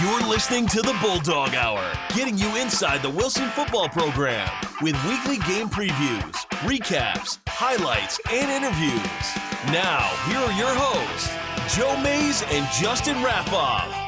You're listening to the Bulldog Hour, getting you inside the Wilson football program with weekly game previews, recaps, highlights, and interviews. Now, here are your hosts, Joe Mays and Justin Raffoff.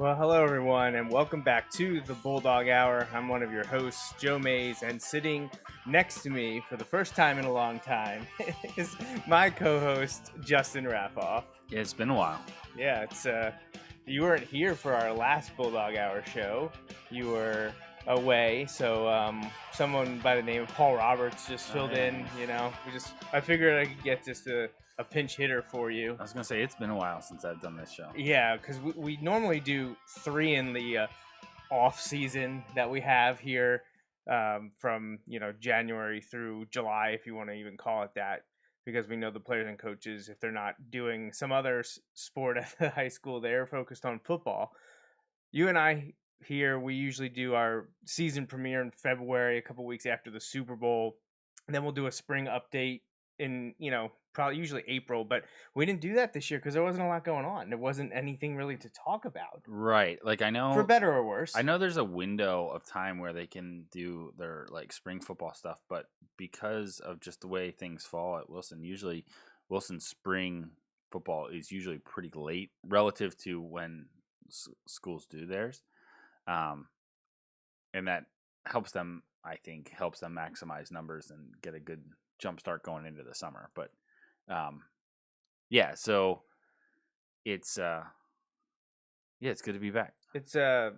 Well, hello everyone, and welcome back to the Bulldog Hour. I'm one of your hosts, Joe Mays, and sitting next to me for the first time in a long time is my co-host, Justin Raffoff. Yeah, it's been a while. Yeah, it's you weren't here for our last Bulldog Hour show. You were away, so someone by the name of Paul Roberts just filled in. You know, I figured I could get just a pinch hitter for you. I was gonna say it's been a while since I've done this show. Yeah, because we normally do 3 in the off season that we have here, from January through July, if you want to even call it that, because we know the players and coaches, if they're not doing some other sport at the high school, they're focused on football. You and I here, we usually do our season premiere in February, a couple weeks after the Super Bowl, and then we'll do a spring update in probably usually April, but we didn't do that this year because there wasn't a lot going on. There wasn't anything really to talk about. Right. Like, I know, for better or worse. I know there's a window of time where they can do their like spring football stuff, but because of just the way things fall at Wilson, usually Wilson's spring football is usually pretty late relative to when schools do theirs. And that helps them, I think, maximize numbers and get a good jump start going into the summer. But so it's it's good to be back. It's a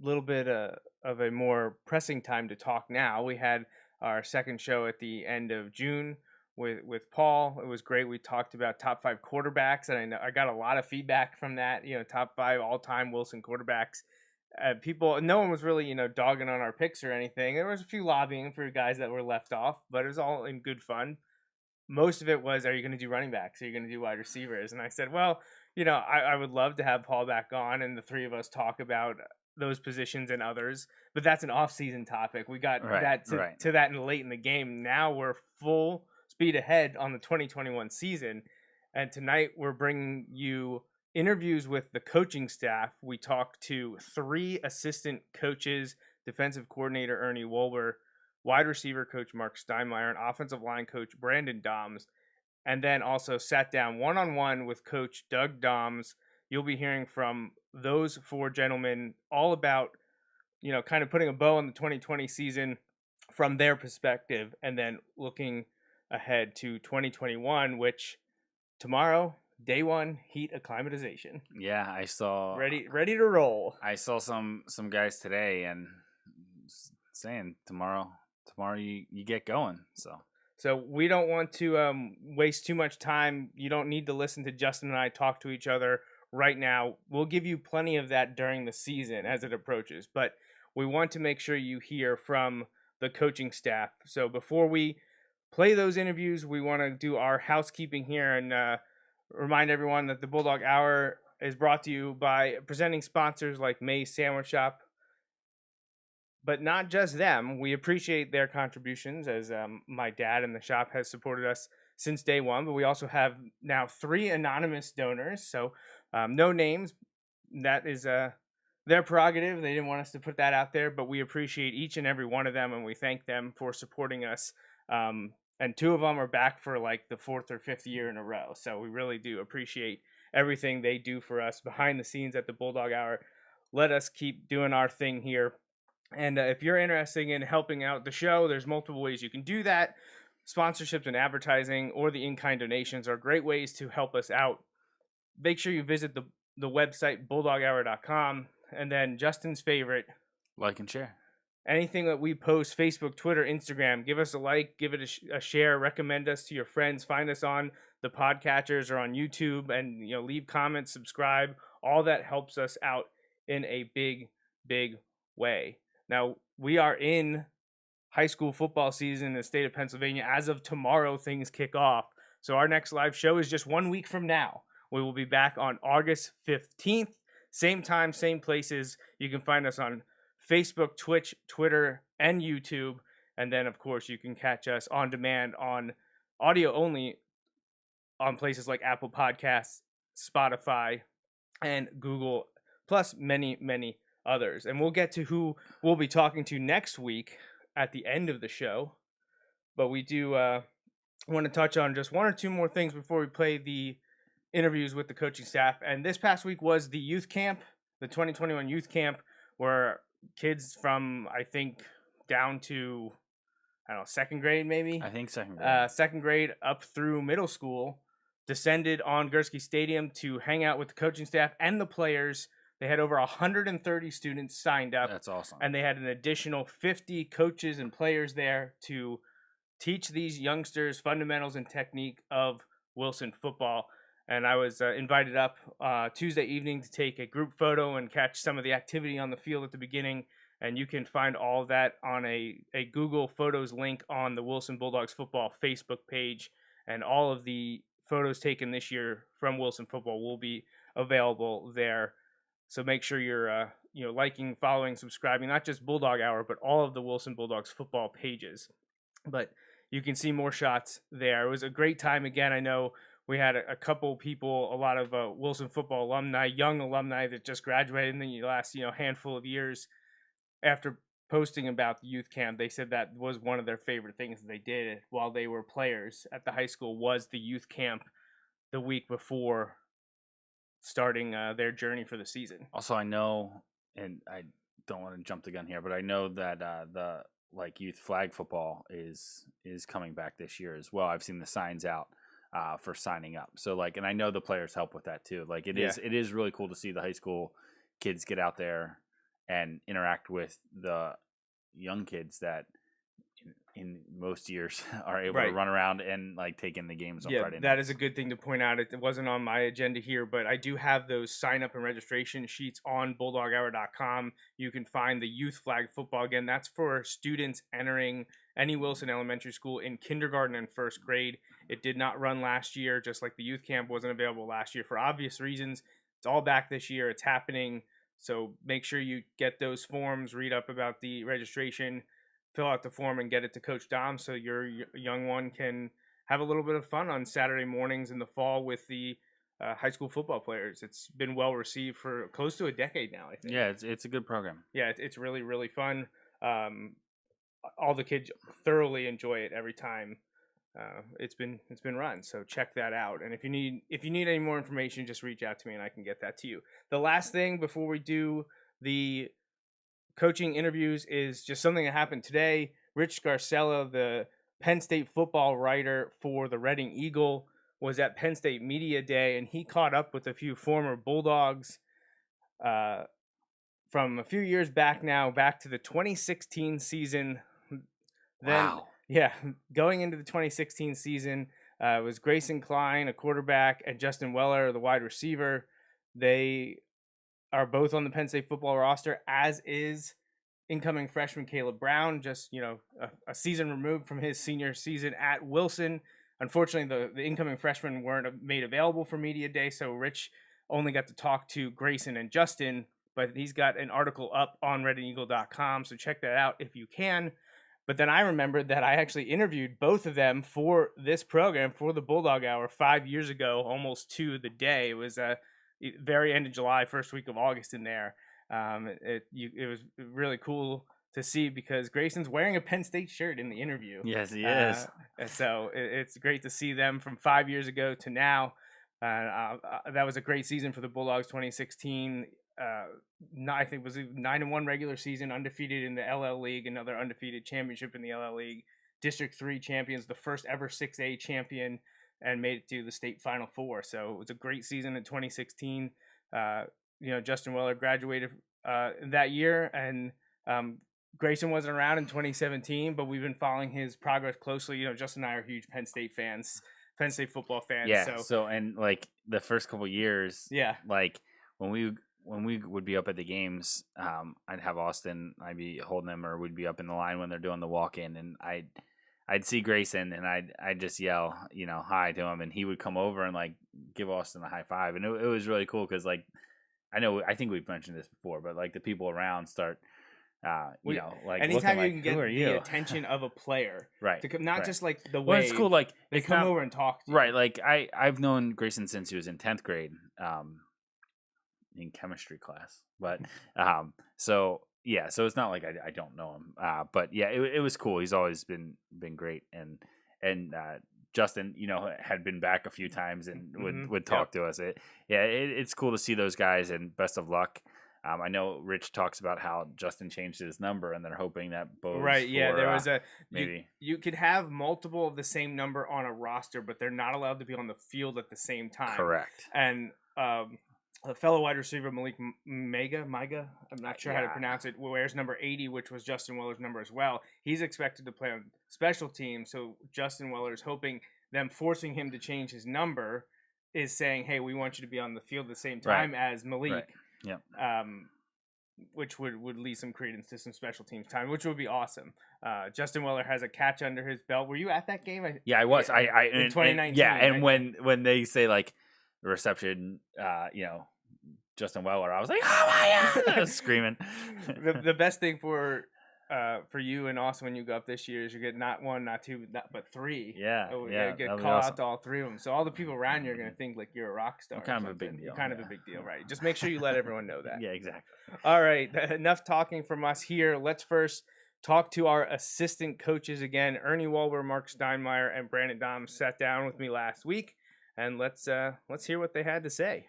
little bit of a more pressing time to talk now. We had our second show at the end of June with Paul. It was great. We talked about top 5 quarterbacks, and I know I got a lot of feedback from that. Top 5 all-time Wilson quarterbacks. No one was really dogging on our picks or anything. There was a few lobbying for guys that were left off, but it was all in good fun. Most of it was, are you going to do running backs? Are you going to do wide receivers? And I said, well, I would love to have Paul back on and the three of us talk about those positions and others, but that's an off-season topic. We got to that late in the game. Now we're full speed ahead on the 2021 season, and tonight we're bringing you interviews with the coaching staff. We talked to 3 assistant coaches, defensive coordinator Ernie Wolber, wide receiver coach Mark Steinmeyer, and offensive line coach Brandon Dahms, and then also sat down one-on-one with coach Doug Dahms. You'll be hearing from those 4 gentlemen all about, kind of putting a bow on the 2020 season from their perspective, and then looking ahead to 2021, which tomorrow, day 1, heat acclimatization. Yeah, I saw ready to roll. I saw some guys today and saying tomorrow you get going. So we don't want to waste too much time. You don't need to listen to Justin and I talk to each other right now. We'll give you plenty of that during the season as it approaches, but we want to make sure you hear from the coaching staff. So before we play those interviews, we want to do our housekeeping here and remind everyone that the Bulldog Hour is brought to you by presenting sponsors like May's Sandwich Shop. But not just them. We appreciate their contributions, as my dad in the shop has supported us since day 1. But we also have now 3 anonymous donors. So no names. That is their prerogative. They didn't want us to put that out there. But we appreciate each and every one of them, and we thank them for supporting us. And 2 of them are back for like the 4th or 5th year in a row. So we really do appreciate everything they do for us behind the scenes at the Bulldog Hour. Let us keep doing our thing here. And if you're interested in helping out the show, there's multiple ways you can do that. Sponsorships and advertising or the in-kind donations are great ways to help us out. Make sure you visit the website, bulldoghour.com. And then Justin's favorite, like and share. Anything that we post, Facebook, Twitter, Instagram, give us a like, give it a share, recommend us to your friends, find us on the podcatchers or on YouTube, and leave comments, subscribe. All that helps us out in a big, big way. Now, we are in high school football season in the state of Pennsylvania. As of tomorrow, things kick off. So our next live show is just 1 week from now. We will be back on August 15th. Same time, same places. You can find us on Facebook, Twitch, Twitter, and YouTube. And then, of course, you can catch us on demand on audio only on places like Apple Podcasts, Spotify, and Google, plus many, many others. And we'll get to who we'll be talking to next week at the end of the show. But we do want to touch on just one or two more things before we play the interviews with the coaching staff. And this past week was the youth camp, the 2021 youth camp, where kids from, I think, down to, I don't know, second grade maybe? I think second grade. Second grade up through middle school descended on Gursky Stadium to hang out with the coaching staff and the players. They had over 130 students signed up. That's awesome. And they had an additional 50 coaches and players there to teach these youngsters fundamentals and technique of Wilson football. And I was invited up Tuesday evening to take a group photo and catch some of the activity on the field at the beginning. And you can find all of that on a Google Photos link on the Wilson Bulldogs football Facebook page. And all of the photos taken this year from Wilson football will be available there. So make sure you're liking, following, subscribing, not just Bulldog Hour, but all of the Wilson Bulldogs football pages. But you can see more shots there. It was a great time again. I know we had a couple people, a lot of Wilson football alumni, young alumni that just graduated in the last handful of years. After posting about the youth camp, they said that was one of their favorite things that they did while they were players at the high school was the youth camp the week before starting their journey for the season. Also, I know, and I don't want to jump the gun here, but I know that the youth flag football is coming back this year as well. I've seen the signs out for signing up. So and I know the players help with that too. It is really cool to see the high school kids get out there and interact with the young kids that in most years are able to run around and take in the games on Friday night. That is a good thing to point out. It wasn't on my agenda here, but I do have those sign up and registration sheets on bulldoghour.com. You can find the youth flag football. Again, that's for students entering any Wilson elementary school in kindergarten and first grade. It did not run last year, just like the youth camp wasn't available last year for obvious reasons. It's all back this year. It's happening. So make sure you get those forms, read up about the registration, fill out the form, and get it to Coach Dahms so your young one can have a little bit of fun on Saturday mornings in the fall with the high school football players. It's been well received for close to a decade now, I think. Yeah, it's a good program. Yeah, it's really, really fun. All the kids thoroughly enjoy it every time it's been run. So check that out. And if you need any more information, just reach out to me and I can get that to you. The last thing before we do the coaching interviews is just something that happened today. Rich Scarcella, the Penn State football writer for the Reading Eagle, was at Penn State Media Day, and he caught up with a few former Bulldogs from a few years back now, back to the 2016 season. Wow. Yeah, going into the 2016 season, it was Grayson Klein, a quarterback, and Justin Weller, the wide receiver. They are both on the Penn State football roster, as is incoming freshman Caleb Brown, just a season removed from his senior season at Wilson. Unfortunately, the incoming freshmen weren't made available for Media Day, so Rich only got to talk to Grayson and Justin, but he's got an article up on redeneagle.com, so check that out if you can. But then I remembered that I actually interviewed both of them for this program, for the Bulldog Hour, 5 years ago, almost to the day. It was very end of July, first week of August in there. It was really cool to see because Grayson's wearing a Penn State shirt in the interview. Yes, he is. So it's great to see them from 5 years ago to now. That was a great season for the Bulldogs, 2016. I think it was a 9-1 regular season, undefeated in the LL League, another undefeated championship in the LL League. District 3 champions, the first ever 6A champion, and made it to the state Final Four. So it was a great season in 2016. Justin Weller graduated that year, and Grayson wasn't around in 2017, but we've been following his progress closely. Justin and I are huge Penn State fans, Penn State football fans. Yeah. So and the first couple years, yeah, when we would be up at the games, I'd have Austin, I'd be holding him, or we'd be up in the line when they're doing the walk-in, and I'd see Grayson, and I'd just yell, hi to him, and he would come over and give Austin a high five, and it was really cool because I think we've mentioned this before, but the people around start like anytime you like, can get who are the you? attention of a player, right? to come, not right. just like the Well, way it's cool. Like they it's come not, over and talk to you. right. Like I've known Grayson since he was in 10th grade, in chemistry class. But so yeah, so it's not like I don't know him. But yeah, it was cool. He's always been great, and Justin, had been back a few times and would talk to us. It's cool to see those guys, and best of luck. I know Rich talks about how Justin changed his number, and they're hoping that bodes. Right, yeah, for, there was maybe you could have multiple of the same number on a roster, but they're not allowed to be on the field at the same time. Correct. And a fellow wide receiver, Malik Maiga, I'm not sure how to pronounce it, wears number 80, which was Justin Weller's number as well. He's expected to play on special teams, so Justin Weller is hoping them forcing him to change his number is saying, hey, we want you to be on the field at the same time as Malik. Right. Yeah. Which would lead some credence to some special teams time, which would be awesome. Justin Weller has a catch under his belt. Were you at that game? Yeah, I was. In 2019. Yeah, and right? when they say like reception, Justin Weller, I was like, oh my God, I was screaming. The best thing for you and also when you go up this year is you get not one, not two, but three. Yeah, you get call out to all three of them. So all the people around you are going to think like you're a rock star. Kind of a big deal. You're kind of a big deal, right? Just make sure you let everyone know that. Yeah, exactly. All right, enough talking from us here. Let's first talk to our assistant coaches again. Ernie Wolber, Mark Steinmeyer, and Brandon Dahms sat down with me last week, and let's hear what they had to say.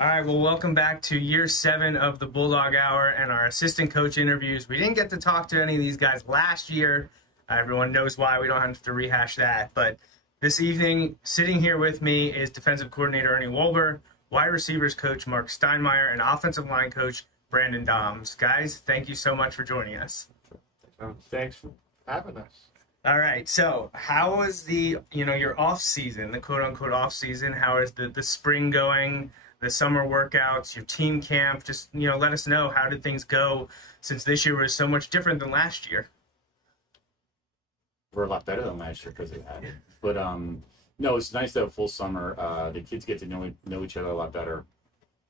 All right, well, welcome back to year 7 of the Bulldog Hour and our assistant coach interviews. We didn't get to talk to any of these guys last year. Everyone knows why. We don't have to rehash that. But this evening, sitting here with me is defensive coordinator Ernie Wolber, wide receivers coach Mark Steinmeyer, and offensive line coach Brandon Dahms. Guys, thank you so much for joining us. Thanks for having us. All right, so how was your off season, the quote-unquote off season? How is the spring going? The summer workouts, your team camp, just, let us know, how did things go since this year was so much different than last year? We're a lot better than last year because of that. But, no, it's nice to have a full summer. The kids get to know each other a lot better,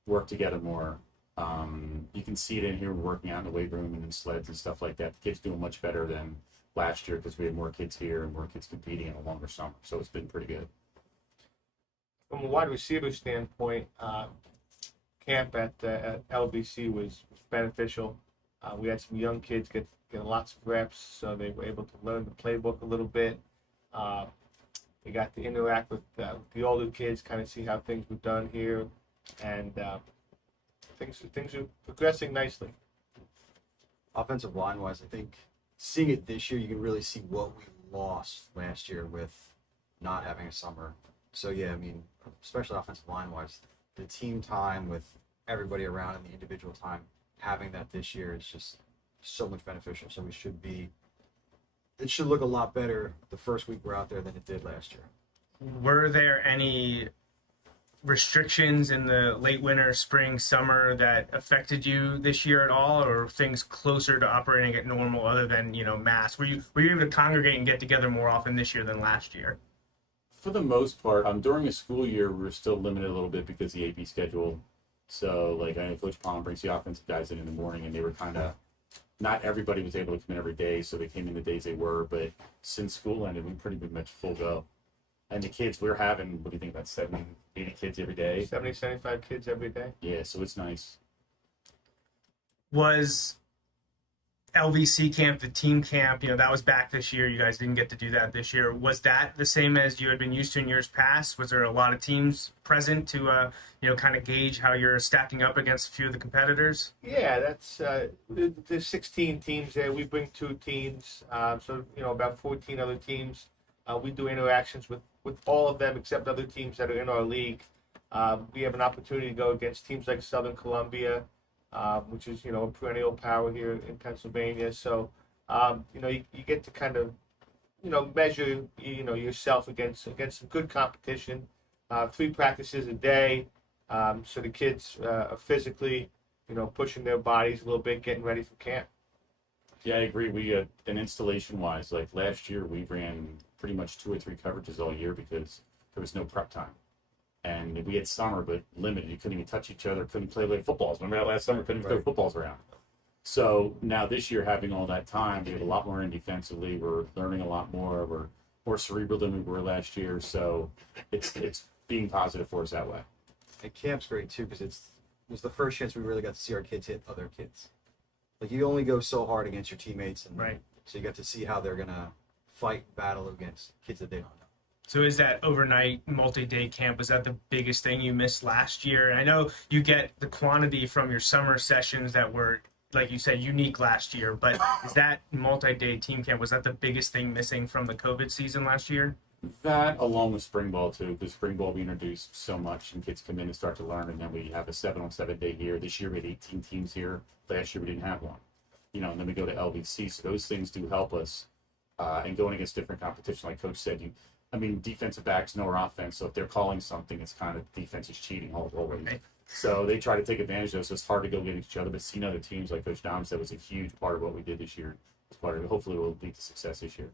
work together more. You can see it in here working out in the weight room and in sleds and stuff like that. The kids doing much better than last year because we had more kids here and more kids competing in a longer summer. So it's been pretty good. From a wide receiver standpoint, camp at LBC was beneficial. We had some young kids get lots of reps, so they were able to learn the playbook a little bit. They got to interact with the older kids, kind of see how things were done here, and things are progressing nicely. Offensive line-wise, I think seeing it this year, you can really see what we lost last year with not having a summer. So, yeah, I mean, especially offensive line-wise, the team time with everybody around and the individual time, having that this year is just so much beneficial. So it should look a lot better the first week we're out there than it did last year. Were there any restrictions in the late winter, spring, summer that affected you this year at all, or things closer to operating at normal other than, mass? Were you able to congregate and get together more often this year than last year? For the most part, during the school year, we're still limited a little bit because of the AP schedule. So, I know Coach Palm brings the offensive guys in the morning, and they were kind of, not everybody was able to come in every day, so they came in the days they were. But since school ended, we pretty much full go. And the kids, we're having, what do you think, about 70, 80 kids every day? 70, 75 kids every day. Yeah, so it's nice. Was LVC camp, the team camp, that was back this year. You guys didn't get to do that this year. Was that the same as you had been used to in years past? Was there a lot of teams present to, kind of gauge how you're stacking up against a few of the competitors? Yeah, that's there's 16 teams there. We bring 2 teams, so about 14 other teams. We do interactions with all of them except other teams that are in our league. We have an opportunity to go against teams like Southern Columbia, which is, a perennial power here in Pennsylvania. So, you get to kind of, measure, yourself against some good competition. 3 practices a day. So the kids are physically, pushing their bodies a little bit, getting ready for camp. Yeah, I agree. We, and installation-wise, like last year, we ran pretty much 2 or 3 coverages all year because there was no prep time. And we had summer, but limited. You couldn't even touch each other, couldn't play like footballs. Remember that last summer? Couldn't throw footballs around. So now this year, having all that time, we have a lot more in defensively. We're learning a lot more. We're more cerebral than we were last year. So it's being positive for us that way. And camp's great too because it was the first chance we really got to see our kids hit other kids. Like you only go so hard against your teammates, and so you got to see how they're gonna fight battle against kids that they don't know. So is that overnight multi-day camp, was that the biggest thing you missed last year? And I know you get the quantity from your summer sessions that were, like you said, unique last year, but is that multi-day team camp, was that the biggest thing missing from the COVID season last year? That, along with spring ball too, because spring ball we introduced so much and kids come in and start to learn, and then we have a 7-on-7 day here. This year we had 18 teams here. Last year we didn't have one. And then we go to LVC, so those things do help us. And going against different competition, like Coach said, defensive backs know our offense, so if they're calling something, it's kind of defense is cheating always. Right. So they try to take advantage of us. So it's hard to go get each other, but seeing other teams, like Coach Dahms said, was a huge part of what we did this year. It's part of it. Hopefully, it will lead to success this year.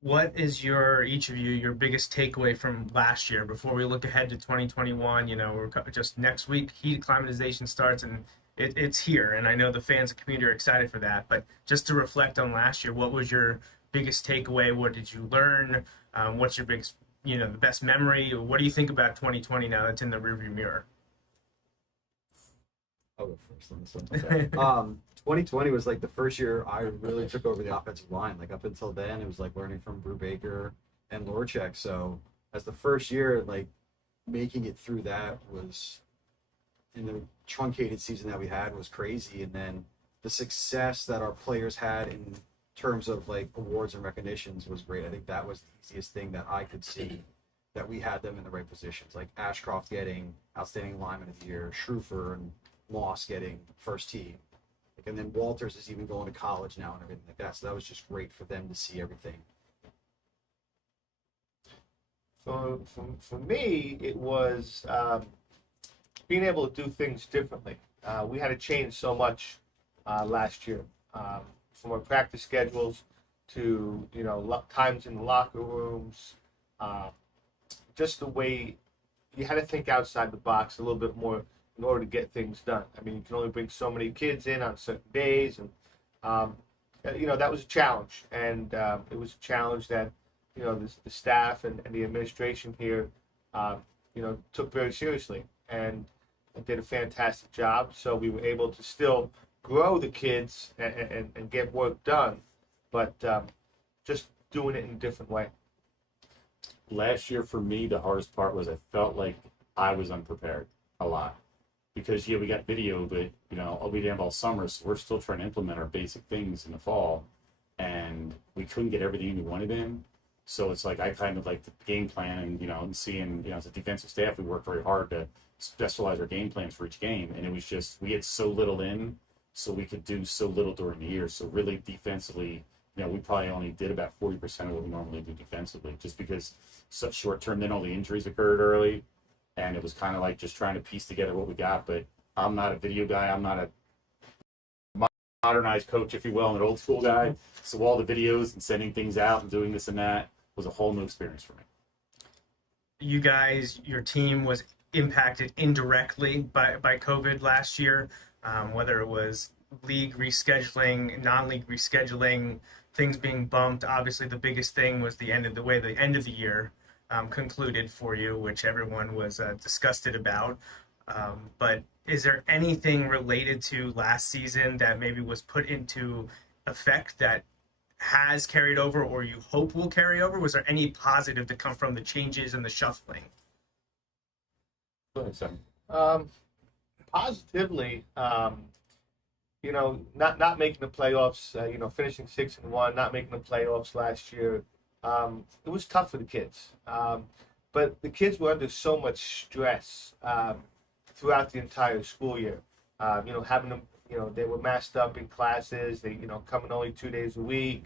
What is each of you, your biggest takeaway from last year before we look ahead to 2021? We're just next week, heat acclimatization starts, and it's here. And I know the fans and community are excited for that. But just to reflect on last year, what was your biggest takeaway? What did you learn? What's your biggest, the best memory? What do you think about 2020 now that's in the rearview mirror? I'll go first on this one. 2020 was like the first year I really took over the offensive line. Like up until then, it was like learning from Brubaker and Lorchek. So as the first year, like making it through that was, in the truncated season that we had, was crazy. And then the success that our players had in terms of like awards and recognitions was great. I think that was the easiest thing that I could see, that we had them in the right positions. Like Ashcroft getting Outstanding Lineman of the Year, Schrufer and Moss getting first team. And then Walters is even going to college now and everything like that. So that was just great for them to see everything. For me, it was being able to do things differently. We had to change so much last year, from our practice schedules to times in the locker rooms, just the way you had to think outside the box a little bit more in order to get things done. I mean, you can only bring so many kids in on certain days, and that was a challenge. And it was a challenge that the staff and the administration here took very seriously and did a fantastic job. So we were able to still grow the kids and get work done, but just doing it in a different way. Last year for me, the hardest part was I felt like I was unprepared a lot. Because we got video, but we didn't have all summer, so we're still trying to implement our basic things in the fall, and we couldn't get everything we wanted in. So it's like I kind of like the game plan, and seeing as a defensive staff, we worked very hard to specialize our game plans for each game, and it was just we had so little in, so we could do so little during the year. So really defensively, we probably only did about 40% of what we normally do defensively, just because such short term. Then all the injuries occurred early. And it was kind of like just trying to piece together what we got. But I'm not a video guy. I'm not a modernized coach, if you will. I'm an old school guy. So all the videos and sending things out and doing this and that was a whole new experience for me. You guys, your team was impacted indirectly by COVID last year, whether it was league rescheduling, non-league rescheduling, things being bumped. Obviously, the biggest thing was the end of the year concluded for you, which everyone was disgusted about. But is there anything related to last season that maybe was put into effect that has carried over or you hope will carry over? Was there any positive to come from the changes and the shuffling? Go ahead, Sam. Positively, not making the playoffs, finishing 6-1, not making the playoffs last year. It was tough for the kids, but the kids were under so much stress throughout the entire school year. Having them, they were masked up in classes. They, coming only 2 days a week.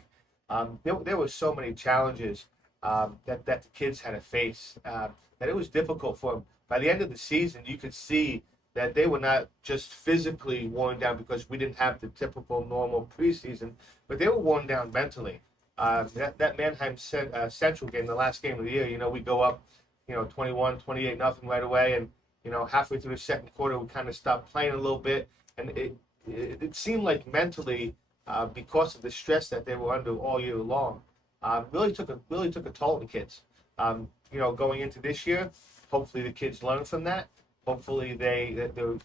There were so many challenges that the kids had to face that it was difficult for them. By the end of the season, you could see that they were not just physically worn down because we didn't have the typical normal preseason, but they were worn down mentally. That Mannheim Central game, the last game of the year, we go up 28-0 right away. And, halfway through the second quarter, we kind of stopped playing a little bit. And it seemed like mentally, because of the stress that they were under all year long, really took a toll on the kids. Going into this year, hopefully the kids learn from that. Hopefully they're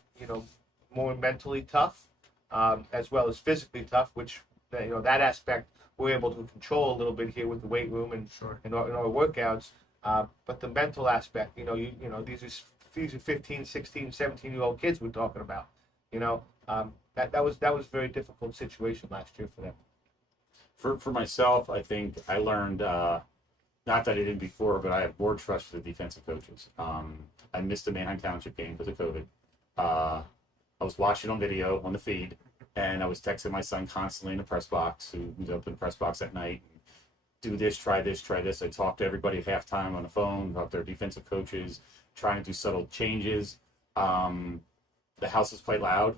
more mentally tough, as well as physically tough, which that aspect we're able to control a little bit here with the weight room and in our workouts. But the mental aspect, these are 15, 16, 17-year-old kids we're talking about. That was a very difficult situation last year for them. For myself, I think I learned, not that I didn't before, but I have more trust for the defensive coaches. I missed the Manheim Township game because of COVID. I was watching on video on the feed, and I was texting my son constantly in the press box, who's up in the press box at night. Do this, try this, try this. I talked to everybody at halftime on the phone about their defensive coaches, trying to do subtle changes. The house was quite loud.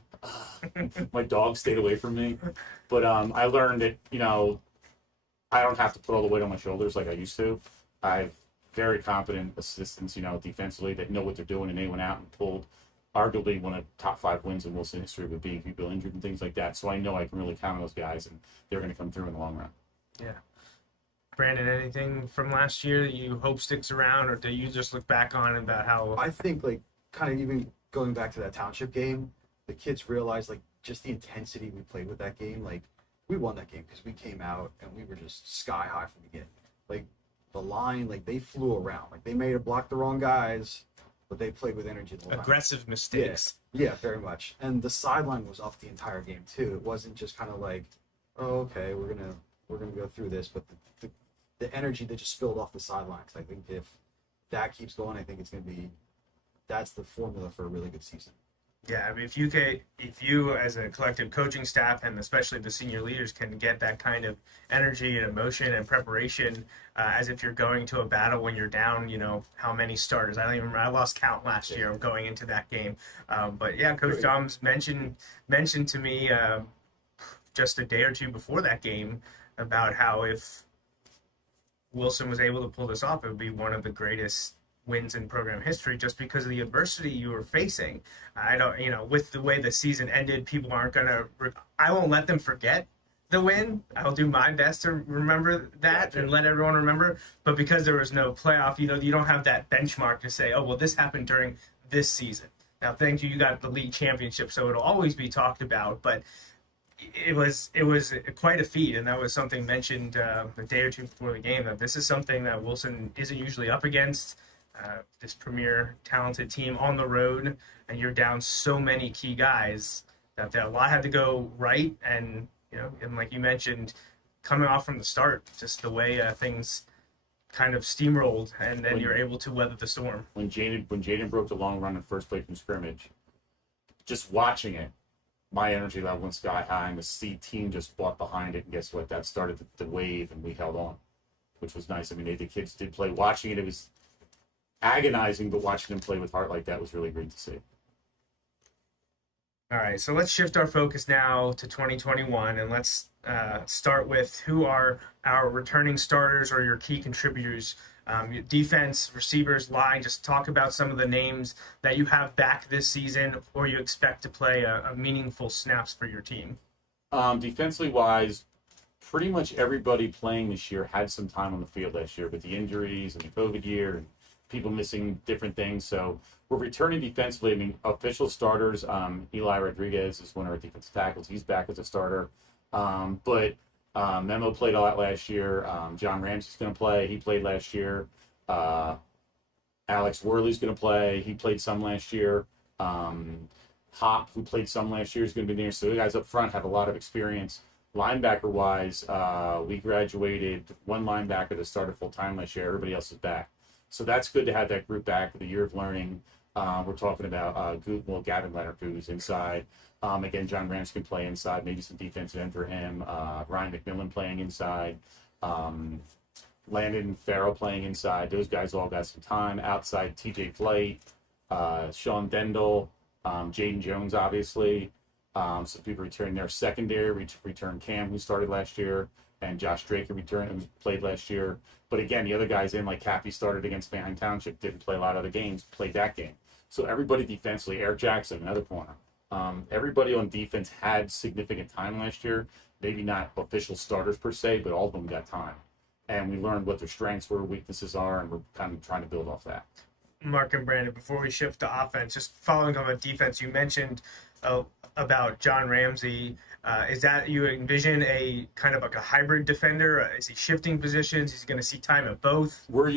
My dog stayed away from me. But I learned that, I don't have to put all the weight on my shoulders like I used to. I have very competent assistants, defensively that know what they're doing, and they went out and pulled arguably one of the top 5 wins in Wilson history with being people injured and things like that. So I know I can really count on those guys, and they're going to come through in the long run. Yeah. Brandon, anything from last year that you hope sticks around, or do you just look back on about how... I think, kind of even going back to that Township game, the kids realized, just the intensity we played with that game. We won that game because we came out and we were just sky high from the beginning. The line, they flew around. They may have blocked the wrong guys, but they played with energy the whole time. Aggressive mistakes. Yeah, very much. And the sideline was up the entire game too. It wasn't just kind of okay, we're gonna go through this, but the energy that just spilled off the sidelines. I think if that keeps going, I think that's the formula for a really good season. Yeah, I mean, if you as a collective coaching staff, and especially the senior leaders, can get that kind of energy and emotion and preparation, as if you're going to a battle when you're down, how many starters? I don't even remember. I lost count last year going into that game. But yeah, Coach Dahms mentioned to me just a day or two before that game about how if Wilson was able to pull this off, it would be one of the greatest wins in program history, just because of the adversity you were facing. I don't, with the way the season ended, people aren't I won't let them forget the win. I'll do my best to remember that and let everyone remember. But because there was no playoff, you don't have that benchmark to say, oh, well, this happened during this season. Now, thank you, you got the league championship, so it'll always be talked about. But it was quite a feat, and that was something mentioned a day or two before the game, that this is something that Wilson isn't usually up against. This premier talented team on the road, and you're down so many key guys that a lot had to go right. And and like you mentioned, coming off from the start, just the way things kind of steamrolled, and then you're able to weather the storm. When Jaden broke the long run in first play from scrimmage, just watching it, my energy level went sky high, and the team just fought behind it, and guess what? That started the wave, and we held on, which was nice. I mean, the kids did play. Watching it was agonizing, but watching them play with heart like that was really great to see. All right, so let's shift our focus now to 2021, and let's start with who are our returning starters or your key contributors. Defense, receivers, line, just talk about some of the names that you have back this season or you expect to play a meaningful snaps for your team. Defensively wise, pretty much everybody playing this year had some time on the field last year with the injuries and the COVID year and people missing different things. So we're returning defensively. I mean, official starters, Eli Rodriguez is one of our defensive tackles. He's back as a starter. But Memo played a lot last year. John Ramsey's going to play. He played last year. Alex Worley's going to play. He played some last year. Hop, who played some last year, is going to be there. So the guys up front have a lot of experience. Linebacker-wise, we graduated one linebacker that started full-time last year. Everybody else is back. So that's good to have that group back for the year of learning. We're talking about Gavin Leonard, who's inside. Again, John Ramsey can play inside, maybe some defensive end for him. Ryan McMillan playing inside. Landon Farrell playing inside. Those guys all got some time. Outside, TJ Flight, Sean Dendel, Jaden Jones, obviously. Some people returning their secondary, return Cam, who started last year. and Josh Drake returned, who played last year. But again, the other guys in, like Cappy started against Manheim Township, didn't play a lot of other games, played that game. So everybody defensively, Eric Jackson, another corner. Everybody on defense had significant time last year. Maybe not official starters per se, but all of them got time. And we learned what their strengths were, weaknesses are, and we're kind of trying to build off that. Mark and Brandon, before we shift to offense, just following on defense, you mentioned about John Ramsey. Is that you envision a kind of like a hybrid defender? Is he shifting positions? Is he going to see time at both? We're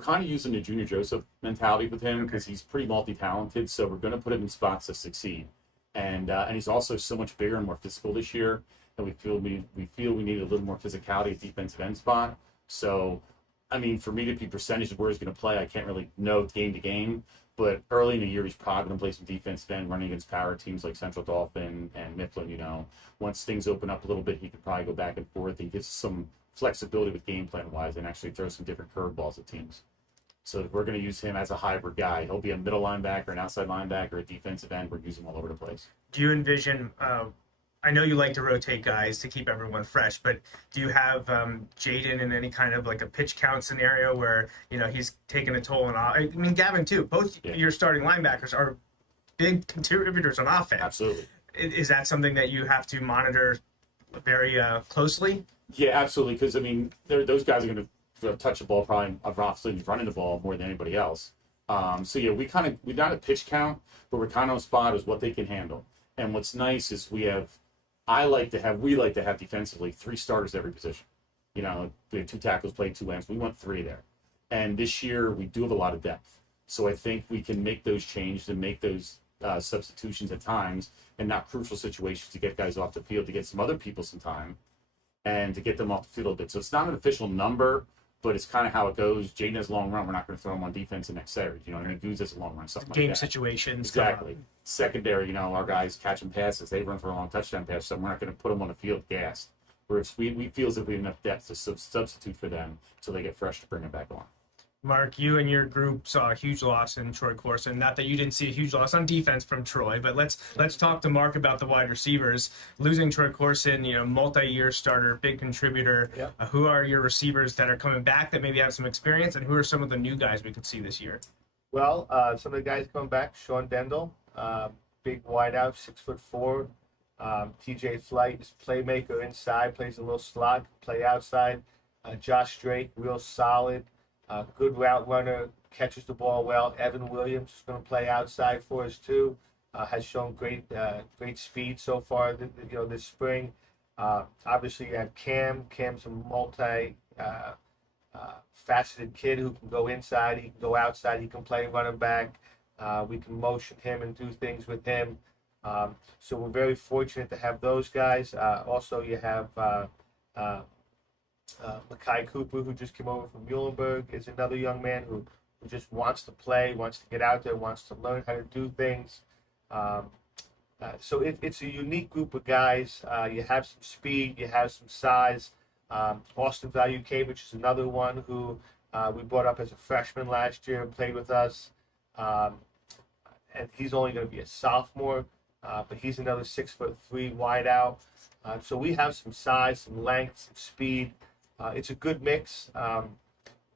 kind of using the Junior Joseph mentality with him because he's pretty multi-talented. So we're going to put him in spots to succeed, and he's also so much bigger and more physical this year. And we feel we need a little more physicality at defensive end spot. So, I mean, for me to be percentage of where he's going to play, I can't really know game to game. But early in the year, he's probably going to play some defensive end, running against power teams like Central Dauphin and Mifflin. You know, once things open up a little bit, he could probably go back and forth. He gives some flexibility with game plan wise, and actually throw some different curveballs at teams. So we're going to use him as a hybrid guy. He'll be a middle linebacker, an outside linebacker, a defensive end. We're using him all over the place. Do you envision? I know you like to rotate guys to keep everyone fresh, but do you have Jaden in any kind of like a pitch count scenario where, you know, he's taking a toll on? I mean, Gavin too. Both your starting linebackers are big contributors on offense. Absolutely. Is that something that you have to monitor very closely? Yeah, absolutely. Because I mean, those guys are going to touch the ball probably obviously running the ball more than anybody else. So yeah, we're not a pitch count, but we're kind of on spot as what they can handle. And what's nice is we like to have defensively 3 starters every position. You know, we have 2 tackles, played 2 ends. We want 3 there. And this year we do have a lot of depth. So I think we can make those changes and make those substitutions at times, and not crucial situations, to get guys off the field, to get some other people some time, and to get them off the field a bit. So it's not an official number, but it's kind of how it goes. Jaden has a long run. We're not going to throw him on defense in next series. You know, Goose has a long run, something Game like that. situations. Exactly. Secondary, you know, our guys catching passes. They run for a long touchdown pass, so we're not going to put them on the field gassed. Whereas we feel as if we have enough depth to substitute for them so they get fresh to bring them back on. Mark, you and your group saw a huge loss in Troy Corson. Not that you didn't see a huge loss on defense from Troy, but let's talk to Mark about the wide receivers. Losing Troy Corson, you know, multi-year starter, big contributor. Yep. Who are your receivers that are coming back that maybe have some experience, and who are some of the new guys we could see this year? Well, some of the guys coming back: Sean Dendel, big wideout, 6'4". TJ Flight is playmaker inside, plays a little slot, play outside. Josh Drake, real solid. Good route runner, catches the ball well. Evan Williams is going to play outside for us too. Has shown great speed so far. This spring. Obviously, you have Cam. Cam's a faceted kid who can go inside. He can go outside. He can play running back. We can motion him and do things with him. So we're very fortunate to have those guys. Also, you have Makai Cooper, who just came over from Muhlenberg, is another young man who just wants to play, wants to get out there, wants to learn how to do things. So it's a unique group of guys. You have some speed, you have some size. Austin Valukiewicz is another one who we brought up as a freshman last year and played with us. And he's only going to be a sophomore, but he's another 6'3" wide out. So we have some size, some length, some speed. It's a good mix.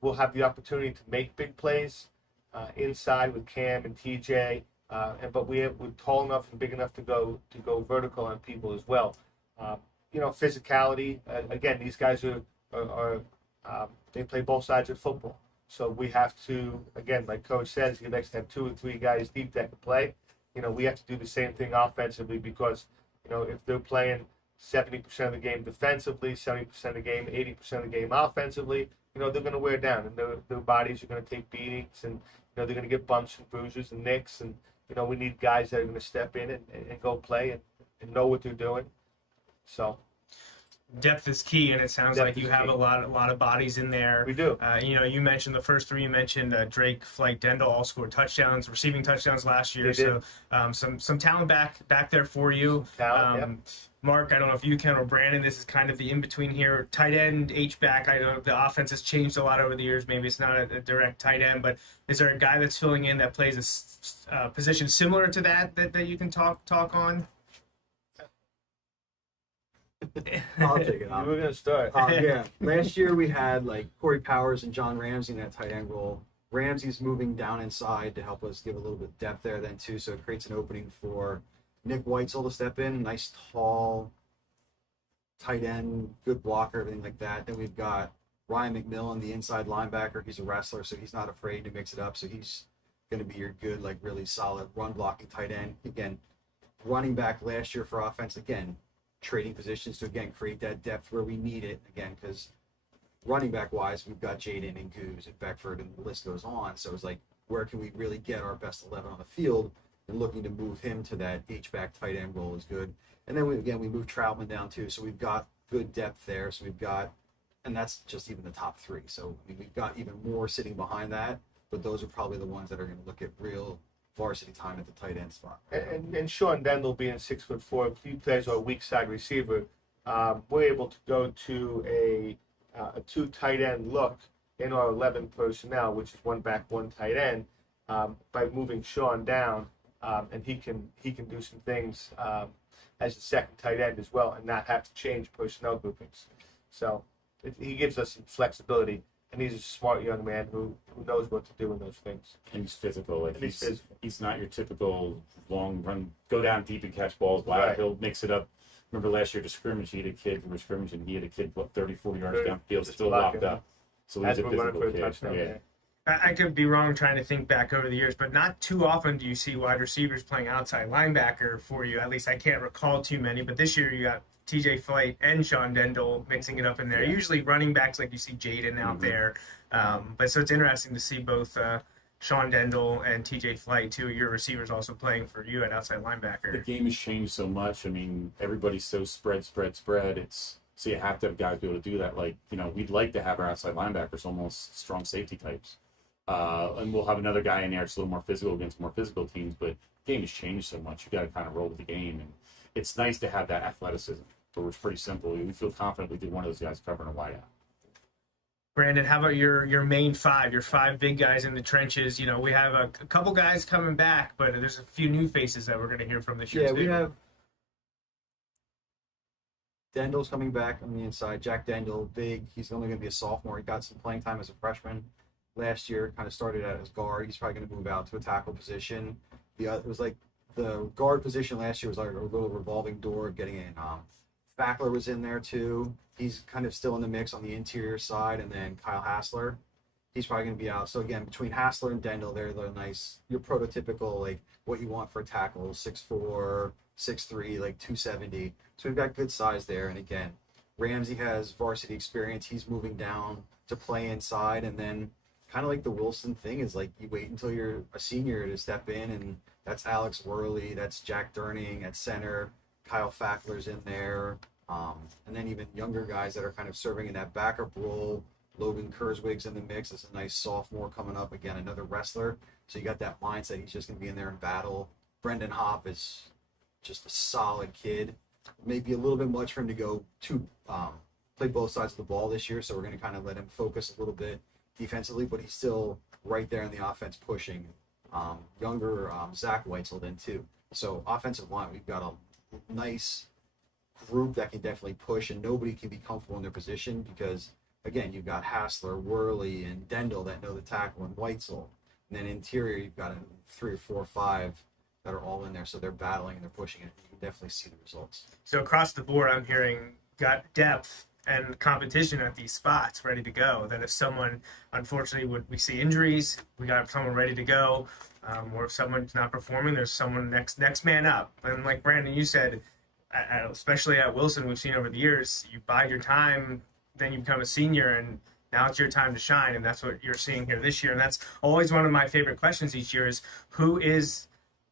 We'll have the opportunity to make big plays inside with Cam and TJ, but we're tall enough and big enough to go vertical on people as well. Physicality. Again, these guys are they play both sides of football. So we have to, again, like Coach says, he likes to have 2 or 3 guys deep that can play. We have to do the same thing offensively because, if they're playing 70% of the game defensively, 70% of the game, 80% of the game offensively, they're going to wear down, and their bodies are going to take beatings, and they're going to get bumps and bruises and nicks, and we need guys that are going to step in and go play and know what they're doing. So depth is key, and it sounds Depth like you is have key. a lot of bodies in there. We do. You mentioned the first 3. You mentioned Drake, Flight, Dendel all scored touchdowns, receiving touchdowns last year. They did. So some talent back there for you. Talent, Mark, I don't know if you can, or Brandon, this is kind of the in-between here. Tight end, H-back, I know the offense has changed a lot over the years. Maybe it's not a direct tight end, but is there a guy that's filling in that plays a position similar to that you can talk on? I'll take it. We're gonna start. Yeah, last year we had like Corey Powers and John Ramsey in that tight end role. Ramsey's moving down inside to help us give a little bit of depth there then too, so it creates an opening for Nick Weitzel to step in. Nice tall tight end, good blocker, everything like that. Then we've got Ryan McMillan, the inside linebacker. He's a wrestler, so he's not afraid to mix it up. So he's going to be your good, like really solid run blocking tight end. Again, running back last year for offense. Again, trading positions to again create that depth where we need it. Again, because running back wise, we've got Jaden and Goose and Beckford, and the list goes on. So it's like, where can we really get our best 11 on the field? And looking to move him to that H-back tight end role is good. And then we move Troutman down too. So we've got good depth there. So we've got, and that's just even the top three. So I mean, we've got even more sitting behind that, but those are probably the ones that are going to look at real varsity time at the tight end spot. And Sean Dendel being 6'4", he plays our weak side receiver. We're able to go to a two tight end look in our 11 personnel, which is one back, one tight end, by moving Sean down, and he can do some things as the second tight end as well, and not have to change personnel groupings. So he gives us some flexibility, and he's a smart young man who knows what to do in those things. And he's physical. Like And he's physical. He's not your typical long run, go down deep and catch balls. Wow, Right. He'll mix it up. Remember last year to scrimmage, he had a kid who was scrimmaging. He had a kid 30, 40 yards downfield, Just still lock locked him. up. So As he's a we're running for physical a kid. touchdown. Yeah. I could be wrong trying to think back over the years, but not too often do you see wide receivers playing outside linebacker for you. At least I can't recall too many, but this year you got TJ Flight and Sean Dendel mixing it up in there. Yeah. Usually running backs, like you see Jaden out there. But so it's interesting to see both Sean Dendel and TJ Flight, two of your receivers, also playing for you at outside The linebacker. game has changed so much. I mean, everybody's so spread. So you have to have guys be able to do that. Like, we'd like to have our outside linebackers almost strong safety types. And we'll have another guy in there that's a little more physical against more physical teams, but the game has changed so much. You got to kind of roll with the game. And it's nice to have that athleticism, but it's pretty simple. We feel confident we did one of those guys covering a wideout. Brandon, how about your main five, your five big guys in the trenches? We have a couple guys coming back, but there's a few new faces that we're going to hear from this year. Yeah, too. we have Dendel's coming back on the inside. Jack Dendel, big. He's only going to be a sophomore. He got some playing time as a freshman last year. Kind of started out as guard. He's probably going to move out to a tackle position. It was like the guard position last year was like a little revolving door getting in. Fackler was in there too. He's kind of still in the mix on the interior side, and then Kyle Hassler. He's probably going to be out. So again, between Hassler and Dendel, they're nice. Your prototypical like what you want for a tackle: 6'4", 6'3", like 270. So we've got good size there. And again, Ramsey has varsity experience. He's moving down to play inside, and then kind of like the Wilson thing is like you wait until you're a senior to step in, and that's Alex Worley, that's Jack Durning at center, Kyle Fackler's in there, and then even younger guys that are kind of serving in that backup role. Logan Kurzwig's in the mix as a nice sophomore coming up, again, another wrestler. So you got that mindset he's just going to be in there in battle. Brendan Hopp is just a solid kid. Maybe a little bit much for him to go to play both sides of the ball this year, so we're going to kind of let him focus a little bit defensively, but he's still right there in the offense pushing. Younger Zach Weitzel then too. So offensive line, we've got a nice group that can definitely push, and nobody can be comfortable in their position because, again, you've got Hassler, Worley, and Dendel that know the tackle, and Weitzel. And then interior, you've got 3 or 4 or 5 that are all in there, so they're battling and they're pushing it. You can definitely see the results. So across the board, I'm hearing got depth and competition at these spots ready to go. That if someone, unfortunately, we see injuries, we got someone ready to go, or if someone's not performing, there's someone next man up. And like Brandon, you said, especially at Wilson, we've seen over the years, you bide your time, then you become a senior, and now it's your time to shine, and that's what you're seeing here this year. And that's always one of my favorite questions each year is who is,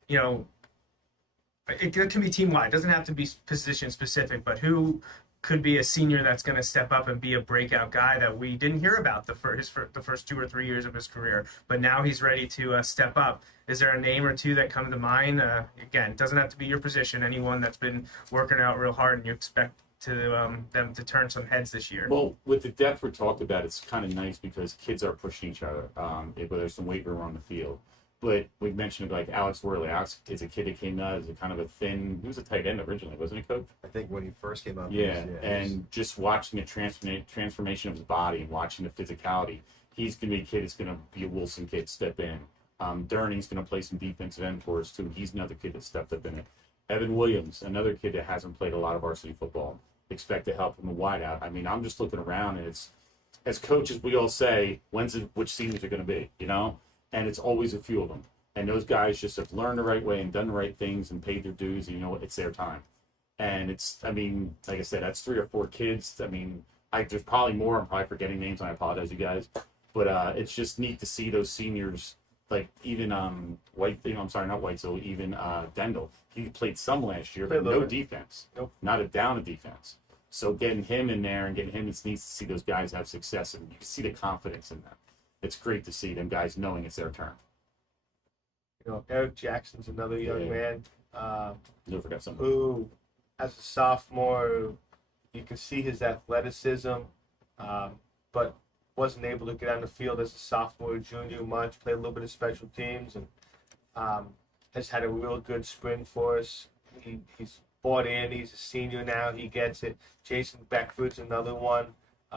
it can be team-wide. It doesn't have to be position-specific, but who could be a senior that's going to step up and be a breakout guy that we didn't hear about the first 2 or 3 years of his career, but now he's ready to step up. Is there a name or two that come to mind? Again, it doesn't have to be your position, anyone that's been working out real hard and you expect them to turn some heads this year. Well, with the depth we're talking about, it's kind of nice because kids are pushing each other, whether it's some weight room or on the field. But we mentioned like Alex Worley. Alex is a kid that came out as a kind of a thin. He was a tight end originally, wasn't he, Coach? I think when he first came up. Yeah, and just watching the transformation of his body and watching the physicality, he's going to be a kid that's going to be a Wilson kid, step in. Durning's going to play some defensive end for us, too. He's another kid that stepped up in it. Evan Williams, another kid that hasn't played a lot of varsity football. Expect to help him a wideout. I mean, I'm just looking around, and it's, as coaches, we all say, which seniors are going to be, you know? And it's always a few of them. And those guys just have learned the right way and done the right things and paid their dues, and you know what? It's their time. And it's, I mean, like I said, that's 3 or 4 kids. I mean, there's probably more. I'm probably forgetting names, and I apologize, you guys. But it's just neat to see those seniors, like even even Dendel. He played some last year, but no defense. Nope. Not a down of defense. So getting him in there and getting him, it's neat to see those guys have success, and you can see the confidence in them. It's great to see them guys knowing it's their turn. You know, Eric Jackson's another young man. Never forgot something. Who, as a sophomore, you can see his athleticism, but wasn't able to get on the field as a sophomore or junior much. Played a little bit of special teams and has had a real good spring for us. He's bought in. He's a senior now. He gets it. Jason Beckford's another one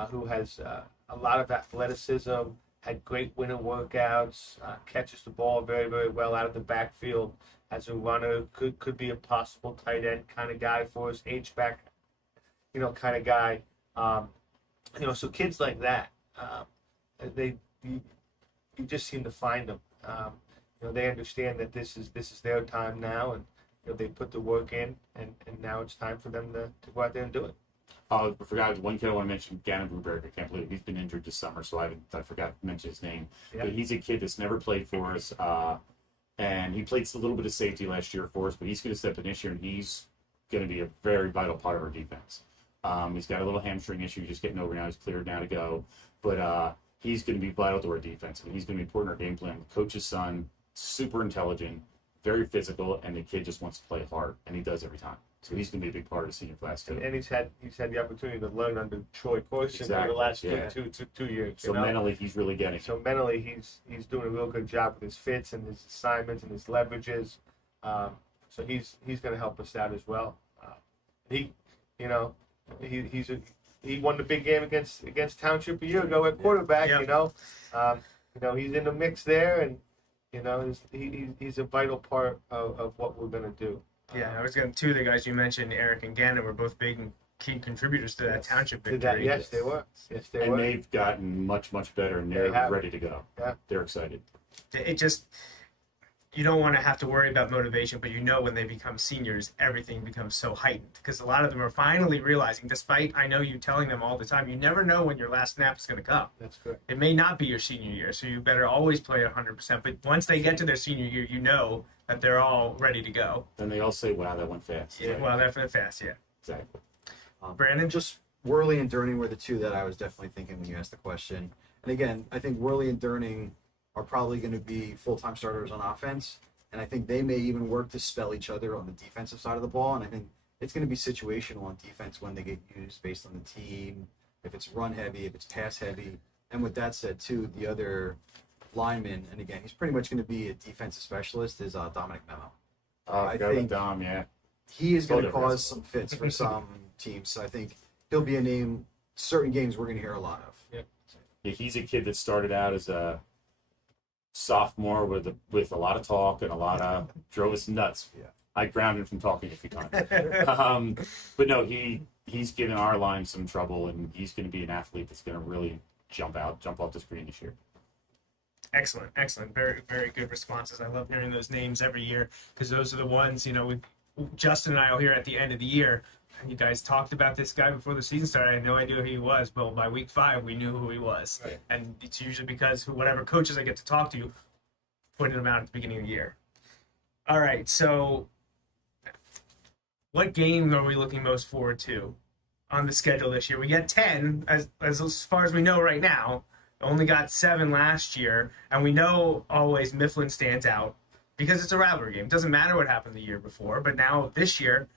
who has a lot of athleticism, had great winter workouts, catches the ball very, very well out of the backfield as a runner, could be a possible tight end kind of guy for us, H-back, you know, kind of guy. You know, so kids like that, you just seem to find them. You know, they understand that this is their time now, and you know, they put the work in, and now it's time for them to go out there and do it. I forgot one kid I want to mention, Gannon Bruberg. I can't believe he's been injured this summer, so I forgot to mention his name. Yeah. But he's a kid that's never played for us, and he played a little bit of safety last year for us, but he's going to step in this year, and he's going to be a very vital part of our defense. He's got a little hamstring issue just getting over now. He's cleared now to go, but he's going to be vital to our defense, and he's going to be important in our game plan. The coach's son, super intelligent, very physical, and the kid just wants to play hard, and he does every time. So he's going to be a big part of the senior class too. And he's had the opportunity to learn under Troy Corson Exactly, over the last yeah. two years. So mentally, he's really getting it. So mentally, he's doing a real good job with his fits and his assignments and his leverages. So he's going to help us out as well. He won the big game against Township a year ago at quarterback. Yeah. You know, he's in the mix there, and you know, he's a vital part of what we're going to do. Yeah, I was going to, 2 of the guys you mentioned, Eric and Gannon, were both big and key contributors to that Township victory. Yes, they were. Yes, they were. And they've gotten much, much better, and they're ready to go. Yeah. They're excited. It just, you don't want to have to worry about motivation, but you know when they become seniors, everything becomes so heightened because a lot of them are finally realizing, despite I know you telling them all the time, you never know when your last snap is going to come. That's good. It may not be your senior year, so you better always play 100%. But once they get to their senior year, you know that they're all ready to go. Then they all say, wow, that went fast. Yeah, well, they're fast, yeah. Exactly. Brandon? Just Worley and Durning were the 2 that I was definitely thinking when you asked the question. And again, I think Worley and Durning are probably going to be full-time starters on offense. And I think they may even work to spell each other on the defensive side of the ball. And I think it's going to be situational on defense when they get used based on the team, if it's run heavy, if it's pass heavy. And with that said, too, the other lineman, and again, he's pretty much going to be a defensive specialist, is Dominic Memo. I think Dom, yeah. He is going to cause some fits for some teams. So I think he'll be a name, certain games we're going to hear a lot of. Yep. Yeah, he's a kid that started out as a sophomore with a lot of talk and a lot of drove us nuts. Yeah. I grounded him from talking a few times. But no, he's given our line some trouble, and he's going to be an athlete that's going to really jump off the screen this year. Excellent. Very, very good responses. I love hearing those names every year because those are the ones, you know, Justin and I will hear at the end of the year. You guys talked about this guy before the season started. I had no idea who he was, but by week 5, we knew who he was. Right. And it's usually because whatever coaches I get to talk to pointed him out at the beginning of the year. All right, so what game are we looking most forward to on the schedule this year? We get 10, as far as we know right now. Only got 7 last year, and we know always Mifflin stands out because it's a rivalry game. It doesn't matter what happened the year before, but now this year,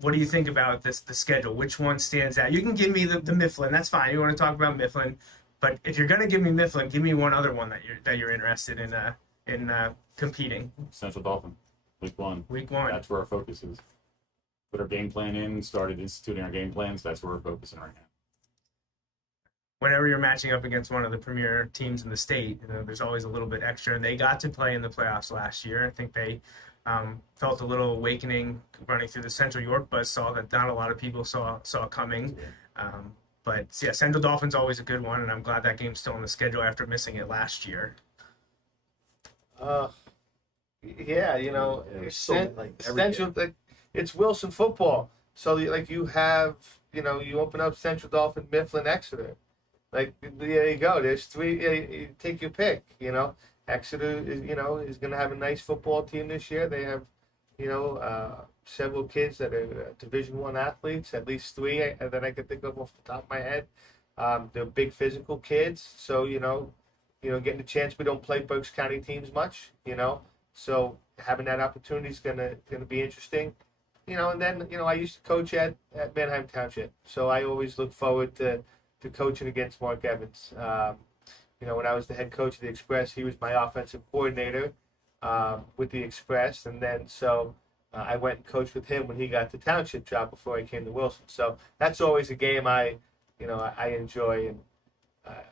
what do you think about the schedule? Which one stands out? You can give me the Mifflin. That's fine. You want to talk about Mifflin, but if you're going to give me Mifflin, give me one other one that you're interested in in competing. Central Dolphin, week 1. Week 1. That's where our focus is. Put our game plan in, started instituting our game plans. That's where we're focusing right now. Whenever you're matching up against one of the premier teams in the state, there's always a little bit extra. They got to play in the playoffs last year. I think they felt a little awakening running through the Central York bus, saw that not a lot of people saw coming. But yeah, Central Dolphin's always a good one, and I'm glad that game's still on the schedule after missing it last year. Yeah, There's so, Central, it's Wilson football. So you have, you open up Central Dolphin, Mifflin, Exeter. There you go. There's 3. You take your pick. Exeter is going to have a nice football team this year. They have, several kids that are Division I athletes, at least 3 that I can think of off the top of my head. They're big physical kids, so getting a chance. We don't play Berks County teams much, so having that opportunity is gonna be interesting. And then I used to coach at Manheim Township, so I always look forward to coaching against Mark Evans. When I was the head coach of the Express, he was my offensive coordinator with the Express, and then I went and coached with him when he got the Township job before I came to Wilson. So that's always a game I enjoy, and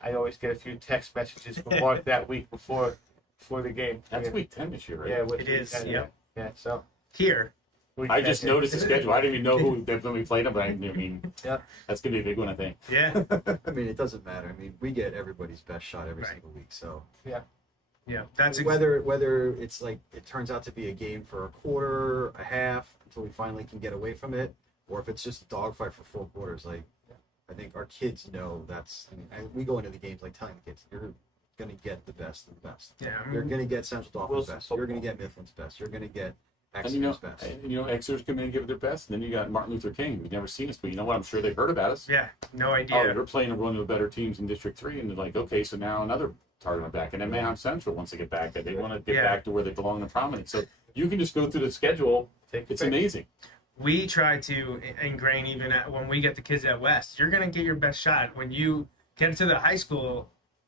I always get a few text messages from Mark that week before the game. That's week 10 this year, right? Yeah, It is, 10, yeah. Yeah, so Here. I just noticed the schedule. I didn't even know who we played them, but I mean, Yeah. that's going to be a big one, I think. Yeah. I mean, it doesn't matter. I mean, we get everybody's best shot every Right. single week. So Yeah. That's whether it's like it turns out to be a game for a quarter, a half, until we finally can get away from it, or if it's just a dogfight for 4 quarters. I think our kids know that's. I mean, we go into the games telling the kids, you're going to get the best of the best. Yeah. You're going to get Central Dolphin's Wilson best. You're going to football. get Mifflin's best. You're going to get And Exeter's best. Exeter's come in and give it their best, and then you got Martin Luther King. We've never seen us, but you know what? I'm sure they've heard about us. Yeah. No Oh, idea. you're playing one of the better teams in District 3, and they're like, okay, so now another target on back. And then Manheim Central wants to get back. They want to get Yeah. back to where they belong in prominence. So you can just go through the schedule. Take your It's pick. amazing. We try to ingrain even when we get the kids at West, you're going to get your best shot. When you get to the high school,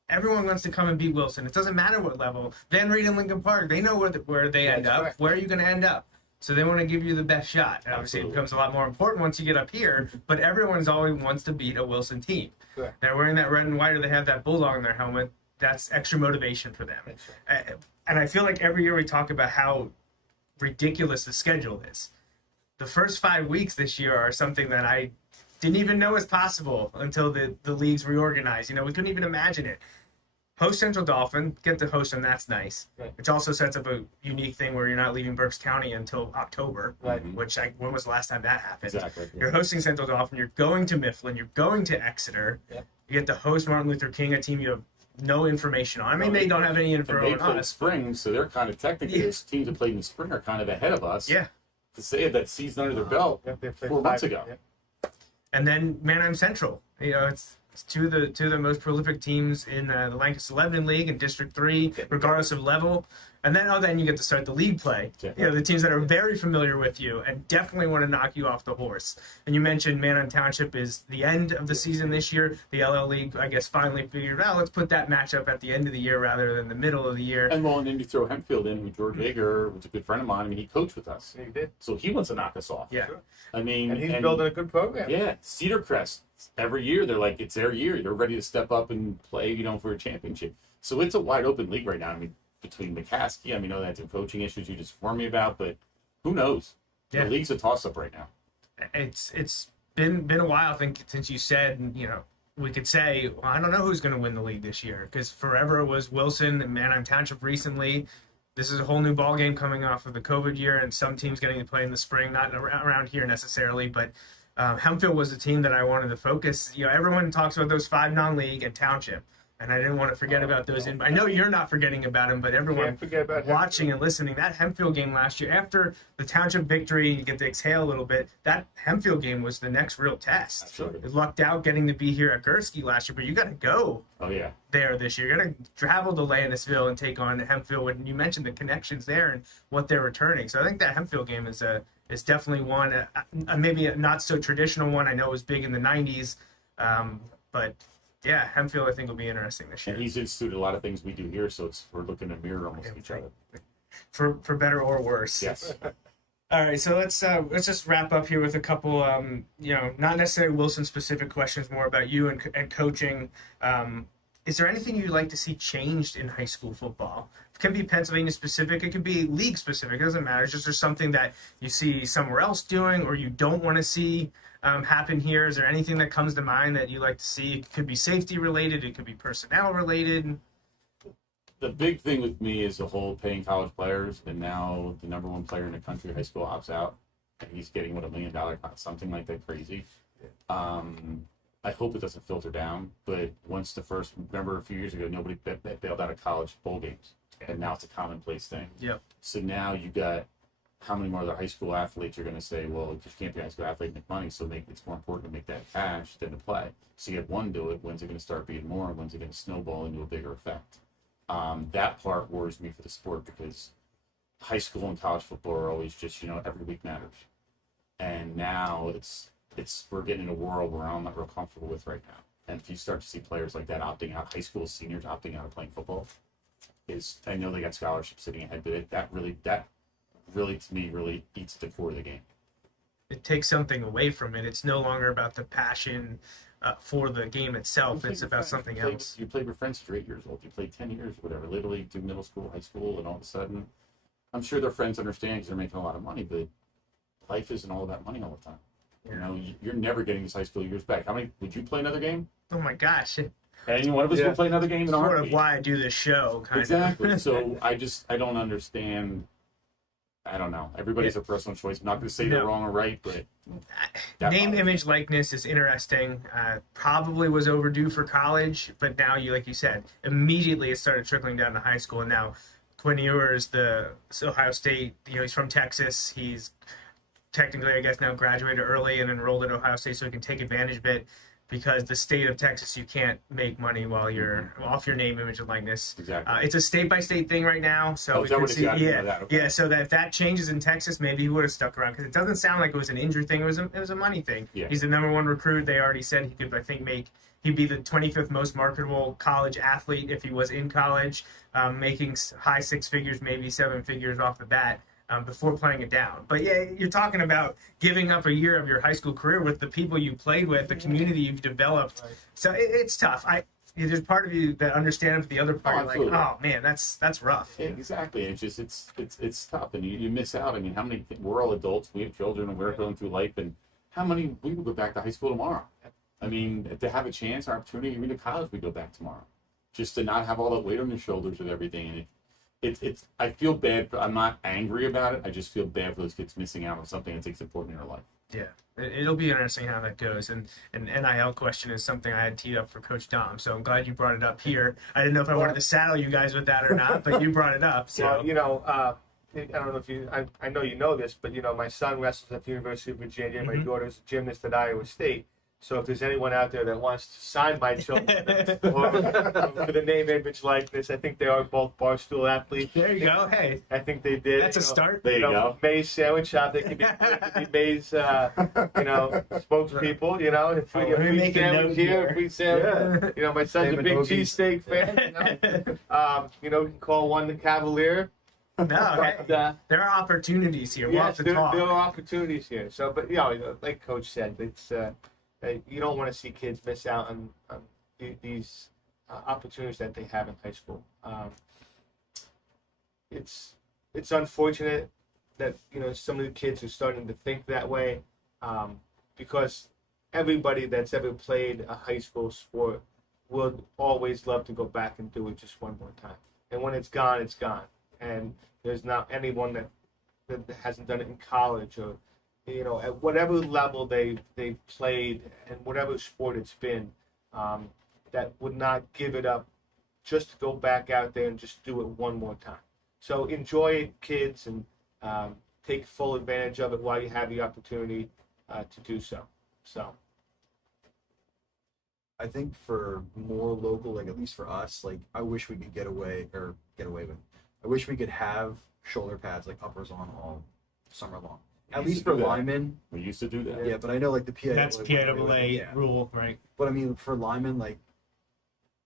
everyone wants to come and beat Wilson. It doesn't matter what level. Van Reed and Lincoln Park, they know where they end That's up. correct. Where are you going to end up? So they want to give you the best shot. And obviously, it Absolutely. becomes a lot more important once you get up here, but everyone's always wants to beat a Wilson team. Correct. They're wearing that red and white, or they have that Bulldog on their helmet. That's extra motivation for them. That's right. And I feel like every year we talk about how ridiculous the schedule is. The first 5 weeks this year are something that I didn't even know was possible until the leagues reorganized. We couldn't even imagine it. Host Central Dolphin, get to host them, that's nice. Right. Which also sets up a unique thing where you're not leaving Berks County until October. Right. Which, when was the last time that happened? Exactly. You're hosting Central Dolphin, you're going to Mifflin, you're going to Exeter. Yep. You get to host Martin Luther King, a team you have no information on. I mean, they don't have any And info they on played us. spring, so they're kind of technically, Yeah. those teams that played in the spring are kind of ahead of us. Yeah. To say that season under their belt Yep, they played 4 months 5 ago. yeah. And then Manheim Central. It's two of the most prolific teams in the Lancaster Lebanon League and District 3, regardless of level. And then you get to start the league play. Yeah. The teams that are very familiar with you and definitely want to knock you off the horse. And you mentioned Manheim Township is the end of the season this year. The LL League, I guess, finally figured out, let's put that matchup at the end of the year rather than the middle of the year. And then you throw Hempfield in, who George Yeager was a good friend of mine. I mean, he coached with us. He did. So he wants to knock us off. Yeah. I mean, And he's building a good program. Yeah, Cedar Crest. Every year they're like, it's their year. They're ready to step up and play, for a championship. So it's a wide open league right now. I mean, between McCaskey, I know they had some coaching issues you just informed me about, but who knows? Yeah. The league's a toss up right now. It's been a while, I think, since you said, we could say, well, I don't know who's going to win the league this year, because forever it was Wilson and Manheim Township recently. This is a whole new ball game coming off of the COVID year, and some teams getting to play in the spring, not around here necessarily, but Hempfield was the team that I wanted to focus. Everyone talks about those 5 non-league and Township, and I didn't want to forget about those. I know you're not forgetting about them, but everyone Can't forget about watching and listening, that Hempfield game last year, after the Township victory, you get to exhale a little bit, that Hempfield game was the next real test. Absolutely. You lucked out getting to be here at Gursky last year, but you got to go Oh, yeah. there this year. You're going to travel to Landisville and take on Hempfield. And you mentioned the connections there and what they're returning. So I think that Hempfield game is definitely one, maybe a not so traditional one. I know it was big in the 90s, but Yeah, Hempfield I think will be interesting this year. And he's instituted a lot of things we do here, so we're looking to mirror almost each other. For better or worse. Yes. All right, so let's just wrap up here with a couple, not necessarily Wilson specific questions, more about you and coaching. Is there anything you'd like to see changed in high school football? It can be Pennsylvania specific, it could be league specific. It doesn't matter. It's just there's something that you see somewhere else doing, or you don't want to see happen here. Is there anything that comes to mind that you like to see? It could be safety related. It could be personnel related. The big thing with me is the whole paying college players, and now the number one player in the country, high school, opts out, and he's getting $1 million, something like that, crazy. I hope it doesn't filter down, but remember a few years ago, nobody bailed out of college bowl games, and now it's a commonplace thing. Yep. So now you got how many more other high school athletes are going to say, well, you can't be a high school athlete and make money, so it's more important to make that cash than to play. So you have one do it. When's it going to start being more, and when's it going to snowball into a bigger effect? That part worries me for the sport, because high school and college football are always just, every week matters. And now we're getting in a world where I'm not real comfortable with right now. And if you start to see players like that opting out, high school seniors opting out of playing football, I know they got scholarships sitting ahead, but that really to me really eats the core of the game. It takes something away from it. It's no longer about the passion for the game itself. It's about something else. You played with friends since you're 8 years old. You played 10 years, whatever, literally through middle school, high school, and all of a sudden, I'm sure their friends understand because they're making a lot of money, but life isn't all that money all the time. Yeah. You're never getting these high school years back. How many would you play another game? Oh my gosh. Any one of us would play another game in a Sort heartbeat. of why I do this show, kind Exactly. of. So I don't understand. I don't know. Everybody's a personal choice. I'm not going to say they're wrong or right, but name, image, likeness is interesting. Probably was overdue for college, but now like you said, immediately it started trickling down to high school. And now Quinn Ewers, the Ohio State, he's from Texas. He's technically, I guess, now graduated early and enrolled at Ohio State, so he can take advantage of it. Because the state of Texas, you can't make money while you're off your name, image, and likeness. Exactly. It's a state-by-state thing right now, so we can see. Yeah. So that if that changes in Texas, maybe he would have stuck around because it doesn't sound like it was an injury thing. It was a money thing. Yeah. He's the number one recruit. They already said he could, I think, he'd be the 25th most marketable college athlete if he was in college, making high six figures, maybe seven figures off the bat. Before playing it down. But yeah, you're talking about giving up a year of your high school career with the people you played with, the community you've developed. Right. So it's tough. There's part of you that understands, but the other part, oh man, that's rough. Yeah, exactly. It's just it's tough, and you miss out. I mean, how many? We're all adults. We have children, and we're going through life. And how many? We will go back to high school tomorrow. I mean, to have a chance or opportunity, even to college, we go back tomorrow. Just to not have all that weight on your shoulders with everything. And it's I feel bad, but I'm not angry about it. I just feel bad for those kids missing out on something that's important in their life. Yeah, it'll be interesting how that goes. And an NIL question is something I had teed up for Coach Dahms, so I'm glad you brought it up here. I didn't know if I wanted to saddle you guys with that or not, but you brought it up. So I don't know if I know you know this, but my son wrestles at the University of Virginia. My daughter's a gymnast at Iowa State. So if there's anyone out there that wants to sign my children or for the name, image, likeness, I think they are both Barstool athletes. There you go. Hey, I think they did. That's a start. There you go. May's Sandwich Shop. They could be May's, spokespeople. If we make sandwich here, if we sandwich, my son's a big cheesesteak fan. We can call one the Cavalier. No, there are opportunities here. We'll have to talk. There are opportunities here. So, but like Coach said, it's. You don't want to see kids miss out on these opportunities that they have in high school. It's unfortunate that some of the kids are starting to think that way, because everybody that's ever played a high school sport would always love to go back and do it just one more time. And when it's gone, it's gone. And there's not anyone that hasn't done it in college or at whatever level they've played and whatever sport it's been, that would not give it up just to go back out there and just do it one more time. So enjoy it, kids, and take full advantage of it while you have the opportunity to do so. So I think for more local, at least for us, I wish we could get away with. I wish we could have shoulder pads uppers on all summer long. At least for linemen. We used to do that. Yeah, but I know the PIAA. That's PIAA rule, right? But I mean, for linemen,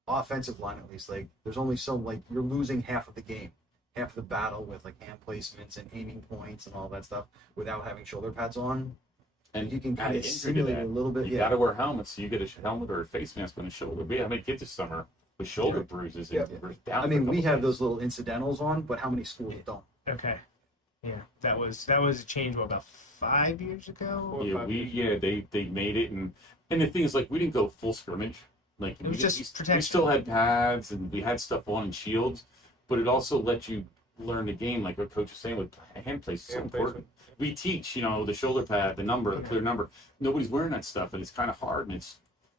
offensive line at least, like there's only so like you're losing half of the game, half of the battle with like hand placements and aiming points and all that stuff without having shoulder pads on. And You can kind add of injury to simulate that. it a little bit. You Yeah. got to wear helmets, so you get a helmet or a face mask on the shoulder. We have many kids this summer with shoulder bruises. And Yeah. we're down I for a mean, we couple have days. those little incidentals on, but how many schools don't? Okay. Yeah, that was a change about 5 years ago. They made it, and the thing is, like, we didn't go full scrimmage. Like, It was just we protection. still had pads and we had stuff on and shields, but it also let you learn the game, like what Coach was saying with hand place is so Hand important. We teach, the shoulder pad, the number, the clear number. Nobody's wearing that stuff, and it's kind of hard. And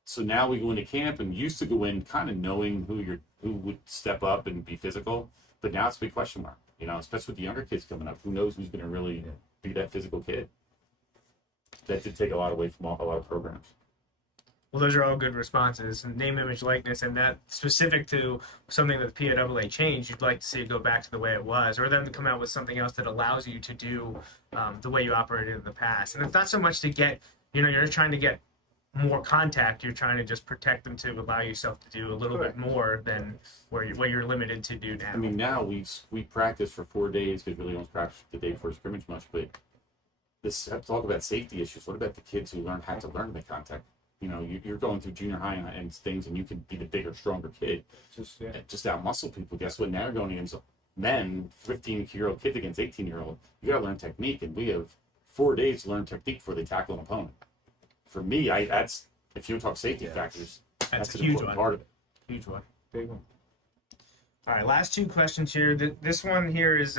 so now we go into camp and used to go in kind of knowing who would step up and be physical, but now it's a big question mark. Especially with the younger kids coming up, who knows who's going to really be that physical kid? That did take a lot away from a lot of programs. Well, those are all good responses. Name, image, likeness, and that specific to something that the PIAA changed, you'd like to see it go back to the way it was, or them to come out with something else that allows you to do the way you operated in the past. And it's not so much to get, you're trying to get more contact. You're trying to just protect them to allow yourself to do a little bit more than what you're limited to do now. I mean, now we practice for 4 days because we really don't practice the day before scrimmage much. But talk about safety issues. What about the kids who had to learn to make contact? You're going through junior high and things, and you can be the bigger, stronger kid. Just out muscle people. Guess what? Now you're going against men, 15-year-old kids against 18-year-old. You got to learn technique, and we have 4 days to learn technique before they tackle an opponent. For me, that's if you talk safety factors, that's a an huge important one. part of it. Huge one. Big one. All right, last two questions here. This one here is,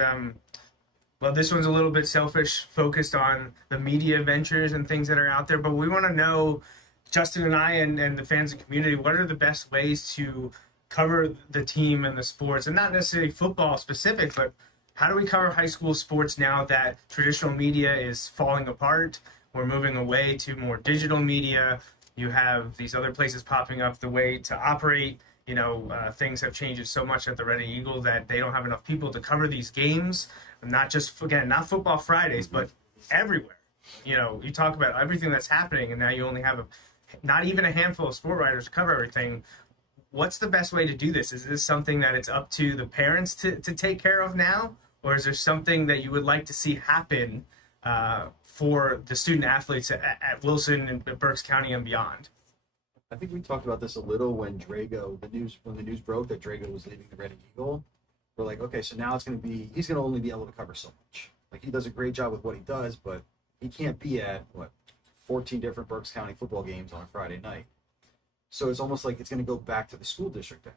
this one's a little bit selfish, focused on the media ventures and things that are out there, but we want to know, Justin and I and the fans and community, what are the best ways to cover the team and the sports, and not necessarily football specific, but how do we cover high school sports now that traditional media is falling apart? We're moving away to more digital media. You have these other places popping up. The way to operate, things have changed so much at the Red Eagle that they don't have enough people to cover these games. Not just, again, not football Fridays, but everywhere. You talk about everything that's happening, and now you only have not even a handful of sport writers to cover everything. What's the best way to do this? Is this something that it's up to the parents to take care of now? Or is there something that you would like to see happen for the student athletes at Wilson and Berks County and beyond? I think we talked about this a little when the news broke that Drago was leaving the Red Eagle. We're like, okay, so now he's going to only be able to cover so much. Like, he does a great job with what he does, but he can't be at 14 different Berks County football games on a Friday night. So it's almost like it's going to go back to the school district then.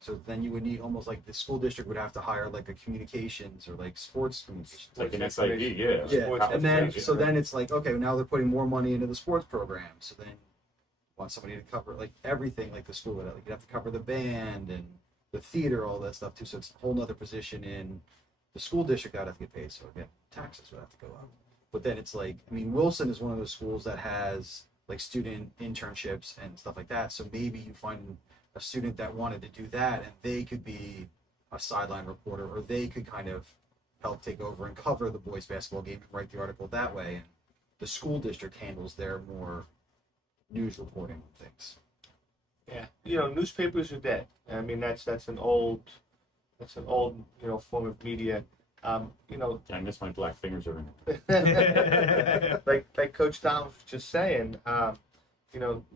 So then you would need almost like the school district would have to hire like a communications or like sports communications. Like an SID, yeah. Yeah, and then it's like, okay, now they're putting more money into the sports program. So then you want somebody to cover like everything, like the school would like you have to cover the band and the theater, all that stuff too. So it's a whole nother position in the school district that would have to get paid. So again, taxes would have to go up. But then it's like, I mean, Wilson is one of those schools that has like student internships and stuff like that. So maybe you find a student that wanted to do that and they could be a sideline reporter, or they could kind of help take over and cover the boys basketball game and write the article that way. And the school district handles their more news reporting things. Yeah, newspapers are dead. I mean, that's an old form of media. I miss my black fingers over like Coach Dahms was just saying,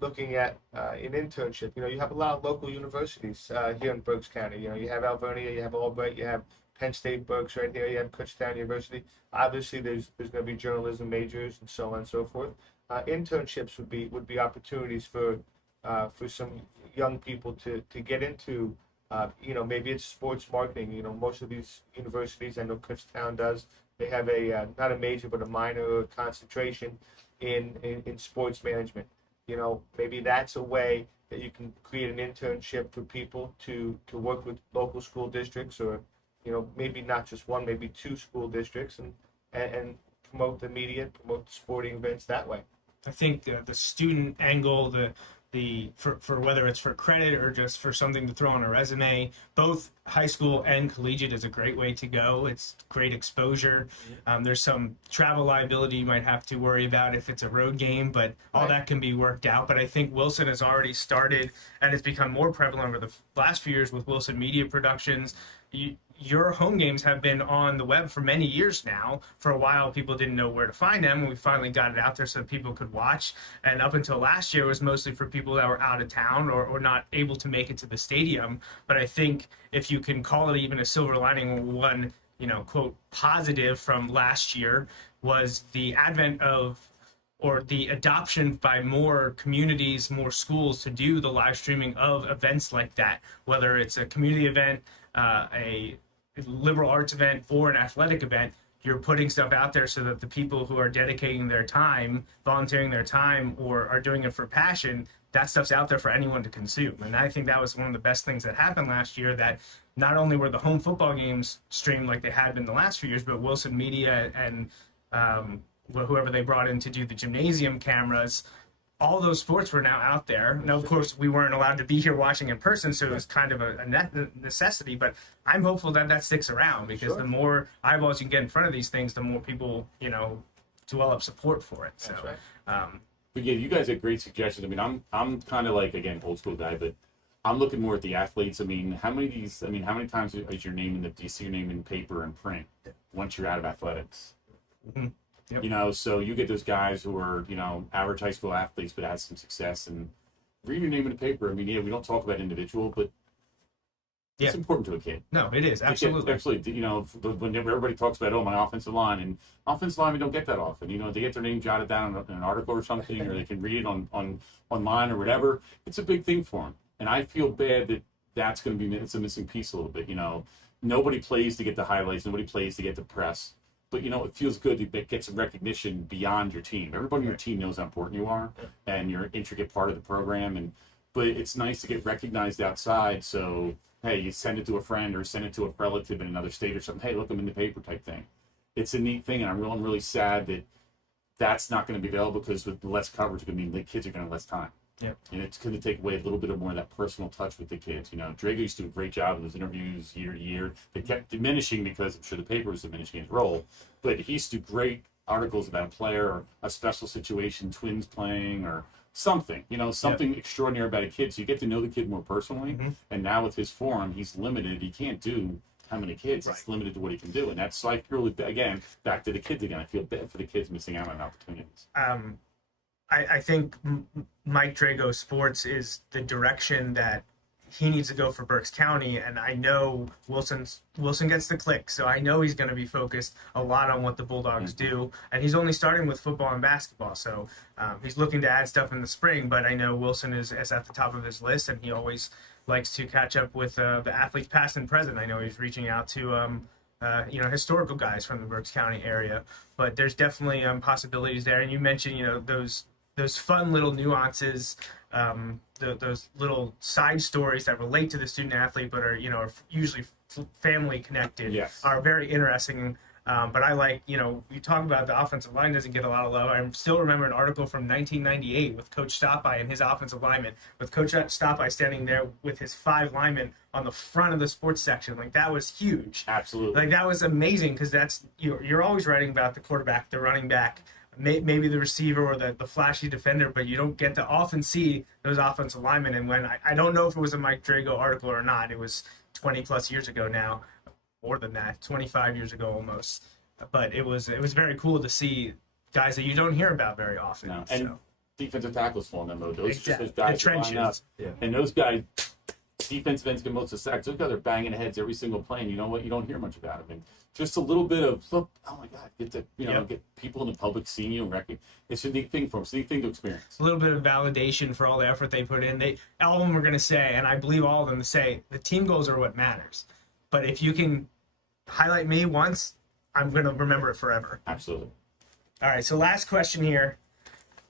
looking at an internship, you have a lot of local universities here in Berks County. You have Alvernia, you have Albright, you have Penn State Berks right here, you have Kutztown University. Obviously, there's going to be journalism majors and so on and so forth. Internships would be opportunities for some young people to get into. Maybe it's sports marketing. Most of these universities, I know Kutztown does, they have not a major but a minor or a concentration in sports management. Maybe that's a way that you can create an internship for people to work with local school districts, or maybe not just one, maybe two school districts, and promote the media, promote the sporting events that way. I think the student angle, the for whether it's for credit or just for something to throw on a resume. Both high school and collegiate is a great way to go. It's great exposure. There's some travel liability you might have to worry about if it's a road game, but all that can be worked out. But I think Wilson has already started, and it's become more prevalent over the last few years with Wilson Media Productions. Your home games have been on the web for many years now. For a while, people didn't know where to find them, and we finally got it out there so that people could watch. And up until last year, it was mostly for people that were out of town or not able to make it to the stadium. But I think if you can call it even a silver lining, one, quote, positive from last year was the advent of, or the adoption by more communities, more schools to do the live streaming of events like that, whether it's a community event, a liberal arts event, or an athletic event. You're putting stuff out there so that the people who are dedicating their time, volunteering their time, or are doing it for passion, that stuff's out there for anyone to consume. And I think that was one of the best things that happened last year, that not only were the home football games streamed like they had been the last few years, but Wilson Media and whoever they brought in to do the gymnasium cameras, all those sports were now out there. Now, of course, we weren't allowed to be here watching in person, so it was kind of a necessity. But I'm hopeful that that sticks around, because the more eyeballs you can get in front of these things, the more people, develop support for it. So, But yeah, you guys have great suggestions. I mean, I'm kind of like, again, old school guy, but I'm looking more at the athletes. I mean, how many times is your name do you see your name in paper and print once you're out of athletics? Mm-hmm. Yep. So you get those guys who are, average high school athletes but had some success, and read your name in the paper. I mean, yeah, we don't talk about individual, but it's important to a kid. No, it is, absolutely. Absolutely. When everybody talks about, my offensive line, and offensive linemen don't get that often. They get their name jotted down in an article or something, or they can read it online or whatever. It's a big thing for them. And I feel bad that that's going to be, it's a missing piece a little bit. Nobody plays to get the highlights. Nobody plays to get the press. But, it feels good to get some recognition beyond your team. Everybody on your team knows how important you are, and you're an intricate part of the program. But it's nice to get recognized outside. So, hey, you send it to a friend or send it to a relative in another state or something. Hey, look, I'm in the paper type thing. It's a neat thing, and I'm really sad that that's not going to be available, because with less coverage, it's going to mean the kids are going to have less time. Yep. And it's going to take away a little bit more of that personal touch with the kids. Drago used to do a great job of those interviews year to year. They kept diminishing because I'm sure the paper was diminishing his role. But he used to do great articles about a player or a special situation, twins playing or something, something extraordinary about a kid. So you get to know the kid more personally. Mm-hmm. And now with his forum, he's limited. He can't do how many kids. It's limited to what he can do. And that's, so I feel, again, back to the kids again. I feel bad for the kids missing out on opportunities. I think Mike Drago Sports is the direction that he needs to go for Berks County, and I know Wilson gets the click, so I know he's going to be focused a lot on what the Bulldogs do, and he's only starting with football and basketball, so he's looking to add stuff in the spring, but I know Wilson is at the top of his list, and he always likes to catch up with the athletes past and present. I know he's reaching out to historical guys from the Berks County area, but there's definitely possibilities there, and you mentioned those fun little nuances, those little side stories that relate to the student athlete, but are usually family connected, are very interesting. But I like, you talk about the offensive line doesn't get a lot of love. I still remember an article from 1998 with Coach Stoppeye and his offensive lineman, with Coach Stoppeye standing there with his 5 linemen on the front of the sports section. Like, that was huge. Absolutely. Like, that was amazing, because that's, you're always writing about the quarterback, the running back, maybe the receiver or the flashy defender, but you don't get to often see those offensive linemen. And when I don't know if it was a Mike Drago article or not, it was 20 plus years ago now, more than that, 25 years ago almost. But it was very cool to see guys that you don't hear about very often. No. And defensive tackles fall in that mode. Those exactly. Just those guys the trenches. And those guys, defensive ends get most of the sacks. Those guys are banging heads every single play, and you know what? You don't hear much about them. And just a little bit of, oh my God, get people in the public seeing you and recognize. It's a neat thing for them. It's a neat thing to experience. A little bit of validation for all the effort they put in. All of them are going to say, and I believe all of them to say, the team goals are what matters. But if you can highlight me once, I'm going to remember it forever. Absolutely. All right, so last question here.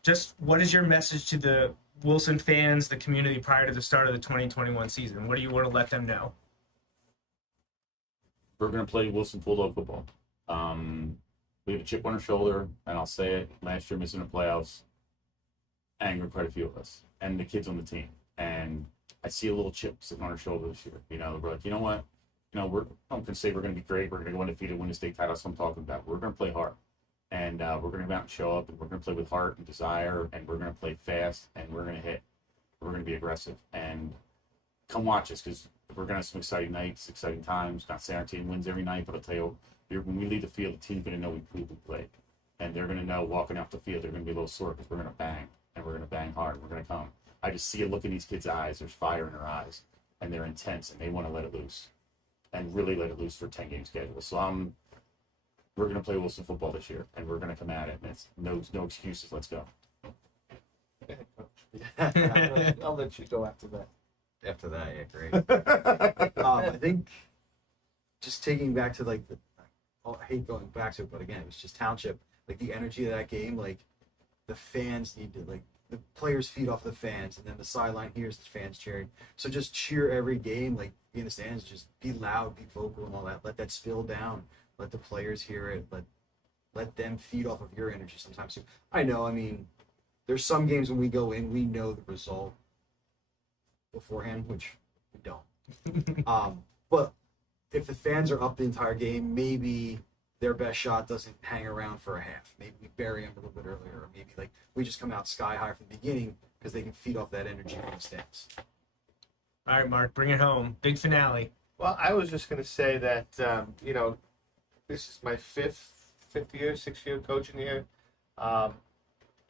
Just what is your message to the Wilson fans, the community, prior to the start of the 2021 season? What do you want to let them know? We're going to play Wilson Bulldog football. We have a chip on our shoulder, and I'll say it, last year missing the playoffs angered quite a few of us. and the kids on the team. And I see a little chip sitting on her shoulder this year. We're like, you know what? I'm going to say we're going to be great. We're going to go undefeated, win the state title. That's what I'm talking about. We're going to play hard. And we're going to go out and show up, and we're going to play with heart and desire, and we're going to play fast, and we're going to hit. We're going to be aggressive. And come watch us, because we're going to have some exciting nights, exciting times. Not saying our team wins every night, but I'll tell you, when we leave the field, the team's going to know we played. And they're going to know walking off the field, they're going to be a little sore because we're going to bang, and we're going to bang hard. We're going to come. I just see a look in these kids' eyes. There's fire in their eyes, and they're intense, and they want to let it loose, and really let it loose for 10-game schedule. So we're going to play Wilson football this year, and we're going to come at it, and it's no excuses. Let's go. I'll let you go after that. After that, yeah, great. I think just taking back to I hate going back to it, but again, it was just Township. Like the energy of that game, like the fans need to, like the players feed off the fans, and then the sideline hears the fans cheering. So just cheer every game, like be in the stands, just be loud, be vocal, and all that. Let that spill down. Let the players hear it. Let them feed off of your energy sometimes too. I know. I mean, there's some games when we go in, we know the result beforehand, which we don't. But if the fans are up the entire game, maybe their best shot doesn't hang around for a half. Maybe we bury them a little bit earlier, or maybe we just come out sky high from the beginning because they can feed off that energy from the stands. All right, Mark, bring it home. Big finale. Well, I was just going to say that this is my fifth year, 6-year coaching here.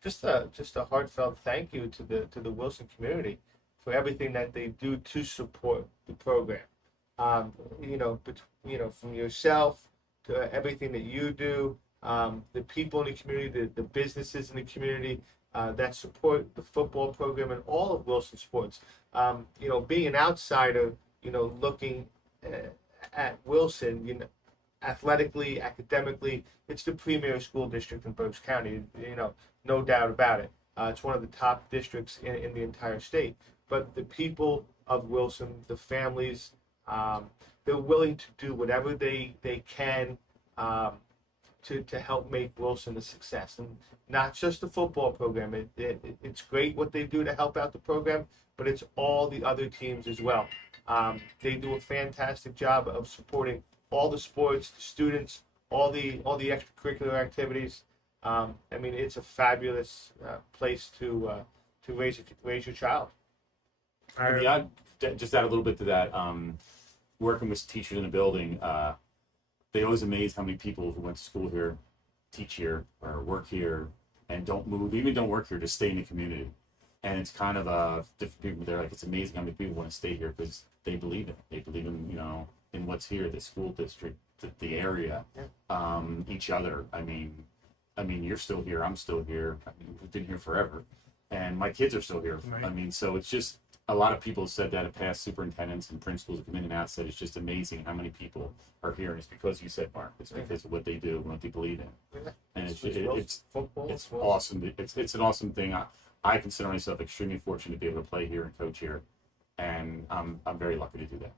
Just a heartfelt thank you to the Wilson community for everything that they do to support the program. From yourself to everything that you do, the people in the community, the businesses in the community that support the football program and all of Wilson sports. Being an outsider, looking at Wilson, athletically, academically, it's the premier school district in Berks County. No doubt about it. It's one of the top districts in the entire state. But the people of Wilson, the families, they're willing to do whatever they can to help make Wilson a success. And not just the football program. It's great what they do to help out the program, but it's all the other teams as well. They do a fantastic job of supporting all the sports, the students, all the extracurricular activities. It's a fabulous place to raise your child. I'd just add a little bit to that. Working with teachers in the building, they always amaze how many people who went to school here, teach here, or work here, and don't move, even don't work here, just stay in the community. And it's kind of different people there. Like, it's amazing how many people want to stay here because they believe it. They believe in what's here, the school district, the area, each other. I mean, you're still here. I'm still here. We've been here forever, and my kids are still here. Right. So it's just, a lot of people said that at past superintendents and principals who come in and out said it's just amazing how many people are here, and it's because you said, Mark, it's because of what they do and what they believe in. Yeah. And it's awesome. It's an awesome thing. I consider myself extremely fortunate to be able to play here and coach here, and I'm very lucky to do that.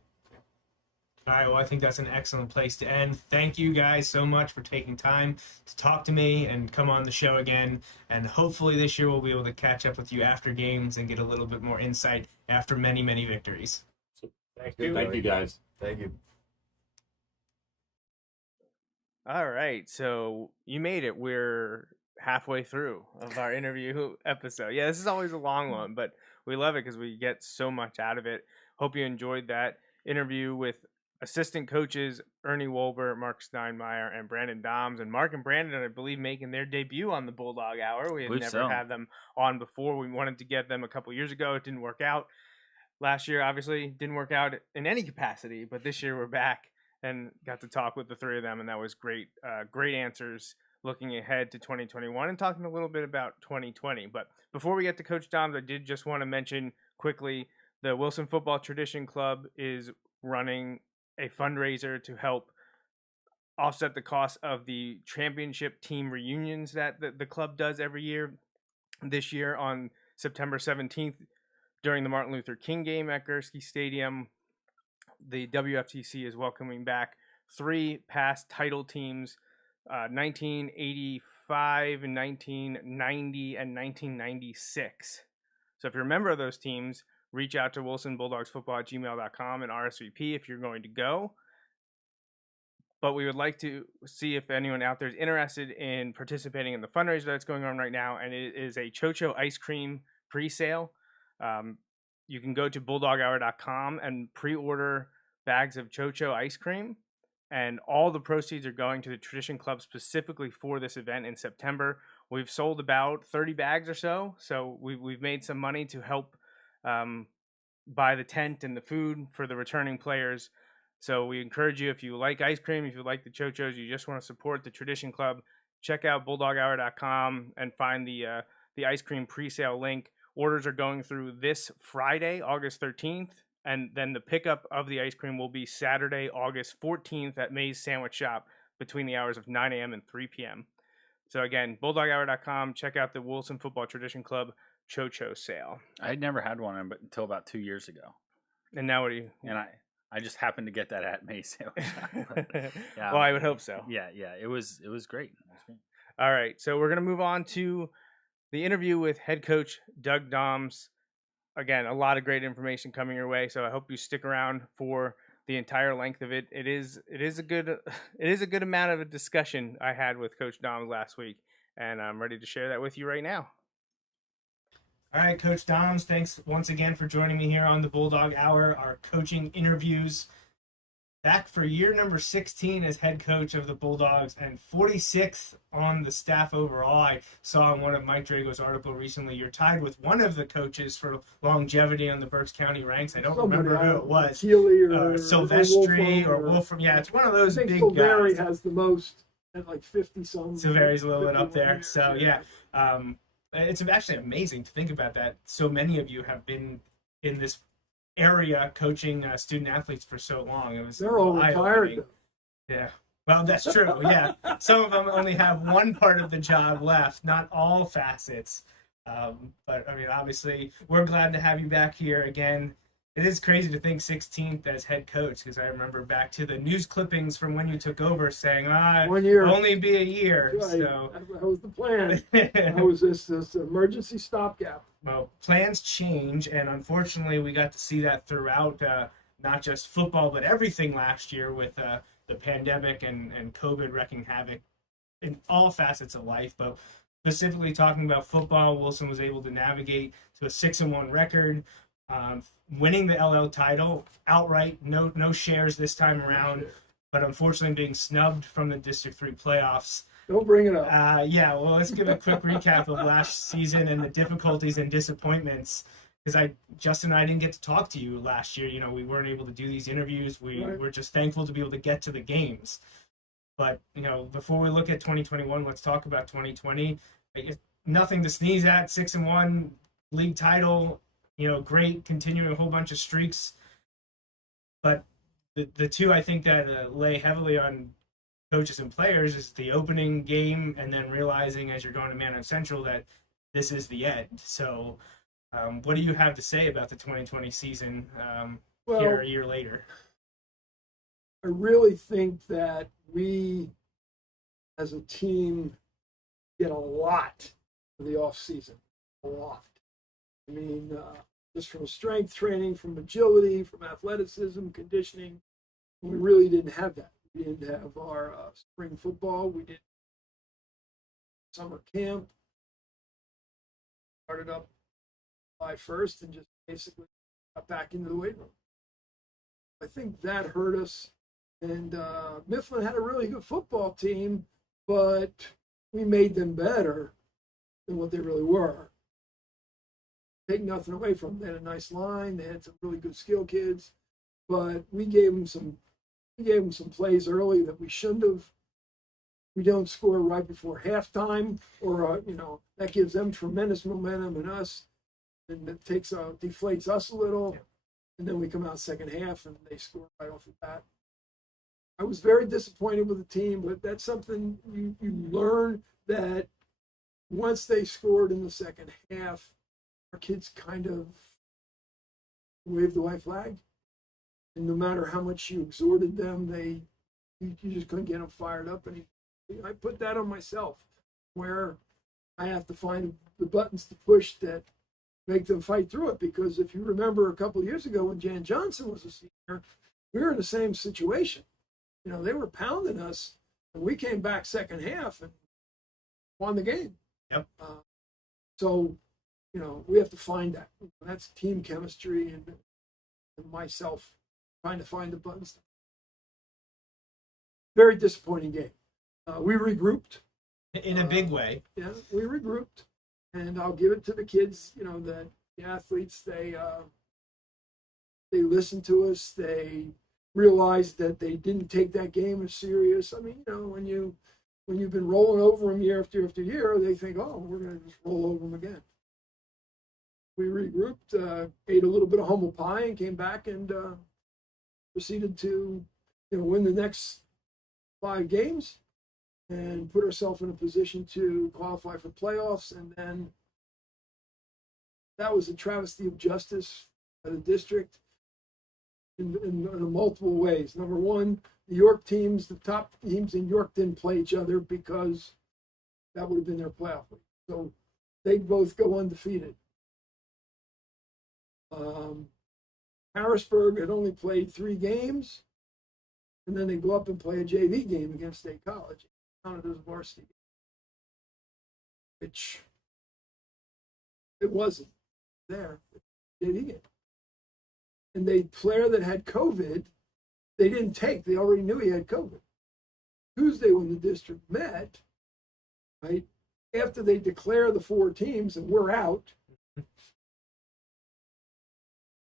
All right, well, I think that's an excellent place to end. Thank you guys so much for taking time to talk to me and come on the show again. And hopefully this year we'll be able to catch up with you after games and get a little bit more insight after many, many victories. Thank you. Thank you, guys. Thank you. All right, so you made it. We're halfway through of our interview episode. Yeah, this is always a long one, but we love it because we get so much out of it. Hope you enjoyed that interview with assistant coaches Ernie Wolber, Mark Steinmeyer, and Brandon Dahms. And Mark and Brandon, I believe, making their debut on the Bulldog Hour. We had never had them on before. We wanted to get them a couple years ago. It didn't work out. Last year, obviously, didn't work out in any capacity. But this year, we're back and got to talk with the three of them, and that was great. Great answers looking ahead to 2021 and talking a little bit about 2020. But before we get to Coach Dahms, I did just want to mention quickly the Wilson Football Tradition Club is running a fundraiser to help offset the cost of the championship team reunions that the club does every year. This year on September 17th, during the Martin Luther King game at Gursky Stadium, the WFTC is welcoming back 3 past title teams, 1985, 1990, and 1996. So if you're a member of those teams, reach out to wilsonbulldogsfootball@gmail.com and RSVP if you're going to go. But we would like to see if anyone out there is interested in participating in the fundraiser that's going on right now, and it is a Chocho ice cream pre-sale. You can go to bulldoghour.com and pre-order bags of Chocho ice cream, and all the proceeds are going to the Tradition Club specifically for this event in September. We've sold about 30 bags or so we've made some money to help buy the tent and the food for the returning players. So we encourage you, if you like ice cream, if you like the Chochos, you just want to support the Tradition Club, check out bulldoghour.com and find the ice cream pre-sale link. Orders are going through this Friday, August 13th, and then the pickup of the ice cream will be Saturday, August 14th at May's Sandwich Shop between the hours of 9 a.m. and 3 p.m. So again, bulldoghour.com, check out the Wilson Football Tradition Club Chocho sale. I had never had one until about 2 years ago. And now what do you... And I just happened to get that at May's Sandwich Shop. Yeah, well, I would hope so. Yeah, it was great. All right, so we're going to move on to the interview with head coach Doug Dahms. Again, a lot of great information coming your way, so I hope you stick around for the entire length of it. It is a good amount of a discussion I had with Coach Dahms last week, and I'm ready to share that with you right now. All right, Coach Dahms, thanks once again for joining me here on the Bulldog Hour, our coaching interviews. Back for year number 16 as head coach of the Bulldogs and 46th on the staff overall. I saw in one of Mike Drago's article recently, you're tied with one of the coaches for longevity on the Berks County ranks. I don't remember who it was. Keeley or Silvestri or Wolfram. Yeah, it's one of those big guys. Silveri has the most at like 50-some. Silveri's a little bit up there. So, yeah. It's actually amazing to think about that. So many of you have been in this area coaching student athletes for so long. They're all retired. Yeah. Well, that's true. Yeah. Some of them only have one part of the job left, not all facets. But I mean, obviously, we're glad to have you back here again. It is crazy to think 16th as head coach, because I remember back to the news clippings from when you took over saying, 1 year. Only be a year. Right. So That was the plan. That was this emergency stopgap. Well, plans change, and unfortunately, we got to see that throughout not just football, but everything last year with the pandemic and COVID wreaking havoc in all facets of life. But specifically talking about football, Wilson was able to navigate to a 6-1 record, winning the LL title outright, no shares this time around, but unfortunately being snubbed from the District 3 playoffs. Don't bring it up. Yeah, well, let's give a quick recap of last season and the difficulties and disappointments. Because Justin and I didn't get to talk to you last year. You know, we weren't able to do these interviews. We're just thankful to be able to get to the games. But, you know, before we look at 2021, let's talk about 2020. Nothing to sneeze at, 6-1, league title, you know, great, continuing a whole bunch of streaks. But the two I think that lay heavily on coaches and players is the opening game and then realizing as you're going to Manheim Central that this is the end. So what do you have to say about the 2020 season here a year later? I really think that we as a team get a lot for the off season. A lot. I mean, just from strength training, from agility, from athleticism, conditioning. We really didn't have that. We didn't have our spring football. We didn't summer camp. Started up July 1st and just basically got back into the weight room. I think that hurt us. And Mifflin had a really good football team, but we made them better than what they really were. Take nothing away from them. They had a nice line. They had some really good skill kids, but we gave them some plays early that we shouldn't have. We don't score right before halftime, or that gives them tremendous momentum in us, and it deflates us a little. Yeah. And then we come out second half and they score right off the bat. I was very disappointed with the team, but that's something you learn, that once they scored in the second half, our kids kind of waved the white flag. And no matter how much you exhorted them, you just couldn't get them fired up. And I put that on myself, where I have to find the buttons to push that make them fight through it. Because if you remember a couple of years ago when Jan Johnson was a senior, we were in the same situation. You know, they were pounding us, and we came back second half and won the game. Yep. So, you know, we have to find that. That's team chemistry and myself trying to find the buttons. Very disappointing game. We regrouped. In a big way. Yeah, we regrouped, and I'll give it to the kids. You know, that the athletes, they listened to us. They realized that they didn't take that game as serious. I mean, you know, when you've been rolling over them year after year after year, they think, oh, we're going to just roll over them again. We regrouped, ate a little bit of humble pie, and came back and proceeded to, you know, win the next 5 games and put ourselves in a position to qualify for playoffs. And then that was a travesty of justice by the district in multiple ways. Number one, the York teams, the top teams in York didn't play each other because that would have been their playoff week. So they both go undefeated. Harrisburg had only played 3 games, and then they go up and play a JV game against State College, counted as varsity, which it wasn't there. JV game. And the player that had COVID, they didn't take. They already knew he had COVID. Tuesday, when the district met, right, after they declare the 4 teams and we're out,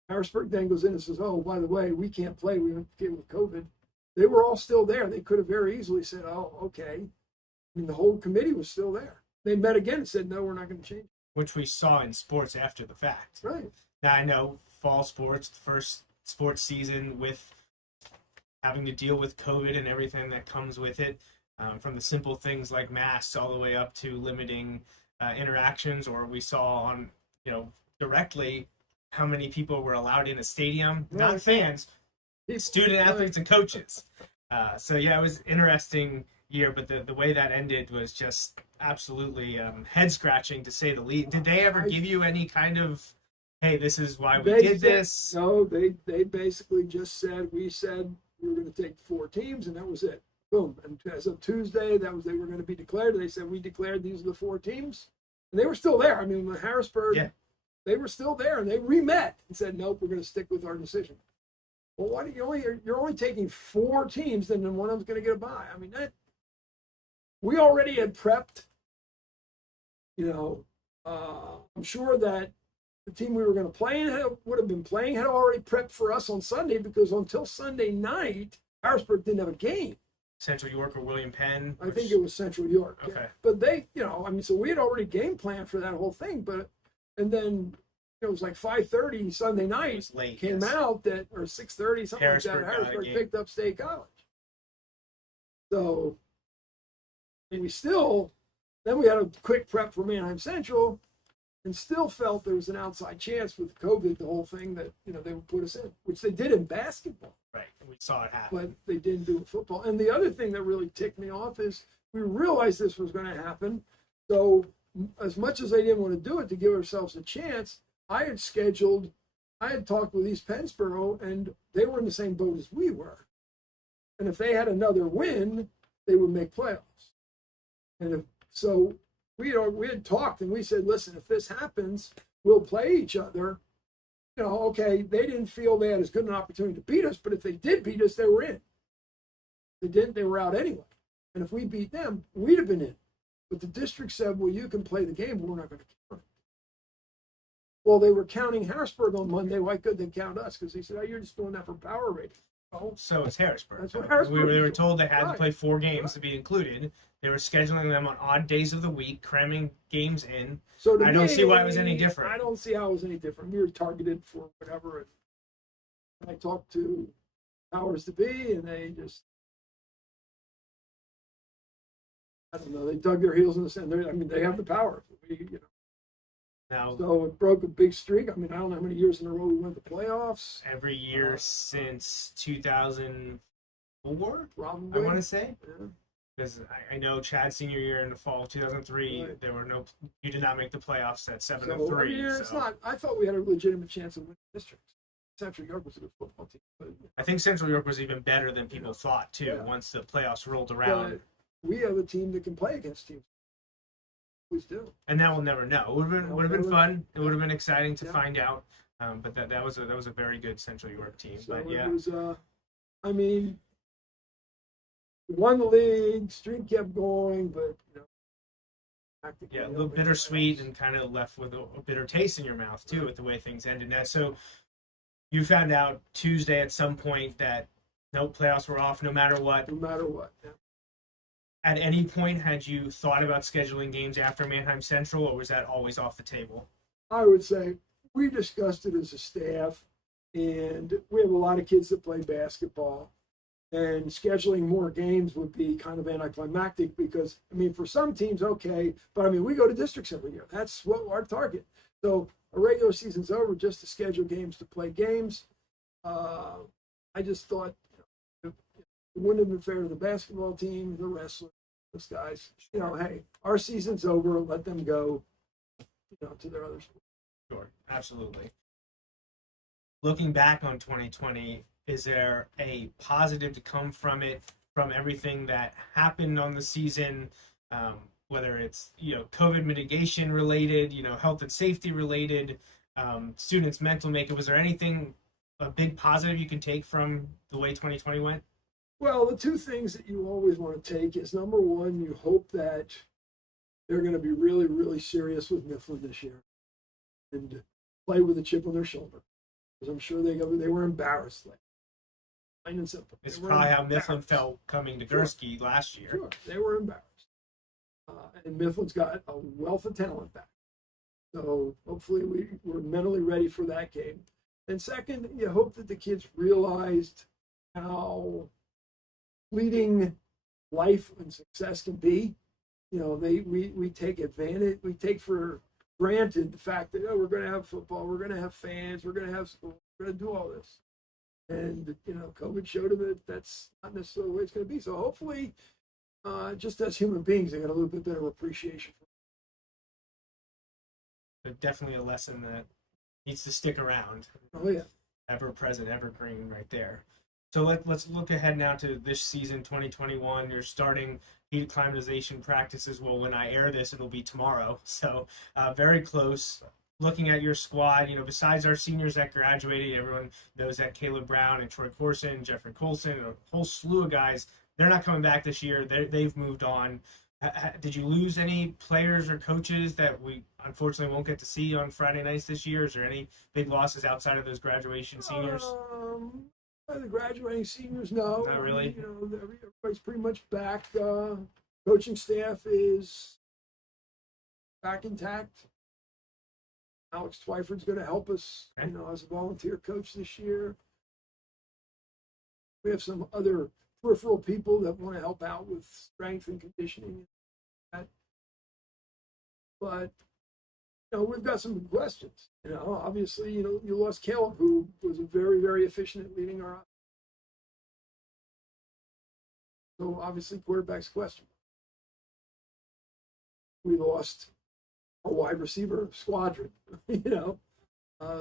Harrisburg then goes in and says, oh, by the way, we can't play. We went with COVID. They were all still there. They could have very easily said, oh, okay. I mean, the whole committee was still there. They met again and said, no, we're not going to change it. Which we saw in sports after the fact. Right. Now, I know fall sports, the first sports season with having to deal with COVID and everything that comes with it, from the simple things like masks all the way up to limiting interactions, or we saw on, you know, directly how many people were allowed in a stadium, not fans, student athletes and coaches. So yeah, it was an interesting year, but the way that ended was just absolutely head scratching, to say the least. Did they ever give you any kind of, hey, this is why we did this? No, they basically just said, we said we were going to take 4 teams, and that was it. Boom. And as of Tuesday, they were going to be declared. They said, we declared these are the 4 teams, and they were still there. I mean, when Harrisburg, they were still there, and they re-met and said, nope, we're going to stick with our decision. Well, why do you're only taking 4 teams, and then one of them's going to get a bye? I mean, that we already had prepped. You know, I'm sure that the team we were going to play would have been playing had already prepped for us on Sunday, because until Sunday night, Harrisburg didn't have a game. Central York or William Penn? I think it was Central York. Okay. Yeah. But they, you know, I mean, so we had already game planned for that whole thing, but, and then it was like 5:30 Sunday night. It was late, came out that, or 6:30, something Harrisburg like that. Harrisburg game. picked up State College. So we still, then we had a quick prep for Manheim Central, and still felt there was an outside chance with COVID, the whole thing, that, you know, they would put us in, which they did in basketball. Right, we saw it happen. But they didn't do it in football. And the other thing that really ticked me off is we realized this was going to happen. So as much as they didn't want to do it to give ourselves a chance, I had talked with East Pennsboro, and they were in the same boat as we were. And if they had another win, they would make playoffs. And so we had talked, and we said, listen, if this happens, we'll play each other. You know, okay, they didn't feel they had as good an opportunity to beat us, but if they did beat us, they were in. If they didn't, they were out anyway. And if we beat them, we'd have been in. But the district said, well, you can play the game, but we're not going to count it. Well, they were counting Harrisburg on Monday. Why couldn't they count us? Because they said, oh, you're just doing that for power rating. Oh, so it's Harrisburg. That's what Harrisburg They were is. told they had Right. to play 4 games to be included. They were scheduling them on odd days of the week, cramming games in. So to I don't me, see why it was any different. I don't see how it was any different. We were targeted for whatever. And I talked to powers to be, and they just, I don't know, they dug their heels in the sand. I mean, they have the power. Now, So it broke a big streak. I mean, I don't know how many years in a row we went to playoffs. every year since 2004, Probably. I want to say. Yeah. Because I know Chad's senior year in the fall of 2003, Right. you did not make the playoffs at 7 So, and 3. it's not. I thought we had a legitimate chance of winning districts. Central York was a good football team, but I think Central York was even better than people thought too. Yeah. Once the playoffs rolled around, we have a team that can play against teams. Always do. and now we'll never know. It would have been Never fun. It would have been exciting to Yeah. find out. But that was a very good Central York team. So But it yeah, was. I mean, we won the league. Streak kept going, but practically yeah, a don't little make the bittersweet playoffs. and kind of left with a bitter taste in your mouth too with the way things ended. Now, so you found out Tuesday at some point that no playoffs were off, no matter what. No matter what. Yeah. At any point, had you thought about scheduling games after Mannheim Central, or was that always off the table? I would say we discussed it as a staff, and we have a lot of kids that play basketball, and scheduling more games would be kind of anticlimactic because, I mean, for some teams, okay, but I mean, we go to districts every year. That's what our target. So a regular season's over just to schedule games to play games. I just thought it wouldn't have been fair to the basketball team, the wrestlers, those guys. Hey, our season's over. Let them go, to their other sports. Sure, absolutely. Looking back on 2020, is there a positive to come from it, from everything that happened on the season, whether it's COVID mitigation related, health and safety related, students' mental makeup? Was there anything, a big positive you can take from the way 2020 went? Well, the two things that you always want to take is, number one, you hope that they're going to be really, really serious with Mifflin this year and play with a chip on their shoulder. Because I'm sure they were embarrassed. Plain and simple. It's They were probably how Mifflin embarrassed. felt coming to Sure. Gursky last year. Sure, they were embarrassed. And Mifflin's got a wealth of talent back. So hopefully we're mentally ready for that game. And second, you hope that the kids realized how fleeting life and success can be. We take advantage, we take for granted the fact that we're going to have football, we're going to have fans, we're going to have school, we're going to do all this. And, COVID showed them that that's not necessarily the way it's going to be. So hopefully, just as human beings, they got a little bit better appreciation for But definitely a lesson that needs to stick around. it. Oh, yeah. Ever present, evergreen right there. So let's look ahead now to this season, 2021. You're starting heat acclimatization practices. Well, when I air this, it'll be tomorrow. So very close. Looking at your squad, besides our seniors that graduated, everyone knows that Caleb Brown and Troy Corson, Jeffrey Colson, a whole slew of guys, they're not coming back this year. They've moved on. Did you lose any players or coaches that we unfortunately won't get to see on Friday nights this year? Is there any big losses outside of those graduation seniors? The graduating seniors, no. Not really? Everybody's pretty much back. Coaching staff is back intact. Alex Twyford's going to help us, Okay. As a volunteer coach this year. We have some other peripheral people that want to help out with strength and conditioning. But we've got some good questions. Obviously, you lost Caleb, who was very, very efficient at leading our offense. So obviously, quarterback's question. We lost a wide receiver squadron,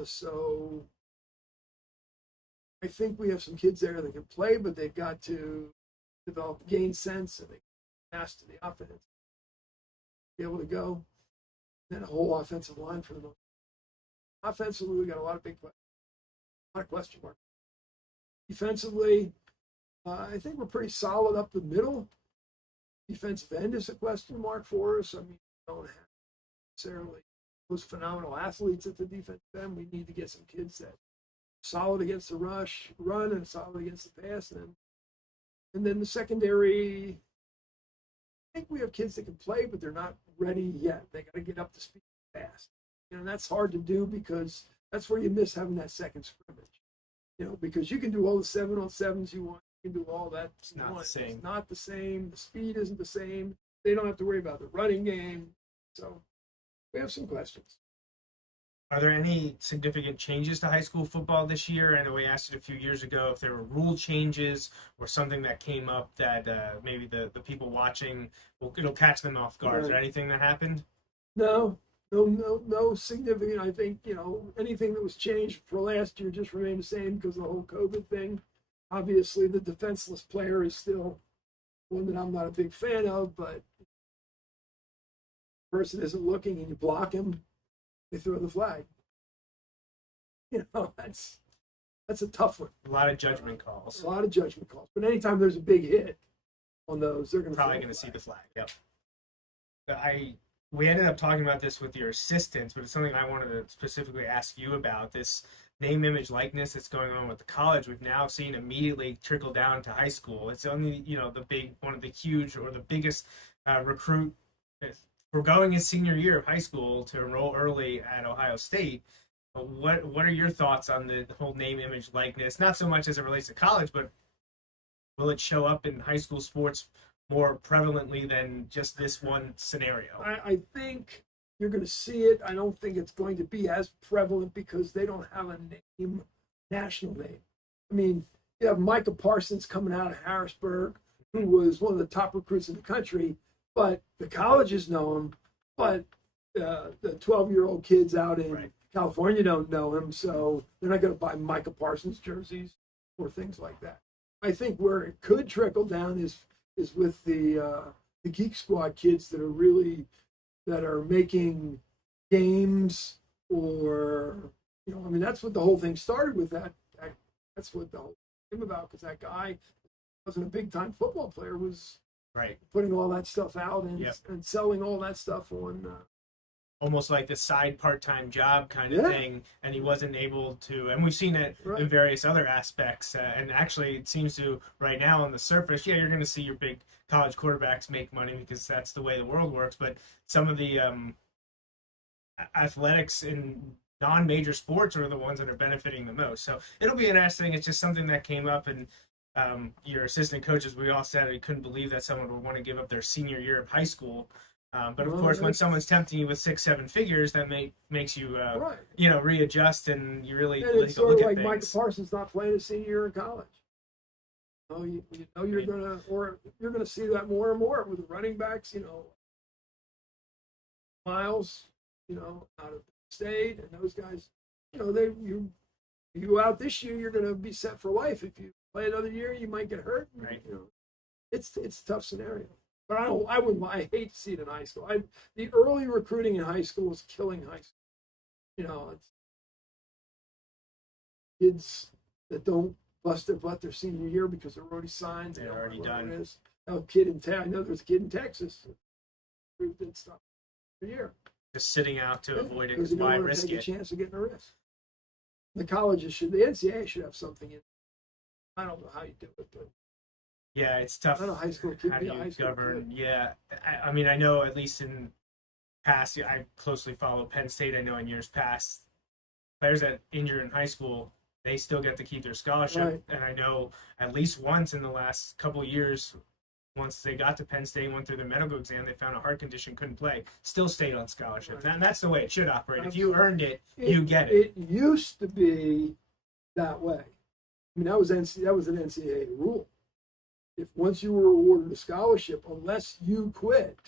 so I think we have some kids there that can play, but they've got to develop game sense and they master the offense, be able to go. And then a whole offensive line for the most. Offensively, we got a lot of question marks. Defensively, I think we're pretty solid up the middle. Defensive end is a question mark for us. I mean, we don't have necessarily those phenomenal athletes at the defensive end. We need to get some kids that are solid against the run, and solid against the pass. And then the secondary, I think we have kids that can play, but they're not ready yet. They got to get up to speed fast. That's hard to do because that's where you miss having that second scrimmage. Because you can do all the 7-on-7s you want. You can do all that. It's not the same. It's not the same. The speed isn't the same. They don't have to worry about the running game. So we have some questions. Are there any significant changes to high school football this year? I know we asked it a few years ago if there were rule changes or something that came up that maybe the people watching, it'll catch them off guard. Is there anything that happened? No significant. I think, anything that was changed for last year just remained the same because of the whole COVID thing. Obviously, the defenseless player is still one that I'm not a big fan of, but the person isn't looking and you block him, they throw the flag. That's a tough one. A lot of judgment calls. A lot of judgment calls. But anytime there's a big hit on those, they're probably going to see the flag. Yep. We ended up talking about this with your assistants, but it's something I wanted to specifically ask you about. This name, image, likeness that's going on with the college. We've now seen immediately trickle down to high school. It's only, one of the huge or the biggest recruit for going his senior year of high school to enroll early at Ohio State. What are your thoughts on the whole name, image, likeness? Not so much as it relates to college, but will it show up in high school sports more prevalently than just this one scenario? I think you're going to see it. I don't think it's going to be as prevalent because they don't have a name, national name. I mean, you have Micah Parsons coming out of Harrisburg, who was one of the top recruits in the country, but the colleges know him, but the 12-year-old kids out in California don't know him, so they're not going to buy Micah Parsons jerseys or things like that. I think where it could trickle down is with the Geek Squad kids that are making games, or that's what the whole thing started with. That's what the whole thing came about, because that guy wasn't a big time football player, was putting all that stuff out and selling all that stuff on almost like the side part-time job kind of thing, and he wasn't able to, and we've seen it in various other aspects, and actually it seems to right now on the surface, you're going to see your big college quarterbacks make money because that's the way the world works, but some of the athletics in non-major sports are the ones that are benefiting the most. So it'll be interesting. It's just something that came up, and your assistant coaches, we all said we couldn't believe that someone would want to give up their senior year of high school. But of course, when someone's tempting you with 6-7 figures, that makes you, readjust, and you really and it's sort look of like at Micah things. Parsons not playing his senior year in college. You're gonna see that more and more with the running backs. Miles, out of state, and those guys. You go out this year, you're gonna be set for life. If you play another year, you might get hurt. Right. It's a tough scenario. But I hate to see it in high school. The early recruiting in high school is killing high school. It's kids that don't bust their butt their senior year because they're already signed. They're already done. I know there's a kid in Texas who did stuff for a year. Just sitting out to avoid it, because you why don't want to risk take it? a chance of getting a risk. The colleges the NCAA should have something in. I don't know how you do it, but Yeah, it's tough. I don't know, high school kid How be do a high you school govern? kid. Yeah, I mean, I know at least in past, I closely follow Penn State. I know in years past, players that injure in high school, they still get to keep their scholarship. Right. And I know at least once in the last couple of years, once they got to Penn State, went through their medical exam, they found a heart condition, couldn't play, still stayed on scholarship. Right. And that's the way it should operate. If Absolutely. you earned it, you get it. It used to be that way. I mean, that was an NCAA rule. If once you were awarded a scholarship, unless you quit,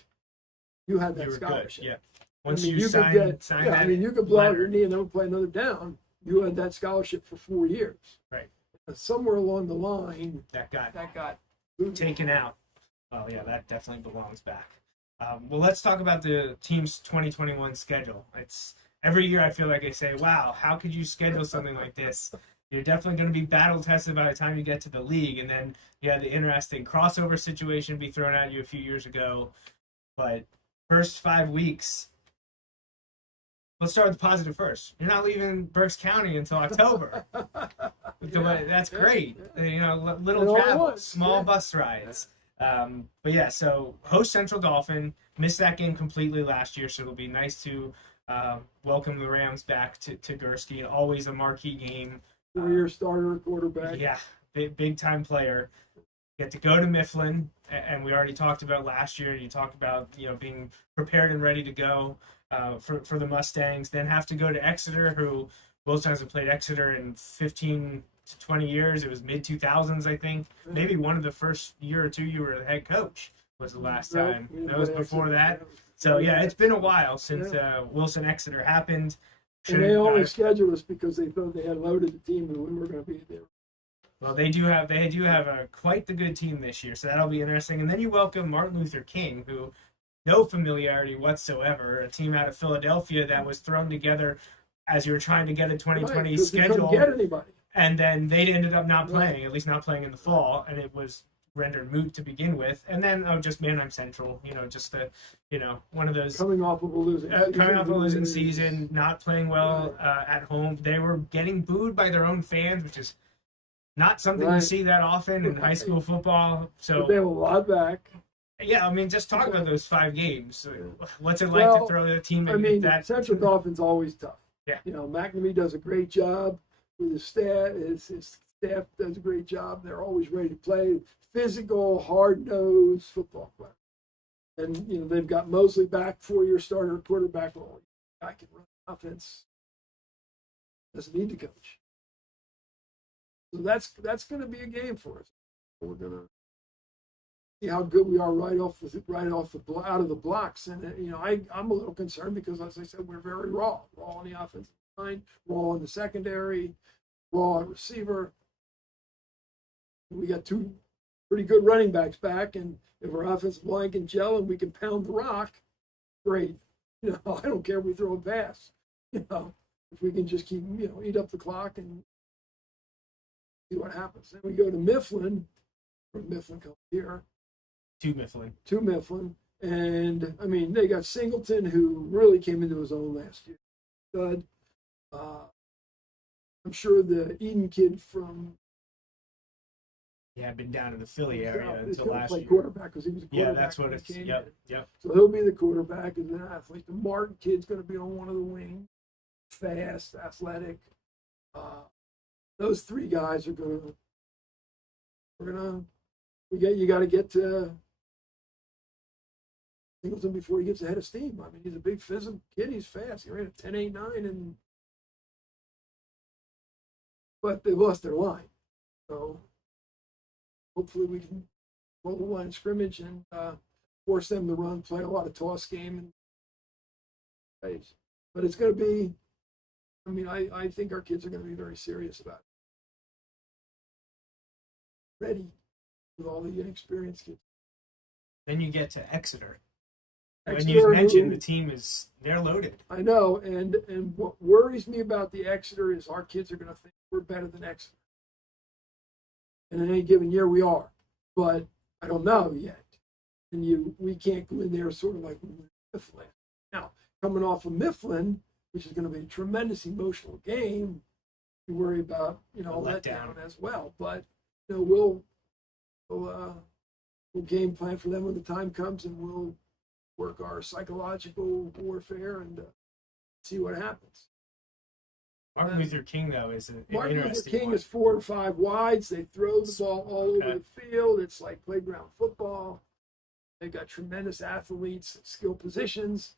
you had that You were good. scholarship. Yeah. Once I mean, you could sign get- that, yeah, I mean, you could blow out letter. your knee and never play another down. You had that scholarship for 4 years. Right. Somewhere along the line, that got moved. taken out. Oh yeah, that definitely belongs back. Well, let's talk about the team's 2021 schedule. It's every year I feel like I say, wow, how could you schedule something like this? You're definitely going to be battle tested by the time you get to the league. And then you had the interesting crossover situation be thrown at you a few years ago. But first 5 weeks, let's start with the positive first. You're not leaving Berks County until October. That's great. Little all travel, was, small yeah. bus rides. But yeah, so host Central Dauphin, missed that game completely last year, so it'll be nice to welcome the Rams back to Gursky. Always a marquee game. 4-year starter quarterback. Yeah, big time player. Get to go to Mifflin, and we already talked about last year. You talked about being prepared and ready to go for the Mustangs. Then have to go to Exeter, who both times have played Exeter in 15 to 20 years. It was mid 2000s, I think. Maybe one of the first year or two you were the head coach was the last time. That was before that. So yeah, it's been a while since Wilson Exeter happened. And they only scheduled us because they thought they had loaded the team and we were going to be there. Well, they do have quite the good team this year, so that'll be interesting. And then you welcome Martin Luther King, who no familiarity whatsoever, a team out of Philadelphia that was thrown together as you were trying to get a 2020 schedule. They couldn't get anybody. And then they ended up not playing, at least not playing in the fall, and it was rendered moot to begin with. And then just Manheim Central, just the one of those coming off of a losing season, not playing well at home. They were getting booed by their own fans, which is not something you see that often in high school football. So but they have a lot back. Yeah, I mean, just talk about those 5 games. What's it like to throw the team in that? Central Dauphin's always tough. Yeah. McNamee does a great job with his staff. His staff does a great job. They're always ready to play. Physical, hard-nosed football player. And, they've got Mosley back, 4-year starter quarterback. Well, I can run offense. Doesn't need to coach. So that's going to be a game for us. We're going to see how good we are out of the blocks. And I'm a little concerned because, as I said, we're very raw on the offensive line, raw in the secondary, raw at receiver. We got 2 pretty good running backs back, and if our offensive line can gel and we can pound the rock, great. I don't care if we throw a pass. If we can just keep eat up the clock and see what happens. Then we go to Mifflin, from Mifflin comes here. To Mifflin. And, they got Singleton, who really came into his own last year. Good. I'm sure the Eden kid from... Yeah, been down in the Philly area until last year. Quarterback, because he was a quarterback. Yeah, that's what it's... Yep. So he'll be the quarterback as an athlete. The Martin kid's going to be on one of the wings. Fast, athletic. Those 3 guys are going to... You got to get to Singleton before he gets ahead of steam. He's a big physical kid. He's fast. He ran a 10.89, but they lost their line. So hopefully we can roll the line of scrimmage and force them to run, play a lot of toss game and plays. But it's going to be. I think our kids are going to be very serious about it. Ready. With all the inexperienced kids. Then you get to Exeter. When you mentioned the team they're loaded. I know, and what worries me about the Exeter is our kids are going to think we're better than Exeter. And in any given year we are, but I don't know yet. And we can't go in there sort of like Mifflin. Now, coming off of Mifflin, which is going to be a tremendous emotional game, you worry about letdown as well. But we'll game plan for them when the time comes, and we'll work our psychological warfare and see what happens. Martin Luther King, though, is an Martin interesting Luther King one. is 4 or 5 wides. They throw the ball all over the field. It's like playground football. They've got tremendous athletes at skill positions,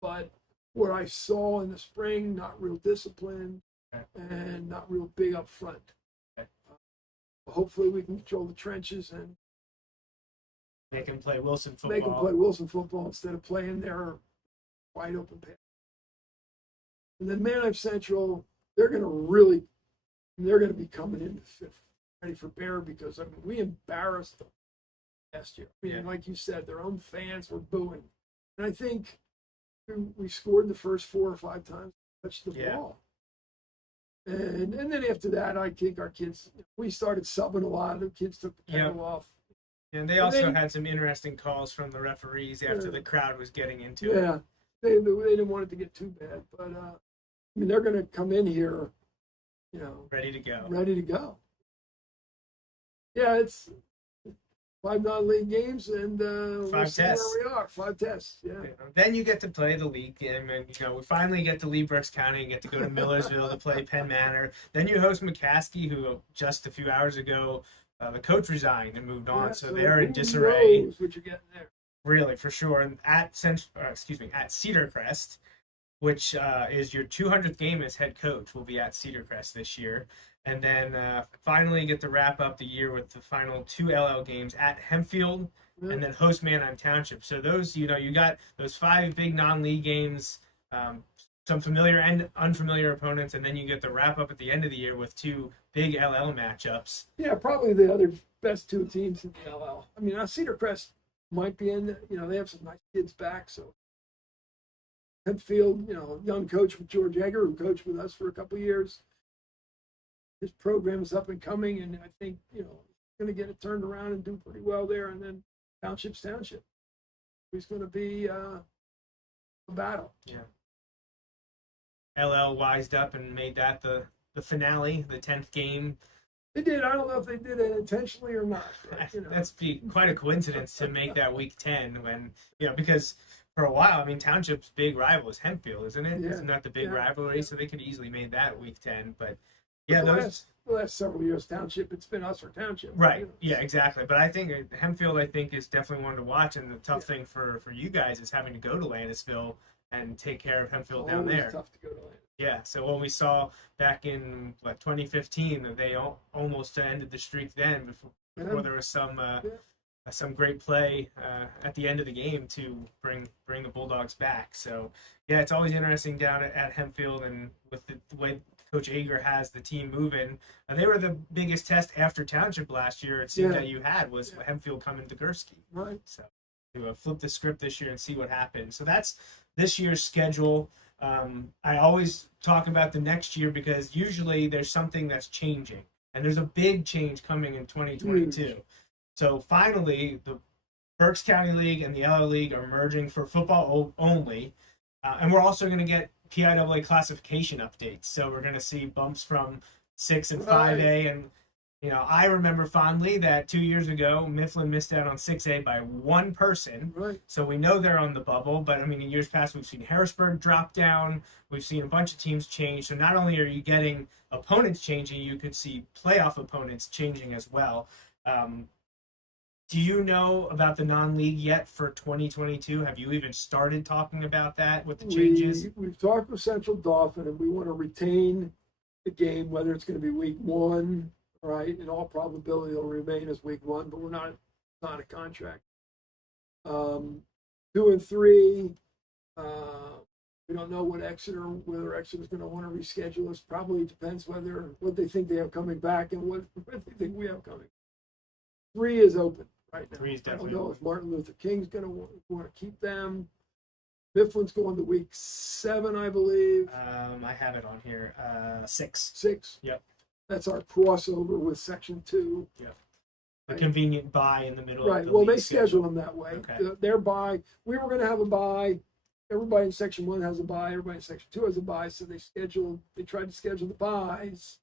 but what I saw in the spring, not real discipline and not real big up front. Hopefully we can control the trenches and they can play Wilson football. They can play Wilson football instead of playing their wide open pass. And then Manheim Central, they're going to be coming in ready for bear because we embarrassed them last year. Like you said, their own fans were booing, and I think we scored the first 4 or 5 times, touched the ball. And then after that, I think our kids, we started subbing a lot. The kids took the pedal off. And they also had some interesting calls from the referees after the crowd was getting into it. Yeah, they didn't want it to get too bad. But, they're going to come in here, ready to go. Ready to go. Yeah, it's 5 non-league games and 5 tests. Where we are, 5 tests. Yeah. Then you get to play the league game, and we finally get to leave Berks County and get to go to Millersville to play Penn Manor. Then you host McCaskey, who just a few hours ago the coach resigned and moved on, Yeah, so they're in who disarray. knows what you're getting there. Really, for sure. And at Cedar Crest, which is your 200th game as head coach, will be at Cedar Crest this year. And then finally get to wrap up the year with the final 2 LL games at Hempfield and then host Manheim Township. So those, you got those 5 big non-league games, some familiar and unfamiliar opponents, and then you get the wrap up at the end of the year with 2 big LL matchups. Yeah, probably the other best 2 teams in the LL. I mean, Cedar Crest might be in, they have some nice kids back. So Hempfield, young coach with George Egger, who coached with us for a couple of years. His program is up and coming, and I think, going to get it turned around and do pretty well there. And then Township. He's going to be a battle. Yeah. LL wised up and made that the finale, the 10th game. They did. I don't know if they did it intentionally or not. But, That's quite a coincidence to make that week 10 when, because for a while, I mean, Township's big rival is Hempfield, isn't it? Yeah. Isn't that the big rivalry? Yeah. So they could easily made that week 10. But the last several years, Township, it's been us or Township. Right. Yeah, exactly. But I think Hempfield, is definitely one to watch. And the tough thing for you guys is having to go to Landisville and take care of Hempfield down there. It's tough to go to Landisville. Yeah, so what we saw back in 2015, that they almost ended the streak then before there was some great play at the end of the game to bring the Bulldogs back. So yeah, it's always interesting down at Hempfield, and with the way Coach Ager has the team moving. They were the biggest test after Township last year. It seemed that you had was Hempfield coming to Gursky. Right. So flip the script this year and see what happens. So that's this year's schedule. I always talk about the next year because usually there's something that's changing, and there's a big change coming in 2022. So finally, the Berks County League and the LL League are merging for football only, and we're also going to get PIAA classification updates. So we're going to see bumps from 6 and 5A, and I remember fondly that 2 years ago, Mifflin missed out on 6A by 1 person. Right. So we know they're on the bubble, but I mean, in years past, we've seen Harrisburg drop down. We've seen a bunch of teams change. So not only are you getting opponents changing, you could see playoff opponents changing as well. Do you know about the non-league yet for 2022? Have you even started talking about that with the changes? We've talked with Central Dauphin, and we want to retain the game, whether it's going to be week 1. Right, in all probability, it'll remain as week 1, but we're not a contract. 2 and 3, we don't know whether Exeter's going to want to reschedule us. Probably depends what they think they have coming back and what they think we have coming. 3 is open right now. 3 is definitely I don't know open. if Martin Luther King's going to want to keep them. Mifflin's going to week 7, I believe. I have it on here. 6. 6. Yep. That's our crossover with Section 2. Yeah. A convenient bye in the middle Right. of the Well, they league schedule them that way. Okay. Their bye, we were going to have a bye. Everybody in Section 1 has a bye. Everybody in Section 2 has a bye. So they tried to schedule the byes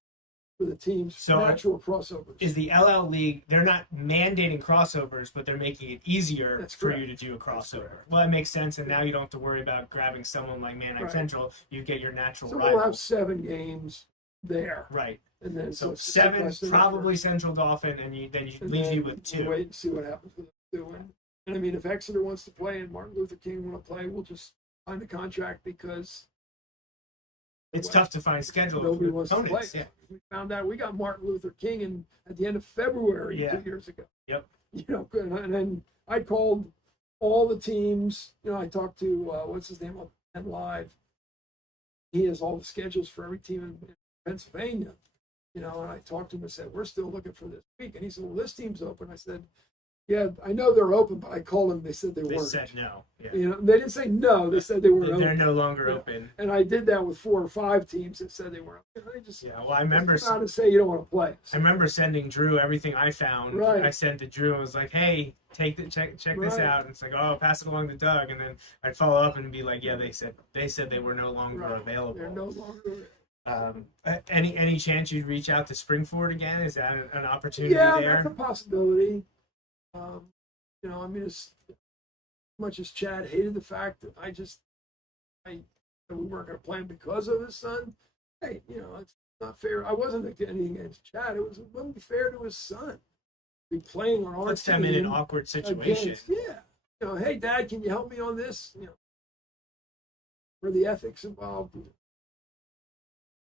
for the team's natural crossovers. Is the LL League, they're not mandating crossovers, but they're making it easier for you to do a crossover. Well, that makes sense, and now you don't have to worry about grabbing someone like Manheim Central. You get your natural rival. We'll have 7 games there. Right. And then so 7, probably Central Dauphin, and then you leave you with 2. Wait and see what happens with the 2. And I mean, if Exeter wants to play and Martin Luther King want to play, we'll just sign the contract because it's tough to find schedule. Nobody wants to play. Yeah. We found out we got Martin Luther King at the end of February 2 years ago. Yep. And then I called all the teams. I talked to what's his name on Live. He has all the schedules for every team in Pennsylvania. And I talked to him and said, we're still looking for this week. And he said, well, this team's open. I said, yeah, I know they're open, but I called them. They said they weren't. They said no. Yeah. They didn't say no. They said they weren't open. They're no longer open. And I did that with 4 or 5 teams that said they weren't open. I remember. How to say you don't want to play. I remember sending Drew everything I found. Right. I sent to Drew and was like, hey, check this out. And it's like, oh, pass it along to Doug. And then I'd follow up and be like, yeah, they said they were no longer available. They're no longer. Any chance you'd reach out to Springford again? Is that an opportunity there? Yeah, that's a possibility. I mean, as much as Chad hated the fact that that we weren't going to play him because of his son. Hey, it's not fair. I wasn't anything against Chad. It wouldn't be fair to his son. be playing on our Puts team them in an awkward situation. Hey, Dad, can you help me on this? For the ethics involved.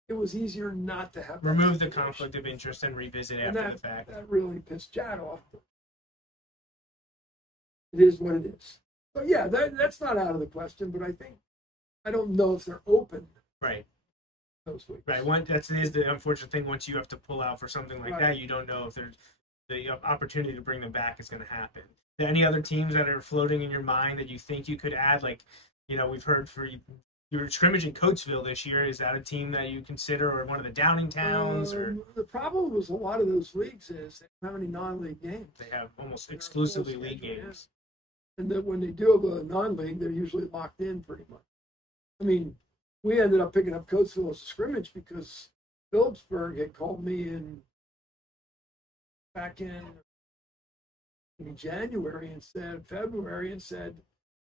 It was easier not to have that Remove the situation. conflict of interest and revisit And after the fact. That really pissed Chad off. It is what it is. But yeah, that's not out of the question. But I don't know if they're open Right. those weeks. Right. That is the unfortunate thing. Once you have to pull out for something like that, you don't know if there's the opportunity to bring them back is going to happen. Are there any other teams that are floating in your mind that you think you could add? Like, we've heard your scrimmage in Coatesville this year. Is that a team that you consider, or one of the Downing towns? Or The problem with a lot of those leagues is they don't have any non-league games. they have almost exclusively league games. And then when they do have a non-league, they're usually locked in pretty much. I mean, we ended up picking up Coatesville as a scrimmage because Phillipsburg had called me back in February and said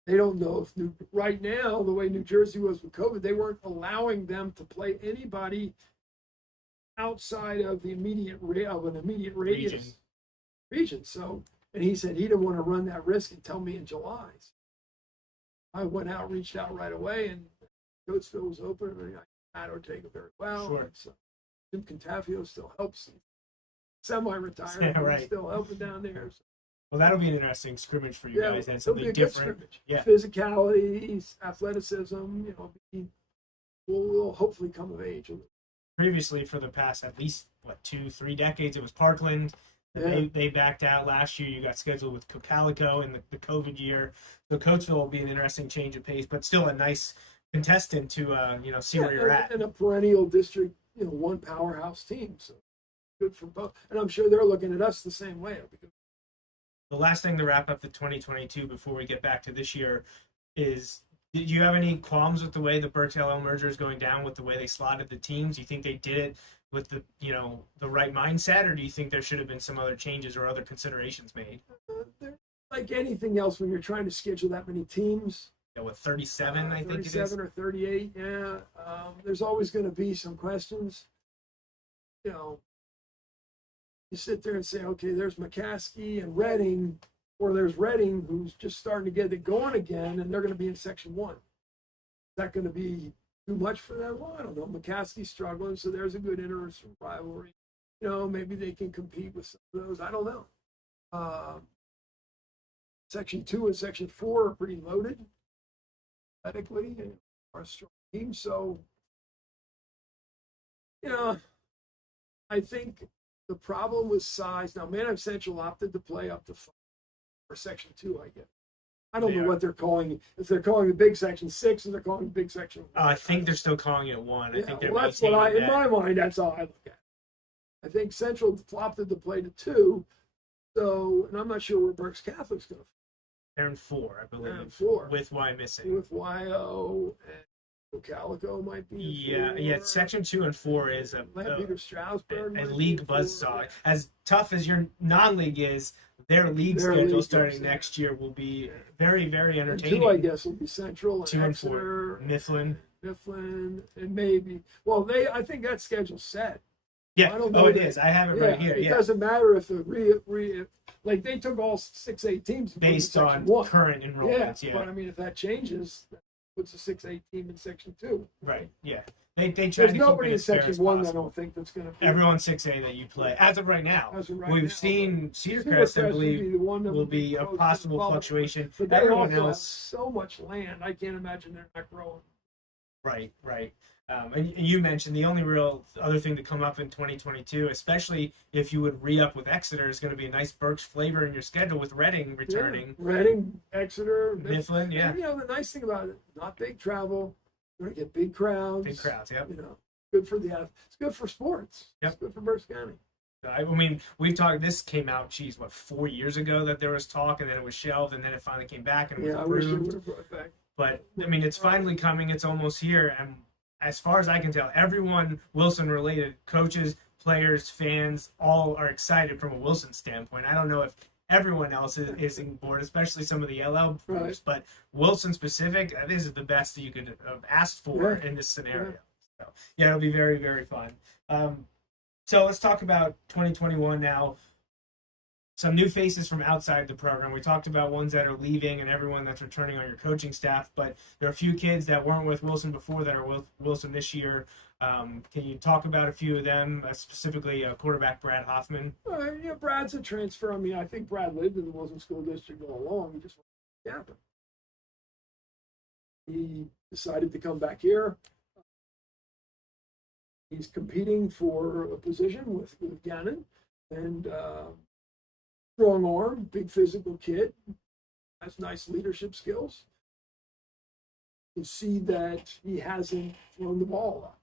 they don't know if right now, the way New Jersey was with COVID, they weren't allowing them to play anybody outside of the immediate radius region. So, and he said he didn't want to run that risk and tell me in July. So I went out, reached out right away, and Coatesville was open, and I had Ortega very well. Sure. So Jim Contafio still helps. Semi-retired, Yeah, but right. he's still helping down there. So. Well, that'll be an interesting scrimmage for you guys. And it'll be something a good different. scrimmage. Yeah. Physicality, athleticism, we'll hopefully come of age. Previously, for the past at least 2-3 decades, it was Parkland. And they backed out last year. You got scheduled with Cocalico in the COVID year. So Coatesville will be an interesting change of pace, but still a nice contestant to see where you're at. And a perennial district, one powerhouse team. So good for both. And I'm sure they're looking at us the same way. The last thing to wrap up the 2022 before we get back to this year is, did you have any qualms with the way the Berks-LL merger is going down, with the way they slotted the teams? Do you think they did it with the right mindset, or do you think there should have been some other changes or other considerations made? Like anything else, when you're trying to schedule that many teams, 37, I think it is. 37 or 38, there's always going to be some questions. You sit there and say, okay, there's McCaskey and Redding, or there's Redding who's just starting to get it going again, and they're going to be in Section 1. Is that going to be too much for them? Well, I don't know. McCaskey's struggling, so there's a good interesting rivalry. Maybe they can compete with some of those. I don't know. Section 2 and Section 4 are pretty loaded, athletically, and are a strong team. So, I think the problem was size. Now, Manheim Central opted to play up to 5 for Section 2, I guess. I don't know what they're calling. If they're calling the big Section 6 or they're calling the big Section 1. I think they're still calling it 1. I think they're that's what in my mind, that's how I look at it. I think Central opted to play to 2. So, and I'm not sure where Berks Catholic's going to. They're in 4, I believe. They're in 4. With Y missing. With YO and Calico might be. Yeah. Section 2 and 4 is a Strasburg league buzzsaw. As tough as your non-league is, their league schedule starting next year will be very, very entertaining. 2, I guess, will be Central and 2 and Exeter, 4, Mifflin, and maybe. Well, I think that schedule's set. Yeah. I don't know it is. I have it right here. It doesn't matter if the like they took all 6-8 teams based on current enrollments. Yeah, but I mean, if that changes, that puts a 6-8 team in Section 2. Right. Yeah. They try There's to keep nobody it in as fair Section as 1 possible. that I don't think that's going to be. Everyone's 6A that you play as of right now. We've seen Cedar Crest, I believe, will be a close possible to fluctuation. But they everyone also have else, so much land. I can't imagine they're not growing. Right. And you mentioned the only real other thing to come up in 2022, especially if you would re-up with Exeter, is going to be a nice Berks flavor in your schedule with Reading returning. Yeah. Reading, Exeter, Mifflin, yeah. And, the nice thing about it, not big travel. You're going to get big crowds. Big crowds, yeah. Good for it's good for sports. Yep. It's good for Berks County. I mean, we've talked. This came out, 4 years ago that there was talk, and then it was shelved, and then it finally came back and it was approved. I wish it would have brought it back. But I mean, it's finally coming. It's almost here, and as far as I can tell, everyone Wilson-related, coaches, players, fans, all are excited from a Wilson standpoint. I don't know if everyone else is on board, especially some of the LL groups, but Wilson specific, this is the best that you could have asked for in this scenario. So, it'll be very, very fun. So let's talk about 2021 now. some new faces from outside the program. We talked about ones that are leaving and everyone that's returning on your coaching staff, but there are a few kids that weren't with Wilson before that are with Wilson this year. Can you talk about a few of them, specifically quarterback Brad Hoffman? Brad's a transfer. I mean, I think Brad lived in the Wilson School District all along. He just wanted to happen. He decided to come back here. He's competing for a position with Gannon, and strong arm, big physical kid, has nice leadership skills. You see that he hasn't thrown the ball a lot.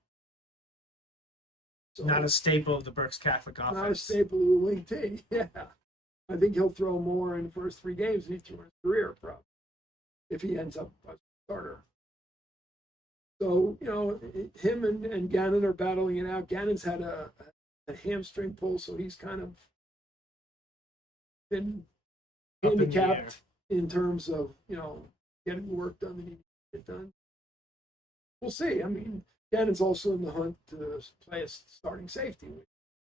So, not a staple of the Berks Catholic offense. Not a staple of the wing T. Yeah, I think he'll throw more in the first 3 games than he threw in his career, probably, if he ends up as a starter. So, him and Gannon are battling it out. Gannon's had a hamstring pull, so he's kind of been handicapped in terms of, getting the work done that he needs to get done. We'll see. I mean, Gannon's also in the hunt to play a starting safety.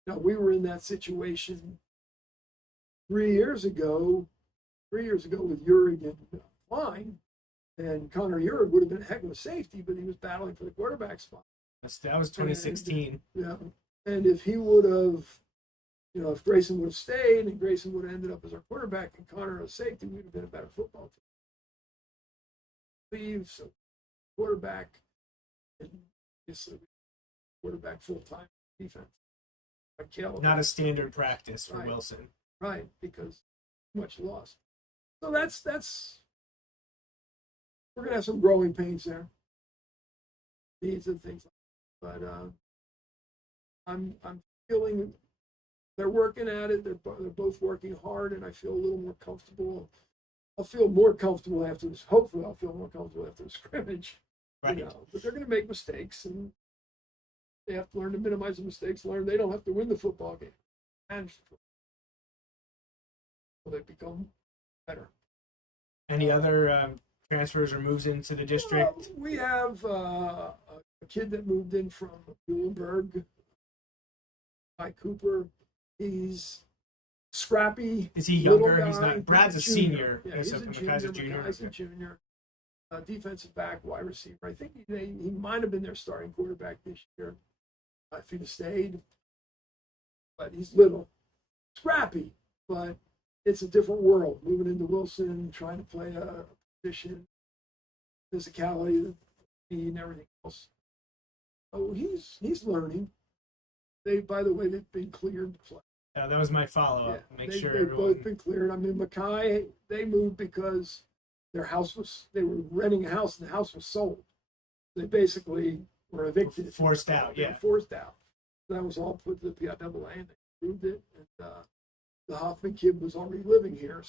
We were in that situation 3 years ago with Urig and Klein. And Connor Urig would have been a heck of a safety, but he was battling for the quarterback spot. That was 2016. And if he would have, if Grayson would have stayed and Grayson would have ended up as our quarterback and Connor as safety, we'd have been a better football team. Leave, so quarterback, and obviously quarterback full-time defense. Not a standard practice for Wilson. Right, because much lost. So that's we're gonna have some growing pains there. Needs and things like that. But I'm feeling they're working at it. They're both working hard, and I feel a little more comfortable. I'll feel more comfortable after this. Hopefully, I'll feel more comfortable after the scrimmage. Right. But they're going to make mistakes, and they have to learn to minimize the mistakes. Learn they don't have to win the football game. Manage the football. So they become better. Any other transfers or moves into the district? We have a kid that moved in from Muhlenberg, Mike Cooper. He's scrappy. Is he younger? Guy. He's not. Brad's a senior. Yeah, he's a junior. Mackay's a junior. Mackay's a junior. Defensive back, wide receiver. I think he might have been their starting quarterback this year if he'd have stayed. But he's little, scrappy. But it's a different world. Moving into Wilson, trying to play a position, physicality, and everything else. Oh, he's learning. By the way, they've been cleared to play. That was my follow-up. They've both been cleared. I mean, Mackay, they moved because they were renting a house and the house was sold. They basically were evicted. Forced out, yeah. Forced out. That was all put to the PIAA and they approved it. And the Hoffman kid was already living here.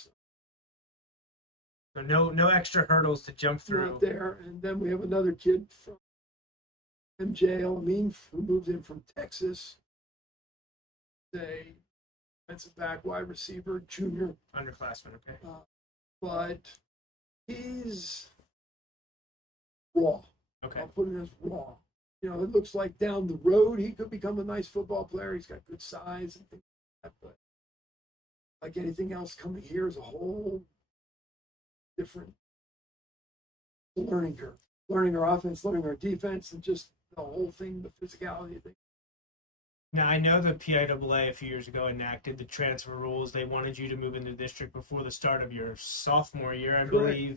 So no extra hurdles to jump through. Not there. And then we have another kid from MJ Alameen who moved in from Texas. A defensive back, wide receiver, junior. Underclassman, okay. But he's raw. Okay. I'll put it as raw. It looks like down the road he could become a nice football player. He's got good size and things like that. But like anything else coming here is a whole different learning curve. Learning our offense, learning our defense, and just the whole thing, the physicality of things. Now, I know the PIAA a few years ago enacted the transfer rules. They wanted you to move into the district before the start of your sophomore year, I believe.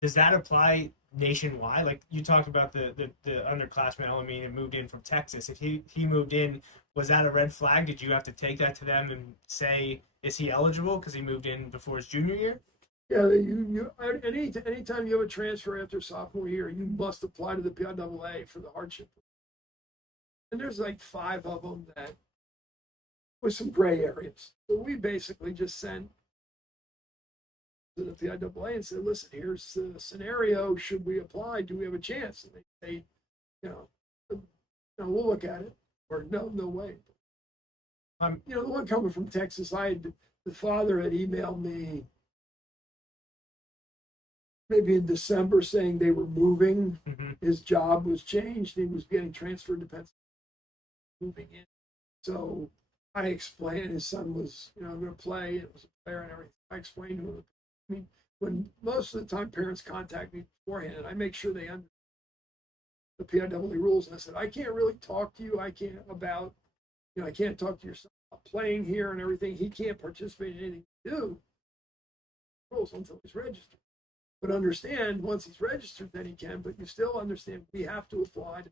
Does that apply nationwide? Like you talked about the underclassman Alameen and moved in from Texas. If he moved in, was that a red flag? Did you have to take that to them and say, is he eligible because he moved in before his junior year? Yeah, anytime you have a transfer after sophomore year, you must apply to the PIAA for the hardship. And there's like 5 of them that with some gray areas. So we basically just sent to the PIAA and said, listen, here's the scenario. Should we apply? Do we have a chance? And they say, we'll look at it. Or no way. The one coming from Texas, the father had emailed me maybe in December saying they were moving. Mm-hmm. His job was changed. He was getting transferred to Pennsylvania. Moving in. So I explained, his son was, going to play, it was a player and everything. I explained to him, I mean, when most of the time parents contact me beforehand, I make sure they understand the PIAA rules. And I said, I can't really talk to you. I can't talk to your son about playing here and everything. He can't participate in anything you do rules until he's registered. But understand, once he's registered, then he can. But you still understand we have to apply to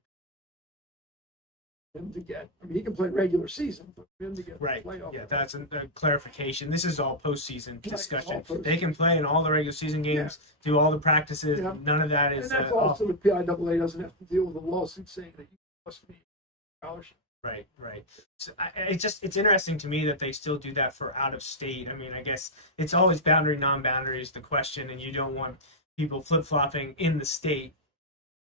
him to get. I mean, he can play regular season, but for him to get playoff. Yeah, that's a clarification. This is all postseason discussion. All they can play in all the regular season games, do all the practices. Yeah. None of that is. And that's also the PIAA doesn't have to deal with a lawsuit saying that you must be scholarship. Right. So it's interesting to me that they still do that for out of state. I mean, I guess it's always boundary, non-boundary is the question, and you don't want people flip-flopping in the state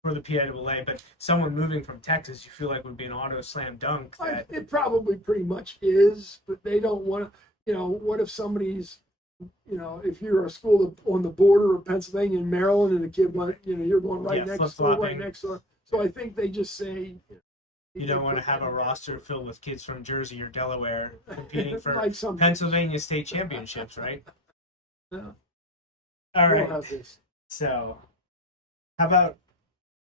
for the PIAA, but someone moving from Texas, you feel like would be an auto slam dunk. It probably pretty much is, but they don't want to, what if somebody's, if you're a school on the border of Pennsylvania and Maryland and the kid, you're going right next door. So I think they just say, you don't want to have a roster filled with kids from Jersey or Delaware competing for Pennsylvania state championships, right? Yeah. All right. So, how about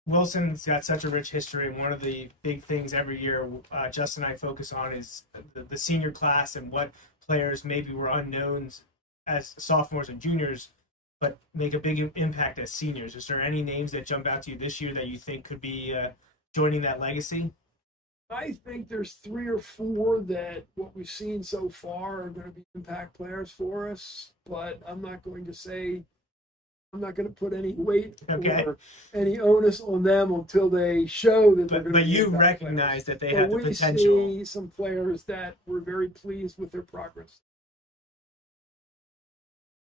Wilson's got such a rich history, and one of the big things every year Justin and I focus on is the senior class and what players maybe were unknowns as sophomores and juniors, but make a big impact as seniors. Is there any names that jump out to you this year that you think could be joining that legacy? I think there's 3 or 4 that what we've seen so far are going to be impact players for us, but I'm not going to put any weight or any onus on them until they show that they're going to be. But you recognize that they have the potential. We see some players that we're very pleased with their progress.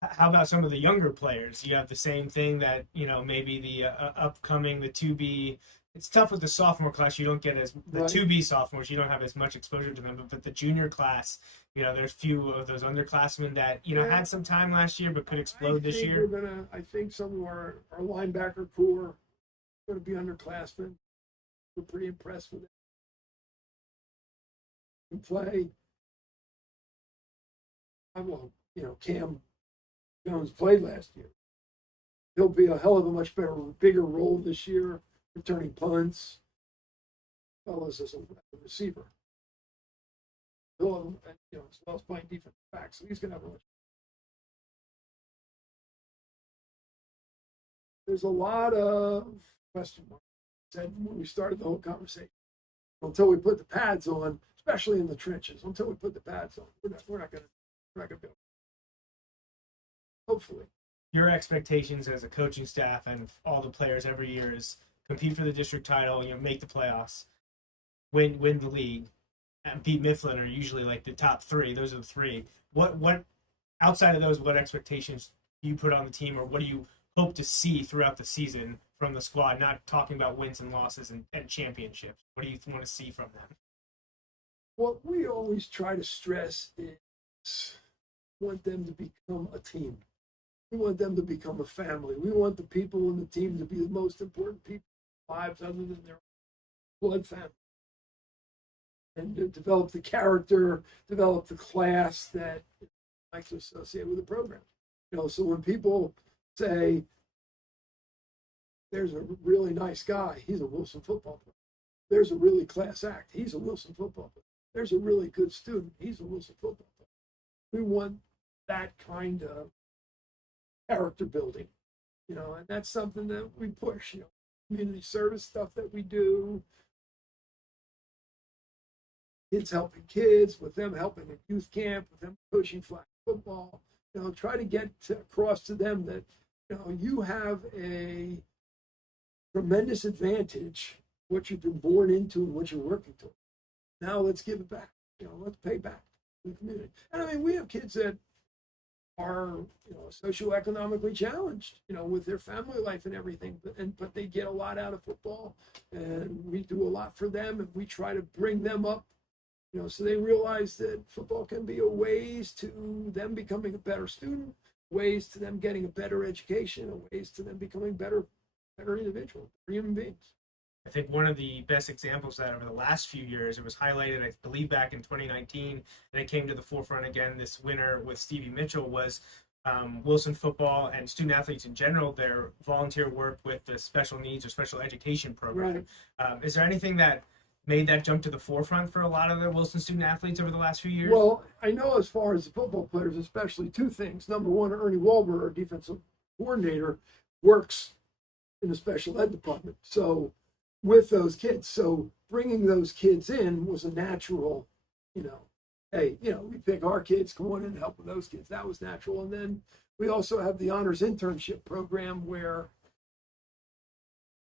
How about some of the younger players? You have the same thing that, maybe the upcoming, the 2B. It's tough with the sophomore class. You don't get the 2B sophomores. You don't have as much exposure to them. But the junior class, there's few of those underclassmen that had some time last year but could explode this year. I think some of our linebacker core are going to be underclassmen. We're pretty impressed with it. We play. Cam Jones played last year. He'll be a hell of a much bigger role this year. Returning punts, fellas as a receiver. As well as playing defensive back, so he's going to have a much. There's a lot of question marks. Said when we started the whole conversation, until we put the pads on, especially in the trenches, until we put the pads on, we're not going to build. Hopefully, your expectations as a coaching staff and all the players every year is compete for the district title, make the playoffs, win the league, and beat Mifflin are usually like the top 3. Those are the 3. What outside of those, what expectations do you put on the team, or what do you hope to see throughout the season from the squad? Not talking about wins and losses and championships. What do you want to see from them? What we always try to stress is want them to become a team. We want them to become a family. We want the people in the team to be the most important people in their lives other than their blood family. And to develop the character, develop the class that I like to associate with the program. So when people say, there's a really nice guy, he's a Wilson football player. There's a really class act, he's a Wilson football player. There's a really good student, he's a Wilson football player. We want that kind of character building, and that's something that we push, community service stuff that we do, kids helping kids, with them helping at youth camp, with them coaching flag football, try to get across to them that, you have a tremendous advantage, what you've been born into and what you're working toward. Now let's give it back, let's pay back to the community. And we have kids that are socioeconomically challenged, with their family life and everything, but they get a lot out of football, and we do a lot for them, and we try to bring them up, so they realize that football can be a ways to them becoming a better student, ways to them getting a better education, and ways to them becoming better individuals, human beings. I think one of the best examples of that over the last few years, it was highlighted, I believe, back in 2019, and it came to the forefront again this winter with Stevie Mitchell, was Wilson football and student athletes in general, their volunteer work with the special needs or special education program. Right. Is there anything that made that jump to the forefront for a lot of the Wilson student athletes over the last few years? Well, I know as far as the football players, especially two things. Number one, Ernie Wolber, our defensive coordinator, works in the special ed department. So with those kids, so bringing those kids in was a natural, hey, we pick our kids, come on in and help with those kids. That was natural. And then we also have the honors internship program where